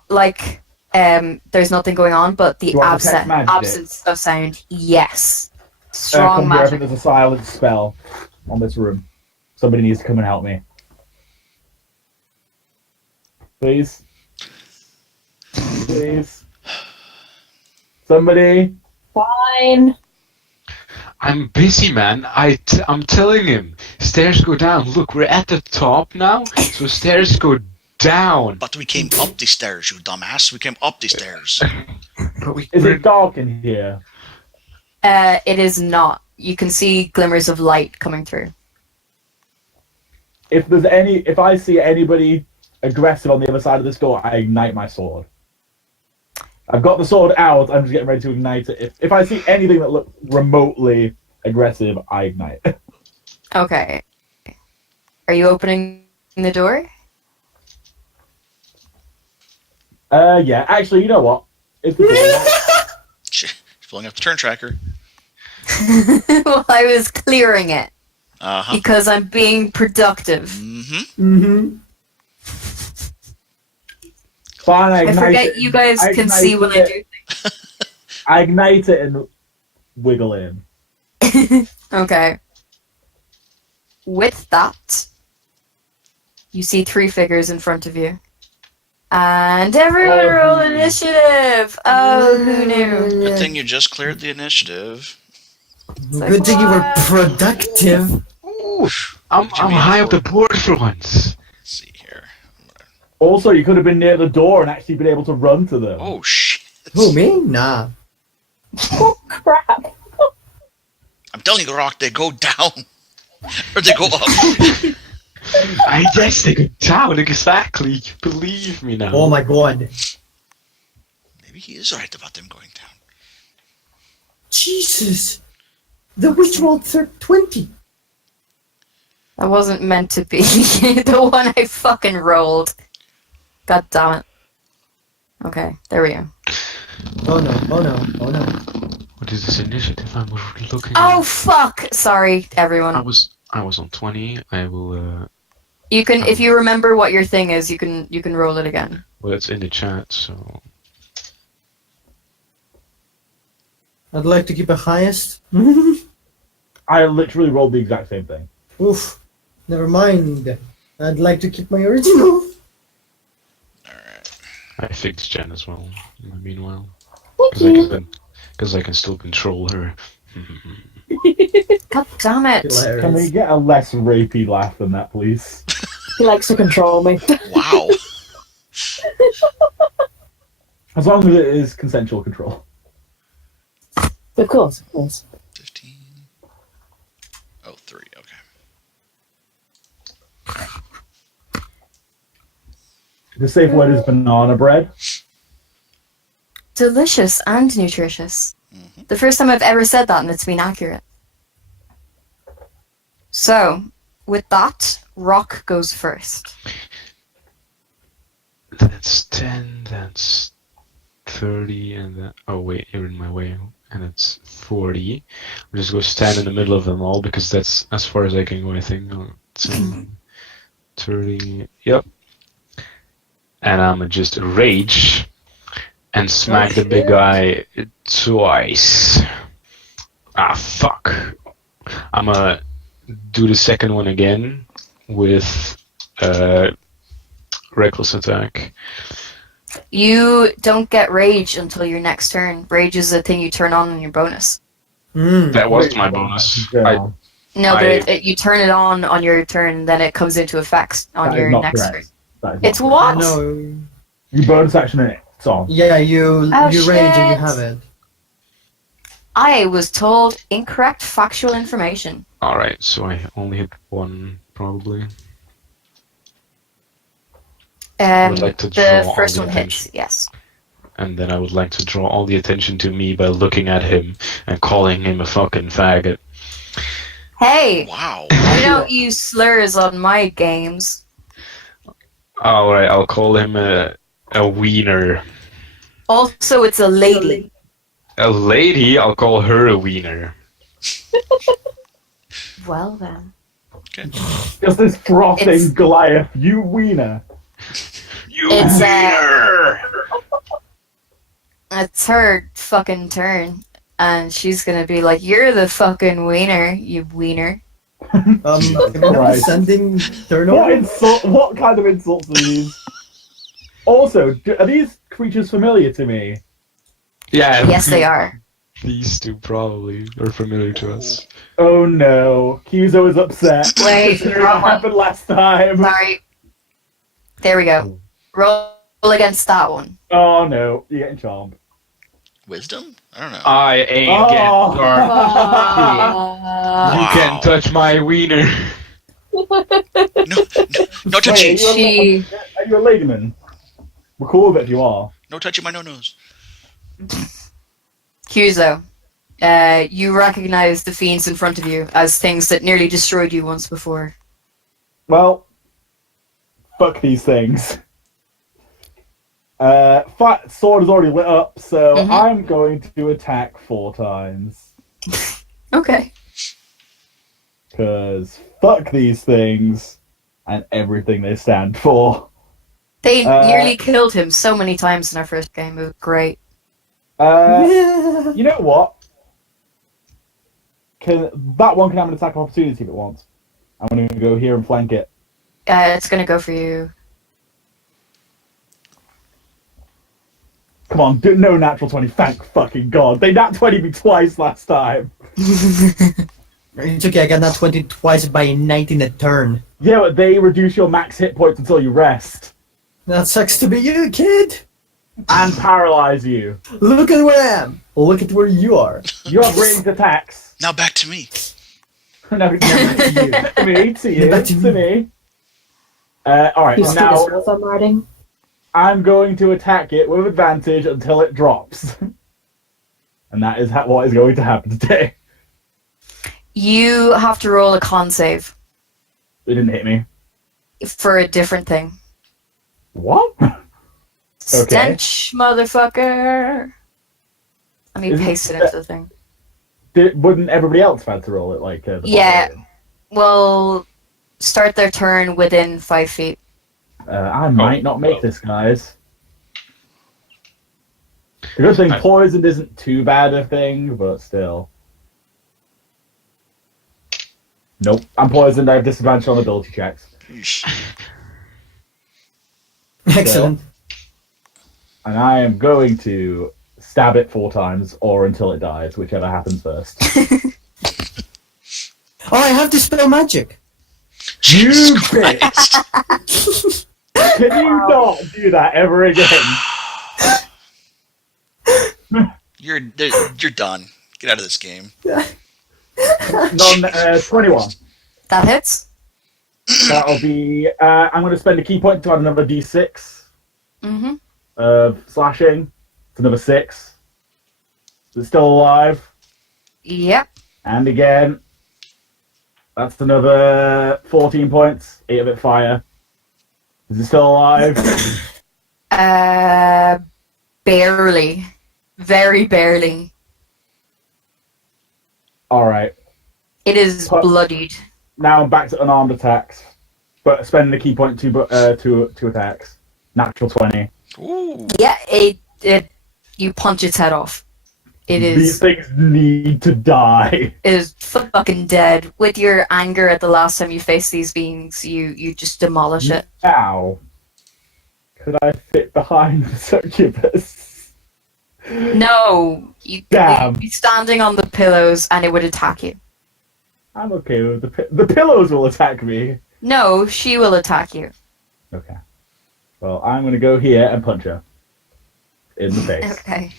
like there's nothing going on, but the Do you want to detect magic? absence of sound. Yes. Strong Come here, I think magic. there's a silence spell on this room. Somebody needs to come and help me. Please. Please. Somebody. Fine. I'm busy, man. I'm telling him. Stairs go down. Look, we're at the top now, so stairs go down. But we came up the stairs, you dumbass. We came up the stairs. But Is it dark in here? It is not. You can see glimmers of light coming through. If I see anybody aggressive on the other side of this door, I ignite my sword. I've got the sword out, I'm just getting ready to ignite it. If I see anything that looks remotely aggressive, I ignite. Okay. Are you opening the door? Yeah, actually, you know what? It's the door. She's pulling up the turn tracker. Well, I was clearing it Uh-huh. because I'm being productive. Mm-hmm. Mm-hmm. Fine, I I ignite forget it. you guys I can ignite see when I it. do I ignite it and wiggle in. things. Okay. With that, you see 3 figures in front of you. And everyone roll initiative! Oh, who knew? Good thing you just cleared the initiative. like, Good thing you were what? productive. Ooh, I'm high up the board for once. Let's see here. Also, you could have been near the door and actually been able to run to them. Oh, shit. Who, me? Nah. Oh, crap. I'm telling you, Rock, they go down. Or they go up. I guess they go down, exactly. Believe me now. Oh my god. Maybe he is right about them going down. Jesus. The witch rolled 20. That wasn't meant to be the one I fucking rolled. God damn it. Okay, there we go. Oh no, oh no, oh no. What is this initiative I'm looking Oh at? fuck! Sorry, everyone. I was on 20. I will. You can, if you remember what your thing is, you can roll it again. Well, it's in the chat, so. I'd like to keep it highest. I literally rolled the exact same thing. Oof. Never mind. I'd like to keep my original. Alright. I fixed Jenn as well. Meanwhile, Thank because you. I can still control her. God damn it! Can we get a less rapey laugh than that, please? He likes to control me. Wow. As long as it is consensual control. Of course, of course. 15. Oh, 3. Okay. The safe word is banana bread. Delicious and nutritious. Mm-hmm. The first time I've ever said that, and it's been accurate. So, with that, Rock goes first. That's 10, that's 30, and then... Oh wait, you're in my way. And it's 40. I'll just go stand in the middle of them all, because that's as far as I can go, I think. 10, 30... Yep. And I'ma just rage and smack the big guy twice. Ah, fuck. I'ma do the second one again with reckless attack. You don't get rage until your next turn. Rage is a thing you turn on in your bonus. That was my bonus. Yeah. No, but you turn it on your turn, then it comes into effect on That is your not next correct. turn. That is It's not what? No. You bonus action it. It's on. Yeah, you Oh, you rage and you shit. have it. I was told incorrect factual information. Alright, so I only hit one, probably. would like to draw The all first the one hits, attention. yes. And then I would like to draw all the attention to me by looking at him and calling him a fucking faggot. Hey, Wow. I don't use slurs on my games. Alright, I'll call him a wiener. Also, it's a lady. A lady, I'll call her a wiener. Well then. Okay. Just this frothing It's- Goliath, you wiener. You It's, wiener! It's her fucking turn. And she's gonna be like, "You're the fucking wiener, you wiener." Can I have a Christ. sending What turnover? insult? What kind of insults are these? Also, are these creatures familiar to me? Yeah, Yes, they are. These two probably are familiar to us. Oh no, Kyuzo is upset. Wait, Considering what happened last time. Sorry. There we go. Roll against that one. Oh no, you're getting charmed. Wisdom? I don't know. I ain't Oh. getting dark. You Wow. can't touch my wiener. No touching. She. Are you a ladyman? We're cool with it if you are. No touching my no-nos. Kyuzo, you recognize the fiends in front of you as things that nearly destroyed you once before. Well, fuck these things. Fat sword is already lit up, so Mhm. I'm going to attack 4 times. Okay. Because fuck these things and everything they stand for. They Uh, nearly killed him so many times in our first game. It was great. You know what? That one can have an attack of opportunity if it wants. I'm going to go here and flank it. It's gonna go for you. Come on, no natural 20, thank fucking god. They nat 20 me twice last time. It's okay, I got that 20 twice by a 19 a turn. Yeah, but they reduce your max hit points until you rest. That sucks to be you, kid! And paralyze you. Look at where I am! Look at where you are. You have ranged attacks. Now back to me. No, to me, to you, Back to to me. Alright, You see now this rules I'm writing? I'm going to attack it with advantage until it drops. And that is what is going to happen today. You have to roll a con save It didn't hit me. for a different thing. What? Stench, motherfucker. Let me Isn't paste it into the thing. Wouldn't everybody else have had to roll it like the Yeah. Barbarian? Well, start their turn within 5 feet. I might not make this, guys. The good thing, poisoned isn't too bad a thing, but still. Nope, I'm poisoned. I have disadvantage on ability checks. Yeesh. Excellent. And I am going to stab it 4 times, or until it dies, whichever happens first. Oh, I have to spell magic! Jesus You Christ. Can you not do that ever again? You're done. Get out of this game. 21. That hits? That'll be. I'm going to spend a key point to add another d6 Mm-hmm. of slashing. It's another 6. It's still alive. Yep. And again. That's another 14 points. 8 of it fire. Is it still alive? Barely. Very barely. Alright. It is bloodied. Now I'm back to unarmed attacks. But spending the key point two attacks. Natural 20. Ooh. Yeah, you punch its head off. These things need to die. It is fucking dead. With your anger at the last time you faced these beings, you just demolish it. Now, could I fit behind the succubus? No, you'd be standing on the pillows and it would attack you. I'm okay with the pillows will attack me. No, she will attack you. Okay. Well, I'm gonna go here and punch her in the face. Okay.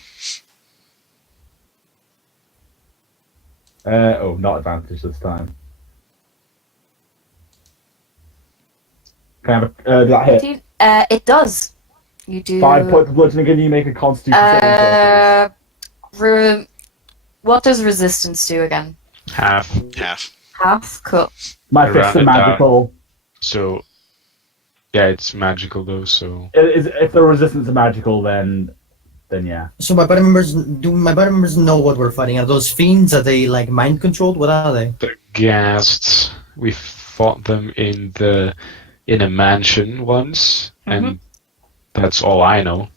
Not advantage this time. Can I have does that hit? It does. You do 5 points of bludgeoning and you make a constitution saving throw. What does resistance do again? Half. Half? Cool. My fists are Rounded down. magical. So, yeah, it's magical though. So If the resistance is magical, then yeah. So my body members know what we're fighting? Are those fiends? Are they like mind controlled? What are they? the ghasts, we fought them in a mansion once, and that's all I know.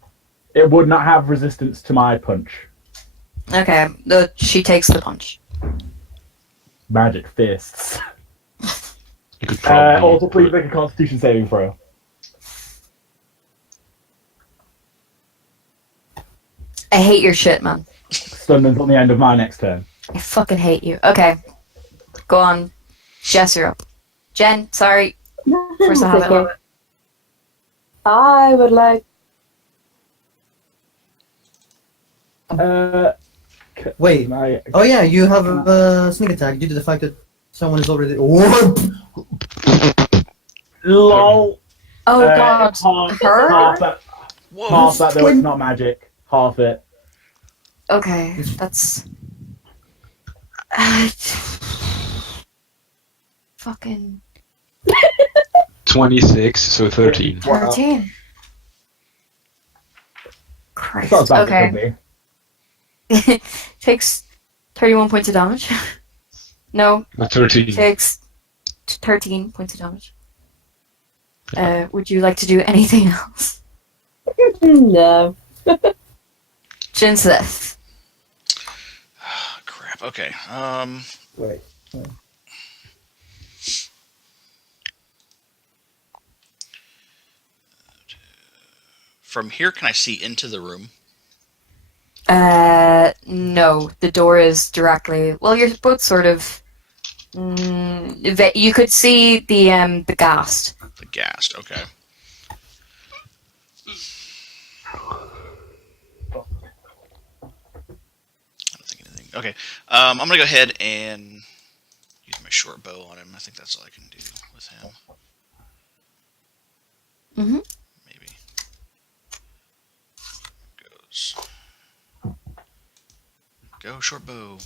It would not have resistance to my punch. Okay, she takes the punch. Magic fists. You could probably Also, please make a constitution saving throw. I hate your shit, man. Stunned until the end of my next turn. I fucking hate you. Okay. Go on. Jess, you're up. Jen, sorry. First I have it. Okay. I would like. Wait. Can I- Oh yeah, you have a sneak attack due to the fact that someone is already. Whoop! LOL. Oh god. Her? Half that though, it's not magic. Half it. Okay, that's... fucking... 26, so 13. 13. It's Christ. not as bad as it Okay. could be. Takes 31 points of damage. No, 13. takes 13 points of damage. Would you like to do anything else? No. Jinseth. Crap. Okay. Wait. From here, can I see into the room? No. The door is directly... Well, you're both sort of... you could see the ghast. The ghast. Okay. I don't think anything. Okay. I'm gonna go ahead and use my short bow on him. I think that's all I can do with him. Mm-hmm. Maybe. Goes. Go short bow.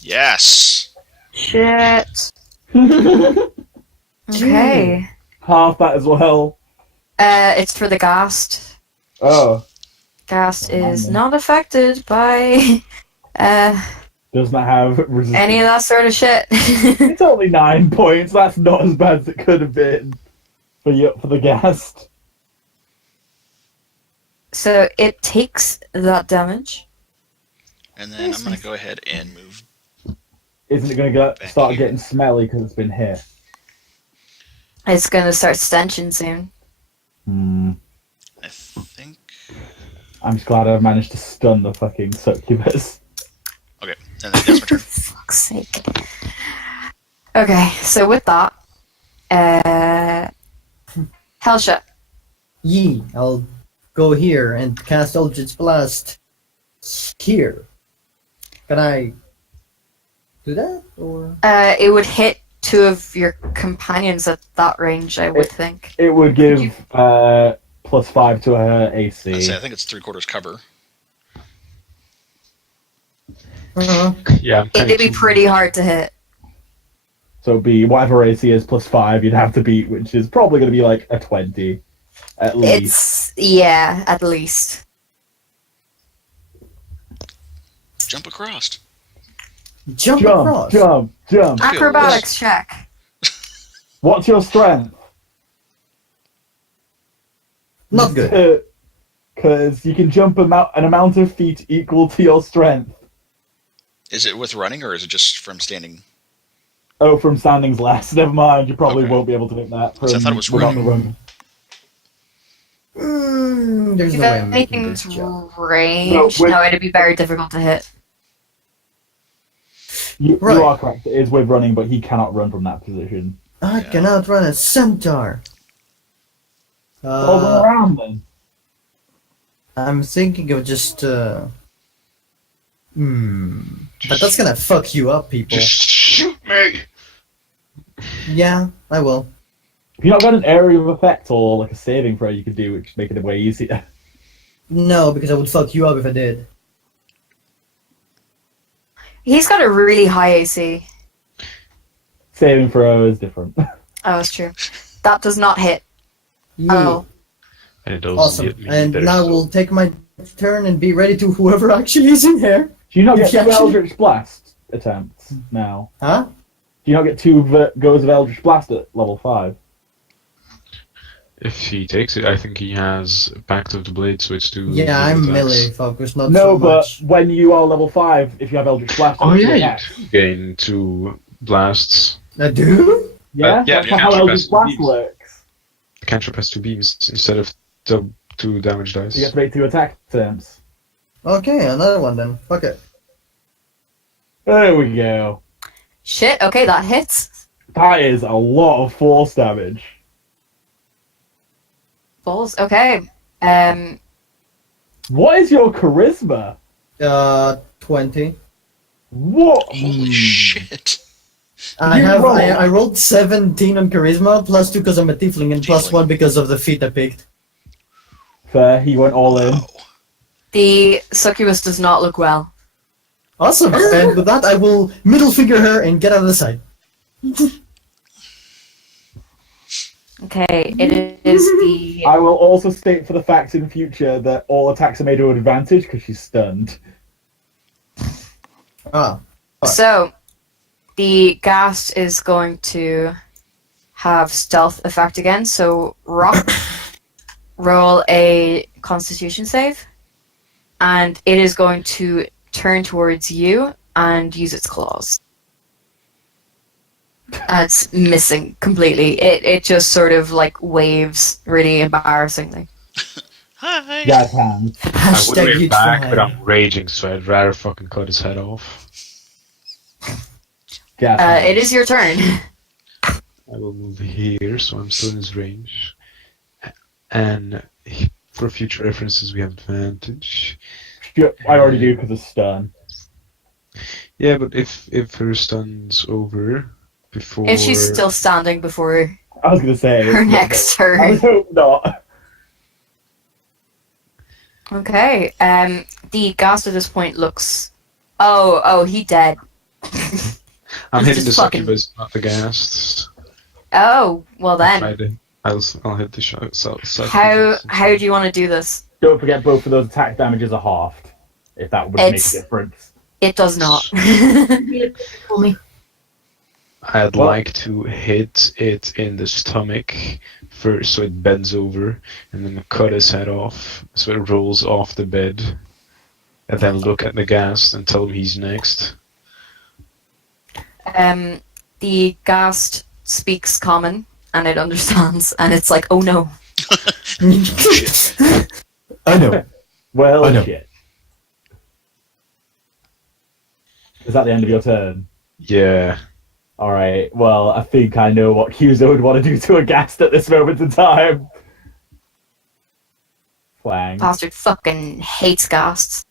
Yes. Shit. Okay. Half that as well. It's for the ghast. Oh. Ghast is not affected by Does not have resistance. any of that sort of shit. It's only 9 points. That's not as bad as it could have been for the ghast. So it takes that damage. And then I'm gonna go ahead and move. Isn't it going to start getting smelly because it's been hit? It's gonna start stenching soon. I think. I'm just glad I've managed to stun the fucking succubus. Okay, and then that's my turn. Fuck's sake. Okay, so with that, Helsha. Yee, I'll go here and cast Eldritch Blast here. Can I do that? Or It would hit two of your companions at that range, I would think. It would give +5 to her AC. Let's say I think it's 3/4 cover. Yeah, I'm It'd be pretty hard to hit. So it'd be whatever AC is +5 you'd have to beat, which is probably going to be like a 20. At least. At least. Jump across. Jump across. Jump. Acrobatics check. What's your strength? Not good. Because you can jump an amount of feet equal to your strength. Is it with running or is it just from standing? Oh, from standing's less. Never mind. You probably Okay. won't be able to hit that. I thought it was without running. the run. There's If no way I'm making anything's this jump. range, no, it'd be very difficult to hit. You Right. are correct. It is with running, but he cannot run from that position. I cannot run a centaur. Hold on around then. I'm thinking of just. But that's gonna fuck you up, people. Just shoot me! Yeah, I will. Have you not got an area of effect or like a saving throw you could do, which would make it way easier? No, because I would fuck you up if I did. He's got a really high AC. Saving throw is different. Oh, that's true. That does not hit. Yeah. Oh. And it doesn't Awesome. hit me. And either, now so- we'll take my turn and be ready to whoever actually is in here. Do you not get Yeah, two actually- Eldritch Blast attempts now? Huh? Do you not get two goes of Eldritch Blast at level 5? If he takes it, I think he has Pact of the Blade switch to. Yeah, I'm attacks. melee focused, not No, so but much. when you are level 5, if you have Eldritch Blast, Oh it's yeah, you attacks. do gain 2 blasts. I do? Yeah, yeah, that's you how can Eldritch press Blast these. works. The cantrip has 2 beams instead of 2 damage dice. You get to make 2 attack attempts. Okay, another one then. Fuck it. There we go. Shit, okay, that hits. That is a lot of force damage. Balls, okay. What is your charisma? 20. What? Holy shit. I rolled 17 on charisma, plus 2 because I'm a tiefling, and plus Tiefling. 1 because of the feat I picked. Fair, he went all in. Wow. The succubus does not look well. Awesome. And with that, I will middle finger her and get out of the sight. Okay, it is the... I will also state for the fact in future that all attacks are made to advantage because she's stunned. Ah. So, the ghast is going to have stealth effect again, so Rock, roll a constitution save, and it is going to turn towards you and use its claws. It's missing completely. It just sort of like waves really embarrassingly. Hi. Jazz hands. I would Hashtag wave huge back, fan. but I'm raging, so I'd rather fucking cut his head off. Jazz hands. It is your turn. I will move here, so I'm still in his range. And for future references, we have advantage. Sure, I already do because of stun. Yeah, but if her stun's over before... If she's still standing before I was going to say. her next I turn. would hope not. Okay, the ghast at this point looks... Oh, he dead. I'm He's hitting the just fucking- succubus, not the ghast. Oh, well then. I'll hit the succubus. How do you want to do this? Don't forget both of those attack damages are halved. If that would make a It's- difference. It does not. For me. I'd Well- like to hit it in the stomach first, so it bends over, and then cut his head off, so it rolls off the bed, and then look at the ghast and tell him he's next. The ghast speaks common, and it understands, and it's like, oh no. I know. Well, I know. shit. Is that the end of your turn? Yeah. Alright, well, I think I know what Kyuzo would want to do to a ghast at this moment in time. Flank. Bastard fucking hates ghasts.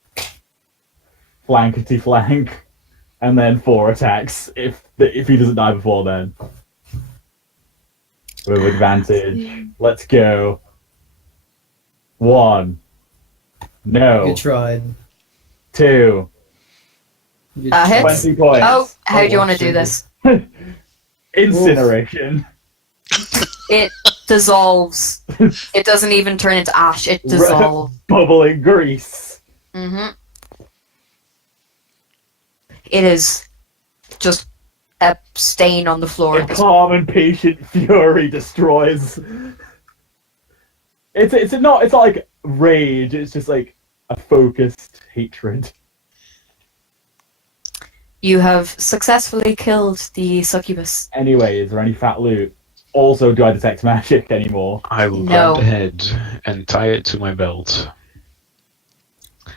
Flankety flank. And then 4 attacks if he doesn't die before then. With advantage. Let's go. 1. No. You tried. 2. You Hits? 20 points. Oh, how do you Oh, want to do shit. this? Incineration. It dissolves. It doesn't even turn into ash. It dissolves. Bubbling grease. Mm-hmm. It is just a stain on the floor. A calm and patient fury destroys. It's not like rage. It's just like a focused hatred. You have successfully killed the succubus. Anyway, is there any fat loot? Also, do I detect magic anymore? I will No. grab the head and tie it to my belt.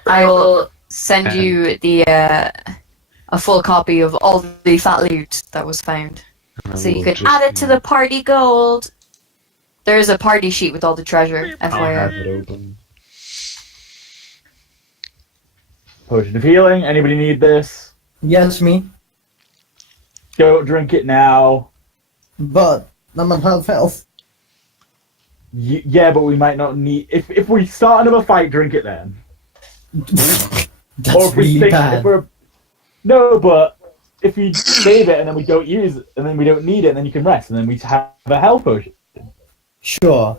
I will send you the a full copy of all the fat loot that was found, And I so you will can just- add it to the party gold. There is a party sheet with all the treasure. I'll have FYI. it open. Potion of healing. Anybody need this? Yes, me. Go drink it now. But I'm on half health. Yeah, but we might not need. If we start another fight, drink it then. That's Or if we really think bad. if we're no, but if you save it and then we don't use it and then we don't need it, and then you can rest and then we have a health potion. Sure.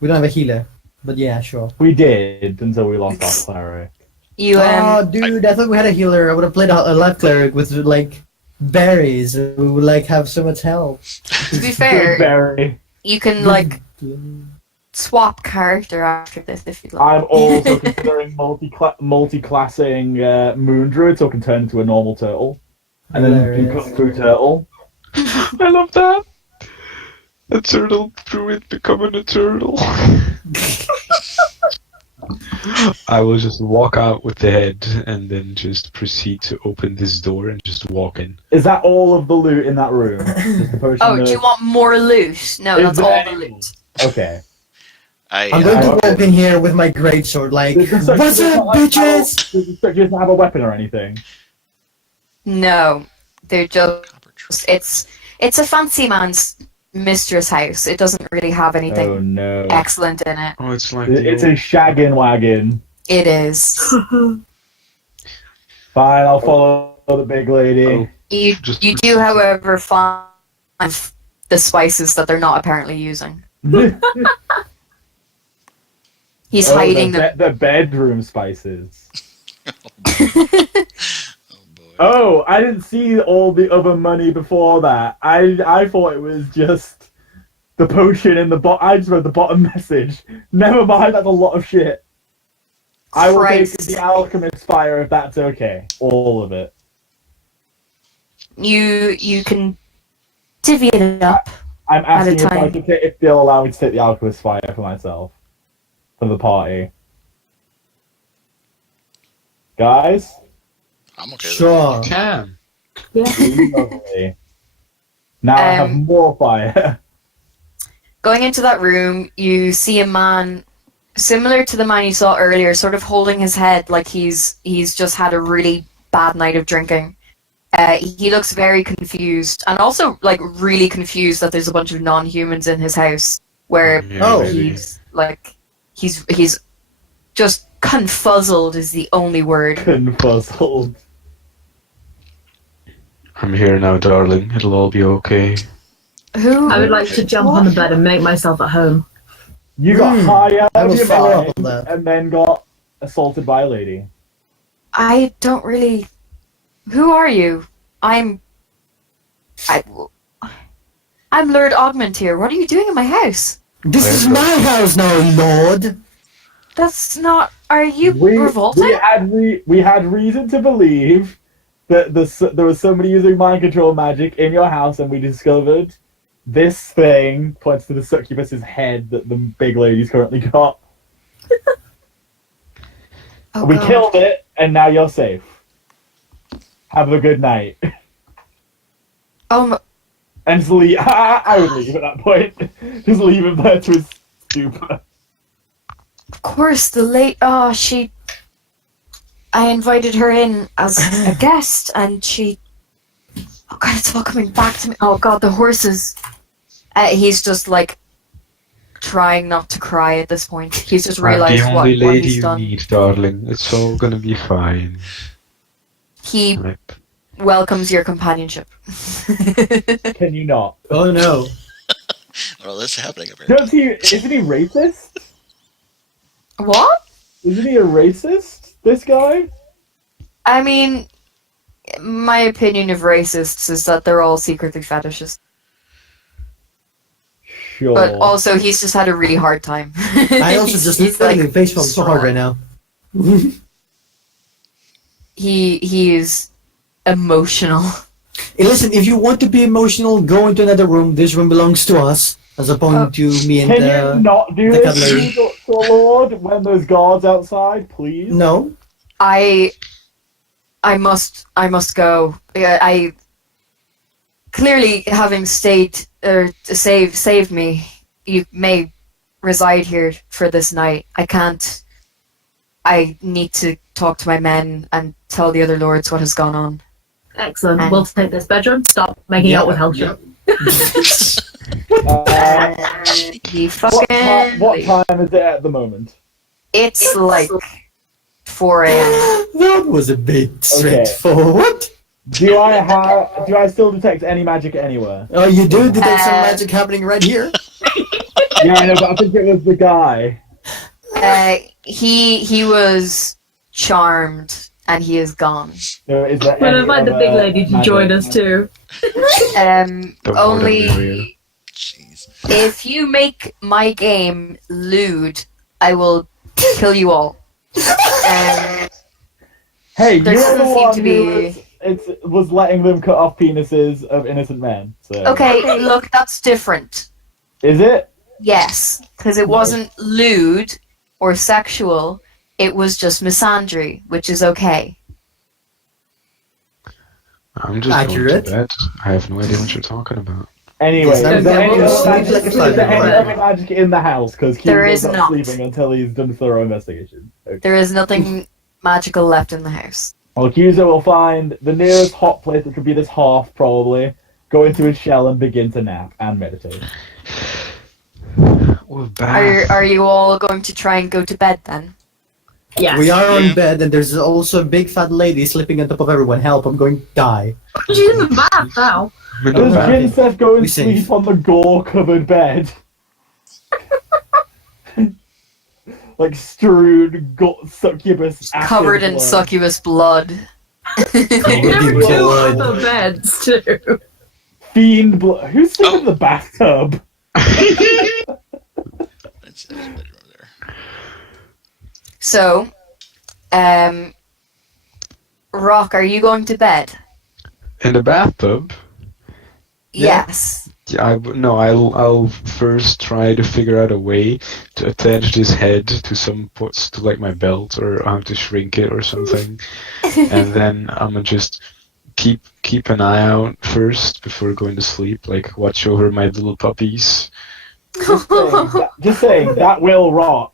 We don't have a healer, but yeah, sure. We did until we lost our cleric. You Oh, dude, I thought we had a healer. I would have played a life cleric with like berries. We would like have so much health. to be fair, Very. you can like swap character after this if you'd like. I'm also considering multi-classing moon druid, so I can turn into a normal turtle, and then do Hilarious. kung fu turtle. I love that. A turtle druid becoming a turtle. I will just walk out with the head and then just proceed to open this door and just walk in. Is that all of the loot in that room? Just the potion Oh, of- do you want more loot? No, Is that's there all the any- loot. Okay. I'm going to walk in here with my greatsword, like, Does the what's structure up, not bitches? Does the structure not have a weapon or anything? No, they're just it's a fancy man's mistress house. It doesn't really have anything Oh no. excellent in it. Oh, it's like It's a shaggin' wagon. It is. Fine, I'll follow the big lady. Oh. You Just you do, however, find the spices that they're not apparently using. He's hiding them. The bedroom spices. Oh boy. Oh, I didn't see all the other money before that. I thought it was just the potion in the bottom. I just read the bottom message. Never mind, that's a lot of shit. I will take Christ. the alchemist fire if that's okay. All of it. You can divvy it up. I'm At a asking time. if they'll allow me to take the alchemist fire for myself. For the party. Guys? I'm okay. With Sure. can. Lovely. Now I have more fire. Going into that room, you see a man similar to the man you saw earlier, sort of holding his head like he's just had a really bad night of drinking. He looks very confused, and also like really confused that there's a bunch of non-humans in his house. Where Oh. he's like he's just confuzzled is the only word. Confuzzled. I'm here now, darling. It'll all be okay. Who? I would like to jump on the bed and make myself at home. You got high out I of will your follow up mind on that. and then got assaulted by a lady. I don't really. Who are you? I'm Lord Augment here. What are you doing in my house? This is my house now, Lord. That's not. Are you We revolting? had reason to believe that there was somebody using mind control magic in your house, and we discovered this thing points to the succubus's head that the big lady's currently got. Oh, We God. killed it, and now you're safe. Have a good night. And just leave. I would leave at that point. Just leave him there to his stupor. Of course, the late. Oh, she. I invited her in as a guest, and she. Oh God, it's all coming back to me. Oh God, the horses. He's just like trying not to cry at this point. He's just realized I'm what the only lady he's you done. need, darling. It's all gonna be fine. He Right. welcomes your companionship. Can you not? Oh no. Well, that's happening apparently. Isn't he racist? What? Isn't he a racist? This guy? I mean, my opinion of racists is that they're all secretly fetishists. Sure. But also, he's just had a really hard time. I also just looked at him face so hard right now. He is emotional. Hey, listen, if you want to be emotional, go into another room. This room belongs to us, as opposed to me and Can you not do the this, cutlery. Lord, when there's guards outside, please? No. I must go. I clearly, having saved me, you may reside here for this night. I can't. I need to talk to my men and tell the other lords what has gone on. Excellent. And- We'll take this bedroom. Stop making out with Helsha. You fucking. What time is it at the moment? It's like 4 a.m. That was a bit straightforward. Do I still detect any magic anywhere? Oh, you do detect some magic happening right here. Yeah, I know, but I think it was the guy. He was charmed and he is gone. No, is there We'll any invite the other big lady to magic? join us too. The more the Only merrier. Jeez. if you make my game lewd, I will kill you all. Hey, There you're the doesn't seem one to who be. was letting them cut off penises of innocent men. So. Okay, look, that's different. Is it? Yes, because it wasn't lewd or sexual. It was just misandry, which is okay. I'm just Accurate. going to bed. I have no idea what you're talking about. Anyway, Yes, is there okay, any well, other magic, sleep like a is there five-year-old. any other magic in the house? Because There Kyuzo's is not not. sleeping until he's done thorough investigation. Okay. There is nothing magical left in the house. Well, Kyuzo will find the nearest hot place, which would be this hearth, probably, go into his shell and begin to nap and meditate. Oh, bath. Are you all going to try and go to bed then? Yes. We are Yeah. on bed, and there's also a big fat lady sleeping on top of everyone. Help, I'm going to die. She's in the bath now. I'm in the Does bath. Jinseth go and We safe. sleep on the gore-covered bed? Like strewn succubus acid Covered in blood. succubus blood. Covered There in were two blood. other beds too. Fiend blood. Who's sleeping in the bathtub? That's his bedroom there. So, Rock, are you going to bed? In the bathtub? Yeah. Yes. Yeah, I'll first try to figure out a way to attach his head to some parts, to like my belt, or how to shrink it or something, and then I'm gonna just keep an eye out first before going to sleep, like watch over my little puppies. Just saying, that will rot.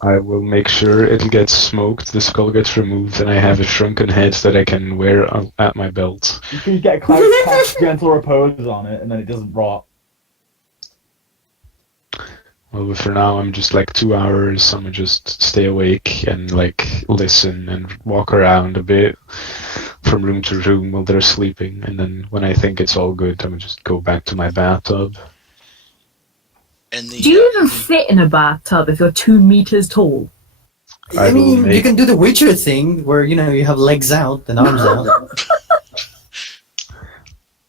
I will make sure it gets smoked, the skull gets removed, and I have a shrunken head that I can wear at my belt. You can get cast gentle repose on it, and then it doesn't rot. Well, but for now, I'm just like 2 hours. I'm gonna just stay awake and like listen and walk around a bit from room to room while they're sleeping. And then when I think it's all good, I'm gonna just go back to my bathtub. And the, Do you even fit in a bathtub if you're 2 meters tall? I I will mean, you make- can do the Witcher thing, where, you know, you have legs out and arms out.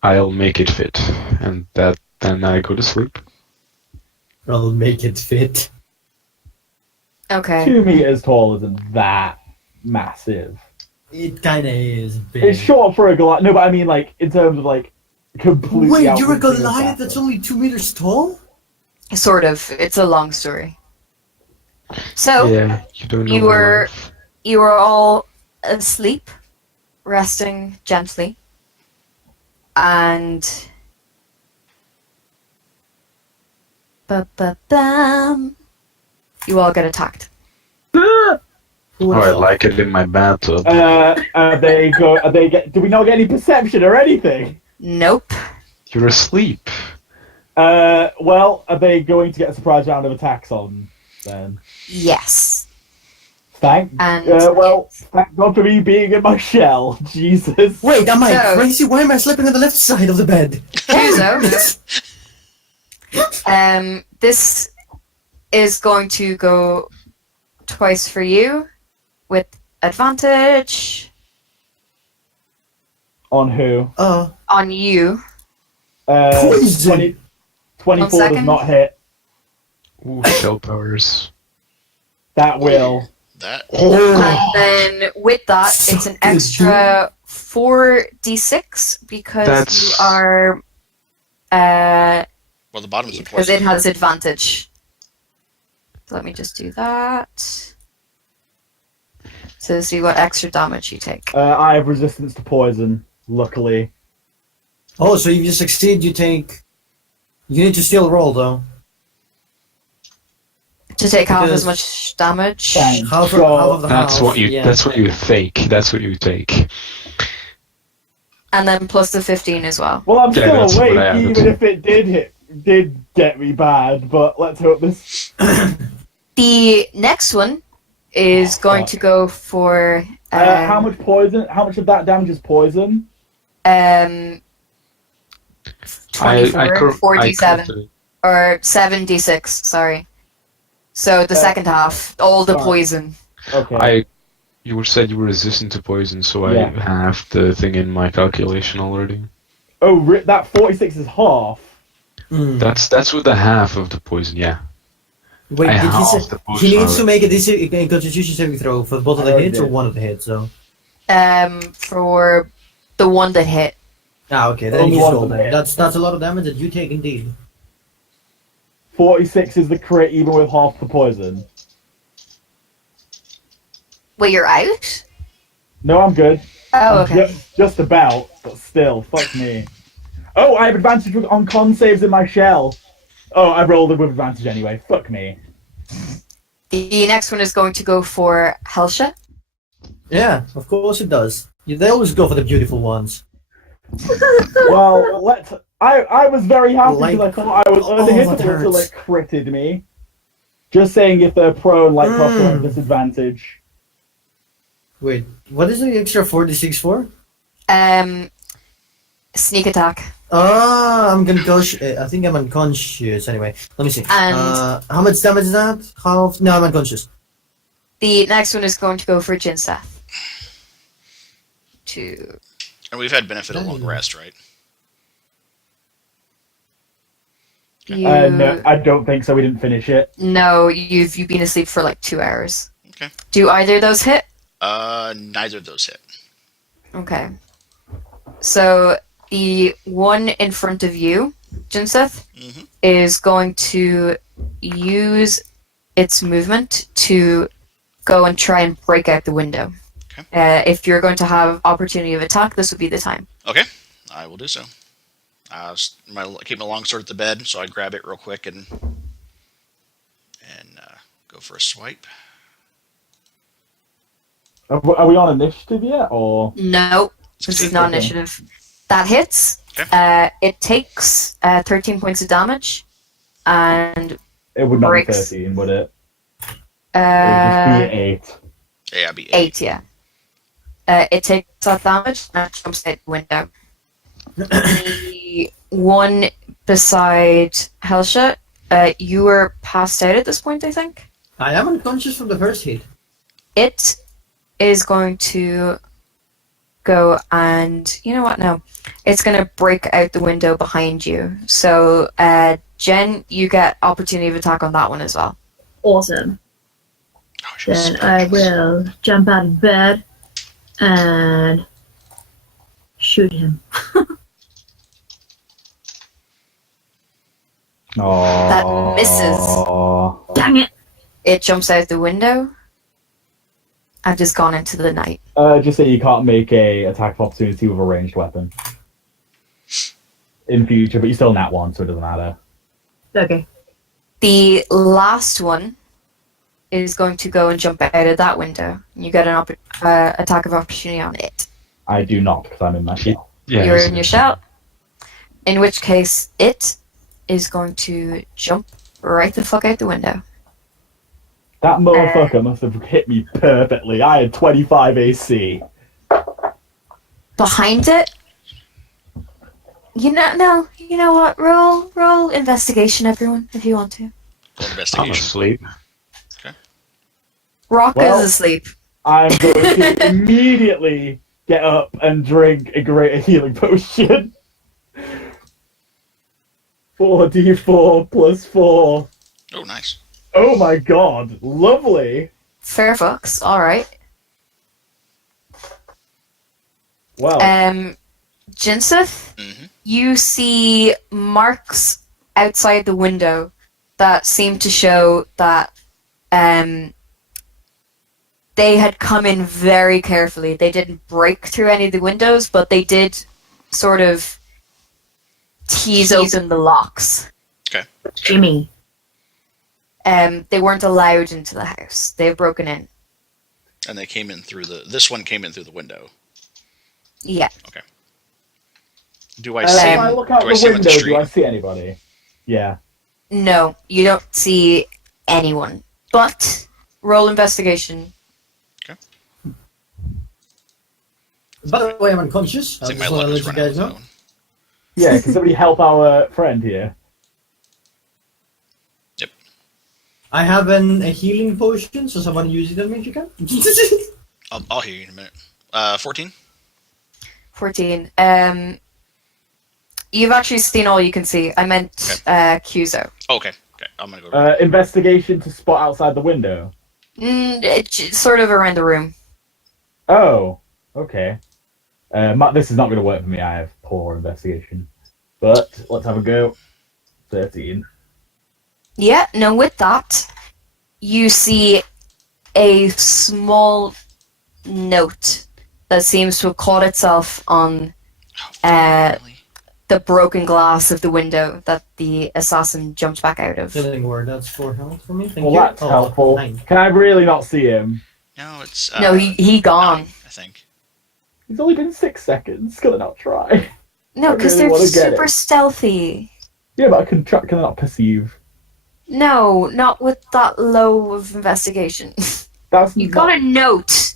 I'll make it fit, and then I go to sleep. I'll make it fit. Okay. 2 meters tall isn't that massive. It kinda is big. It's short for a Goliath. No, but I mean, like, in terms of, like, completely Wait, you're a outreaching his Goliath bathtub. that's only 2 meters tall? Sort of. It's a long story. So, Yeah, you don't know. you my were- life. you are all asleep, resting gently, and ba-ba-bam, you all get attacked. Oh, I like it in my bathtub. Do we not get any perception or anything? Nope. You're asleep. Well, are they going to get a surprise round of attacks on then? Yes. Thank And thank God for me being in my shell. Jesus. Wait, am I So- crazy? Why am I sleeping on the left side of the bed? Kyuzo, This is going to go twice for you with advantage On who? on you. Poison. 24 does second. not hit. Ooh, shell powers. That will. That. And then with that, it's an extra 4d6 because That's- you are. Well, the bottom's a Because poison. it has advantage. So let me just do that. To see what extra damage you take. I have resistance to poison, luckily. Oh, so if you succeed, you take. You need to still roll though. To take half Because- as much damage. Bang. Half So, of the That's half. what you. Yeah. That's what you take. That's what you take. And then plus the 15 as well. Well, I'm Yeah, still that's what I awake, added. even if it did get me bad. But let's hope this. The next one is going to go for. How much poison? How much of that damage is poison? 24, 47, corrupted. or 76, sorry. So the second half, all the sorry. poison. Okay. You said you were resistant to poison, so Yeah. I have the thing in my calculation already. Oh, that 46 is half. Mm. That's with the half of the poison. Yeah. Wait, I did he halved say the poison he needs to already. make a Constitution saving throw for both of the I already hits or did. one of the hits? So. For the one that hit. Ah, okay. Then Only you one roll of them that. hit. That's a lot of damage that you take indeed. 46 is the crit, even with half the poison. Wait, you're out? No, I'm good. Oh, I'm okay. just about, but still, fuck me. Oh, I have advantage on con saves in my shell. Oh, I rolled it with advantage anyway. Fuck me. The next one is going to go for Helsha. Yeah, of course it does. They always go for the beautiful ones. Well, I was very happy Like- because I thought I was Oh, unhittable that until hurts. it critted me. Just saying, if they're prone, like crossing at Mm. disadvantage. Wait, what is the extra 46 for? Sneak attack. Ah, I'm unconscious. I think I'm unconscious anyway. Let me see. And- how much damage is that? Half? No, I'm unconscious. The next one is going to go for Jinseth. And we've had benefit of long rest, right? You... No, I don't think so. We didn't finish it. No, you've been asleep for like 2 hours. Okay. Do either of those hit? Neither of those hit. Okay. So the one in front of you, Jinseth, Mhm. is going to use its movement to go and try and break out the window. If you're going to have opportunity of attack, this would be the time. Okay, I will do so. Keep my longsword at the bed, so I grab it real quick and go for a swipe. Are we on initiative yet, or? No, this is not Okay. initiative. That hits. Okay. It takes 13 points of damage, and It would not Breaks. be 13, would it? It would just be 8. Yeah, I'd be 8, yeah. It takes that damage and jumps out the window. The one beside Helsha, you were passed out at this point, I think. I am unconscious from the first hit. It is going to go and... You know what? No. It's going to break out the window behind you. So, Jenn, you get opportunity of attack on that one as well. Awesome. Oh, she was Then stuck. I will jump out of bed and shoot him. Aww. misses. Dang it! It jumps out the window and just gone into the night. Just say you can't make a attack of opportunity with a ranged weapon in future, but you still nat 1, so it doesn't matter. Okay. The last one is going to go and jump out of that window. You get an attack of opportunity on it. I do not, because I'm in my shell. Yeah. You're isn't in your it? shell. In which case, it is going to jump right the fuck out the window. That motherfucker must have hit me perfectly. I had 25 AC. Behind it, You know, no. You know what? Roll investigation, everyone, if you want to. Roll I'm investigation. asleep. Rock Well- is asleep. I'm going to immediately get up and drink a greater healing potion. 4d4 plus 4. Oh, nice. Oh my god, lovely. Fair fucks. All right. Well, Jinseth, Mm-hmm. you see marks outside the window that seem to show that they had come in very carefully. They didn't break through any of the windows, but they did sort of tease open the locks. Jimmy. They weren't allowed into the house. They've broken in. And they came in through this one came in through the window. Yeah. Do I if see I look out do I the see him at the window, street? do I see anybody? Yeah. No, you don't see anyone. But roll investigation. By the way, I'm unconscious. I I think my just want luck to is let you running guys on its know. own. Yeah, can somebody help our friend here? I have a healing potion, so someone use it on me if you can. I'll hear you in a minute. 14? 14. You've actually seen all you can see. I meant Kyuzo. Oh, okay. I'm gonna go. Investigation to spot outside the window. It's sort of around the room. Oh, okay. This is not going to work for me. I have poor investigation. But let's have a go. 13. Yeah, no, with that, you see a small note that seems to have caught itself on Really? the broken glass of the window that the assassin jumped back out of. Healing word, that's 4 health for me. Thank Well, you. that's helpful. 9. Can I really not see him? No, it's No, he gone. 9, I think. He's only been 6 seconds. Can I not try? No, I because really they're wanna get super it. stealthy. Yeah, but can I not perceive? No, not with that low of investigation. That's You not... got a note.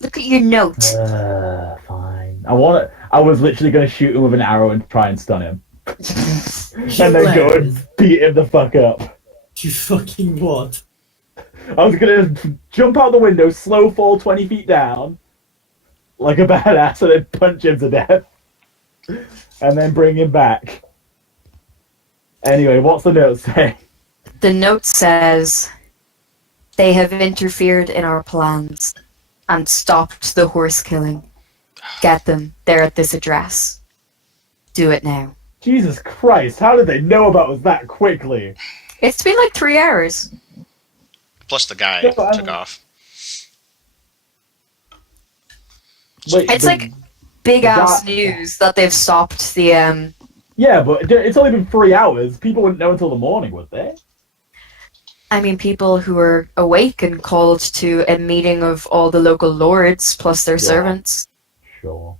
Look at your note. Fine. I was literally going to shoot him with an arrow and try and stun him. And then go and beat him the fuck up. You fucking what? I was going to jump out the window, slow fall 20 feet down, like a badass, and then punch him to death. And then bring him back. Anyway, what's the note say? The note says, they have interfered in our plans and stopped the horse killing. Get them. They're at this address. Do it now. Jesus Christ, how did they know about us that quickly? It's been like 3 hours. Plus the guy Yeah, but took off. Wait, It's like big ass news that they've stopped the Yeah, but it's only been 3 hours. People wouldn't know until the morning, would they? I mean, people who were awake and called to a meeting of all the local lords plus their servants. Sure.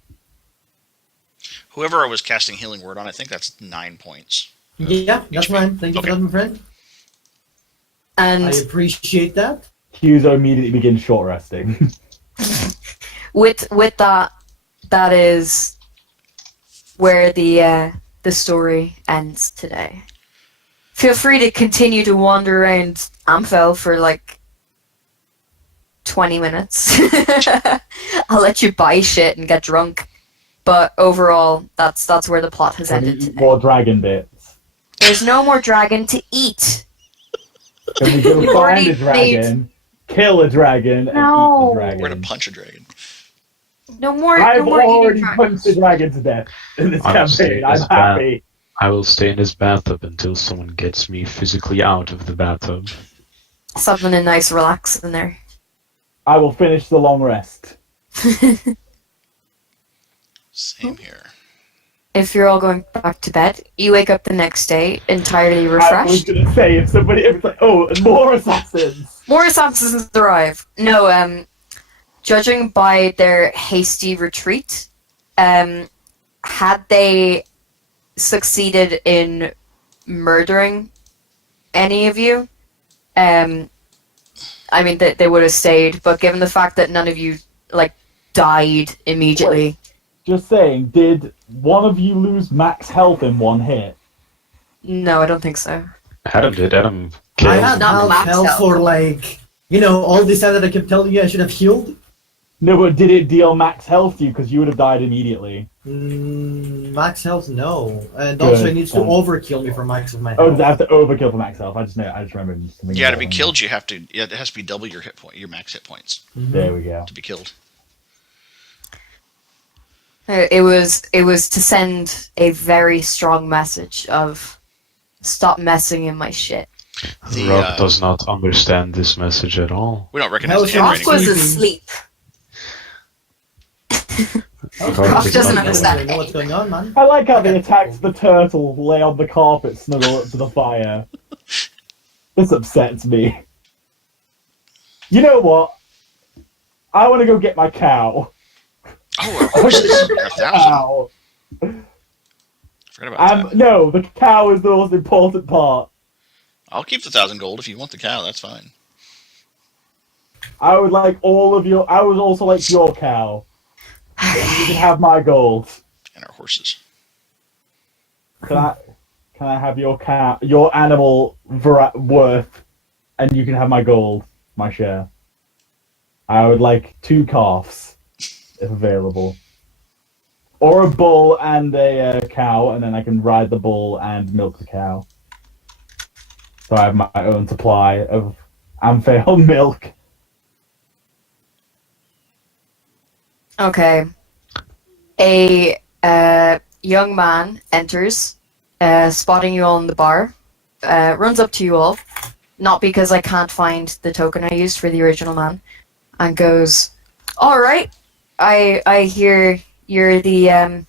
Whoever I was casting healing word on, I think that's 9 points. Yeah, that's HP. mine. Thank you Okay. for that, my friend. And I appreciate that. Kyuzo immediately begins short resting. with that, that is where the story ends today. Feel free to continue to wander around Amphail for like 20 minutes. I'll let you buy shit and get drunk. But overall, that's where the plot has Can we ended eat today. more dragon bits? There's no more dragon to eat. Can we go We've find already a dragon, kill a dragon, and No. eat the We're gonna dragon? punch a dragon. No more. I've no more eating already dragons. punched the dragon to death in this I'm campaign. saying I'm it's bad. happy. I will stay in this bathtub until someone gets me physically out of the bathtub. Something a nice relax in there. I will finish the long rest. Same here. If you're all going back to bed, you wake up the next day entirely I was refreshed. going to say, if it's like, oh, and more assassins. More assassins arrive. No, judging by their hasty retreat, had they succeeded in murdering any of you, I mean, they would have stayed, but given the fact that none of you, like, died immediately, Just saying, did one of you lose max health in one hit? No, I don't think so. Adam did. Adam I killed. had Not half max health health. for like, all this time that I kept telling you I should have healed. No, but did it deal max health to you? Because you would have died immediately. Max health, no. And Good, also it needs to fine. overkill me for max of my Oh, health. does I have to overkill for max health? I just remembered something. Yeah, to about be that. killed, you have to. Yeah, it has to be double your your max hit points There we go. to be killed. It was to send a very strong message of stop messing in my shit. The, Rock does not understand this message at all. We don't recognize How the is your Rock handwriting. was Sleeping. asleep. Rock doesn't I understand. know what's going on, man. I like how they attacked the turtle, lay on the carpet, snuggle up to the fire. This upsets me. You know what? I want to go get my cow. Oh, our horses are 1,000. Cow. Forgot about that. No, the cow is the most important part. I'll keep the 1,000 gold if you want the cow. That's fine. I would like all of your. I would also like your cow. You can have my gold. And our horses. Can I have your cow, your animal worth, and you can have my gold, my share. I would like 2 calves, if available, or a bull and a cow, and then I can ride the bull and milk the cow. So I have my own supply of Amphail milk. Okay. A young man enters, spotting you all in the bar, runs up to you all, not because I can't find the token I used for the original man, and goes, "All right, I hear you're the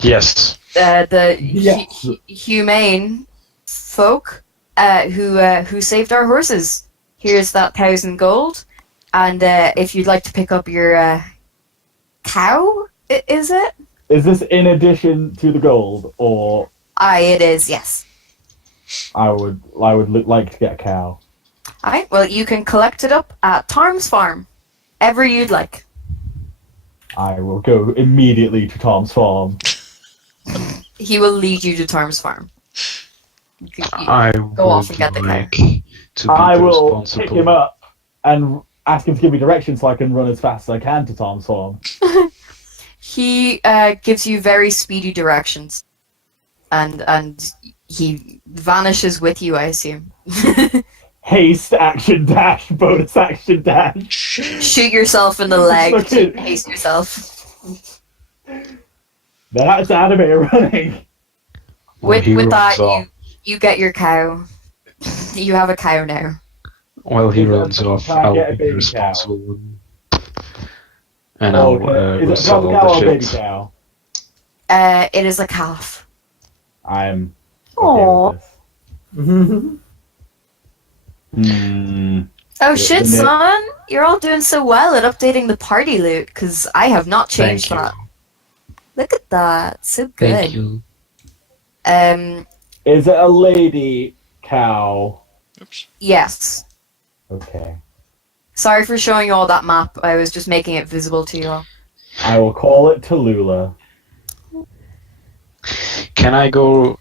Yes. Yes. humane folk who saved our horses. Here's that 1,000 gold, and if you'd like to pick up your cow, is it? Is this in addition to the gold, or Aye, it is. Yes. I would like to get a cow? Alright, well, you can collect it up at Tarm's farm. Ever you'd like. I will go immediately to Tom's farm. He will lead you to Tarm's farm. You I go off and get would the cow. like to be I the will responsible. pick him up and ask him to give me directions so I can run as fast as I can to Tom's farm. He gives you very speedy directions. And he vanishes with you, I assume. Haste, action, dash, bonus action, dash. Shoot yourself in the leg to haste yourself. That's anime running. Well, he With that, runs off. you get your cow. You have a cow now. While he Can I- runs off, can I I'll get a be baby responsible one. And Oh, I'll okay. Is it a sell proper all cow or the a baby shit. cow? It is a calf. I'm Aww. okay with this. Oh shit, isn't it? son! You're all doing so well at updating the party loot, because I have not changed Thank you. that. Look at that, so Thank good. you. Is it a lady cow? Oops. Yes. Okay. Sorry for showing you all that map. I was just making it visible to you all. I will call it Tallulah. Can I go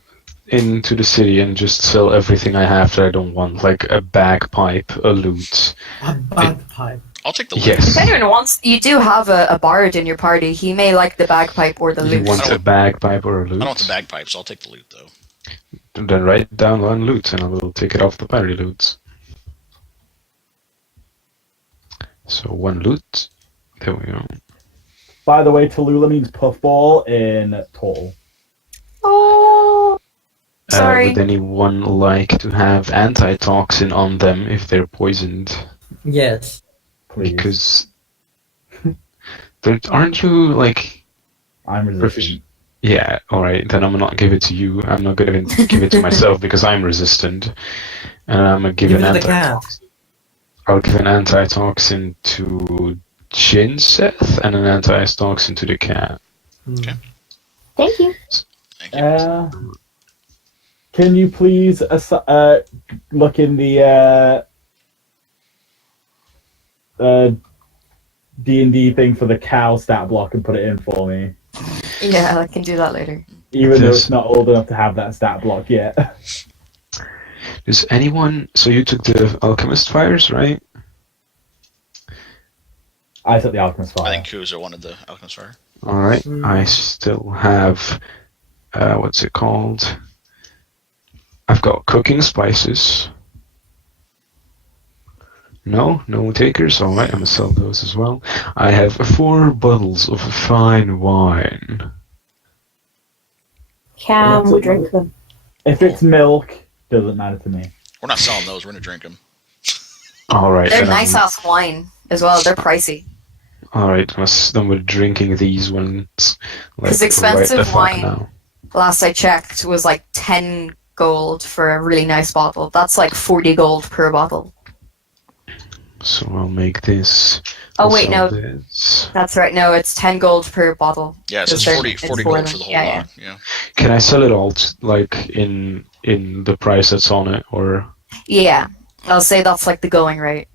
into the city and just sell everything I have that I don't want, like a bagpipe, a lute? A bagpipe. I'll take the loot. Yes. If anyone wants, you do have a bard in your party. He may like the bagpipe or the You lute. want a bagpipe or a I lute? don't want the bagpipes. I'll take the loot, though. Then write down one lute and I will take it off the party lute. So one lute. There we go. By the way, Tallulah means puffball in Tortle. Oh, sorry. Would anyone like to have antitoxin on them if they're poisoned? Yes. Please. Because aren't you like I'm resistant. proficient? Yeah, alright, then I'm not give it to you. I'm not gonna give it to myself because I'm resistant. And I'm gonna give Give an it to the cat. antitoxin. I'll give an antitoxin to Jinseth and an antitoxin to the cat. Okay. Thank you. Thank you. Can you please look in the D&D thing for the cow stat block and put it in for me. Yeah, I can do that later. Even though it's not old enough to have that stat block yet. Does anyone... So you took the Alchemist Fires, right? I took the Alchemist Fire. I think Kyuzo wanted the Alchemist Fire. Alright, I still have... what's it called? I've got cooking spices. No takers? Alright, I'm gonna sell those as well. I have 4 bottles of fine wine. Can we drink them? If it's milk, doesn't matter to me. We're not selling those. We're gonna drink them. Alright. They're nice ass wine as well. They're pricey. Alright, then we're drinking these ones. Because Like, expensive right the fuck wine, now. last I checked, was like 10 gold for a really nice bottle. That's like 40 gold per bottle. So I'll make this. Oh, I'll wait, sell no. This. That's right. No, it's 10 gold per bottle. Yeah, so it's Because 40 it's gold them. for the whole Yeah, lot. Yeah. Can I sell it all like in the price that's on it, or? Yeah, I'll say that's like the going rate.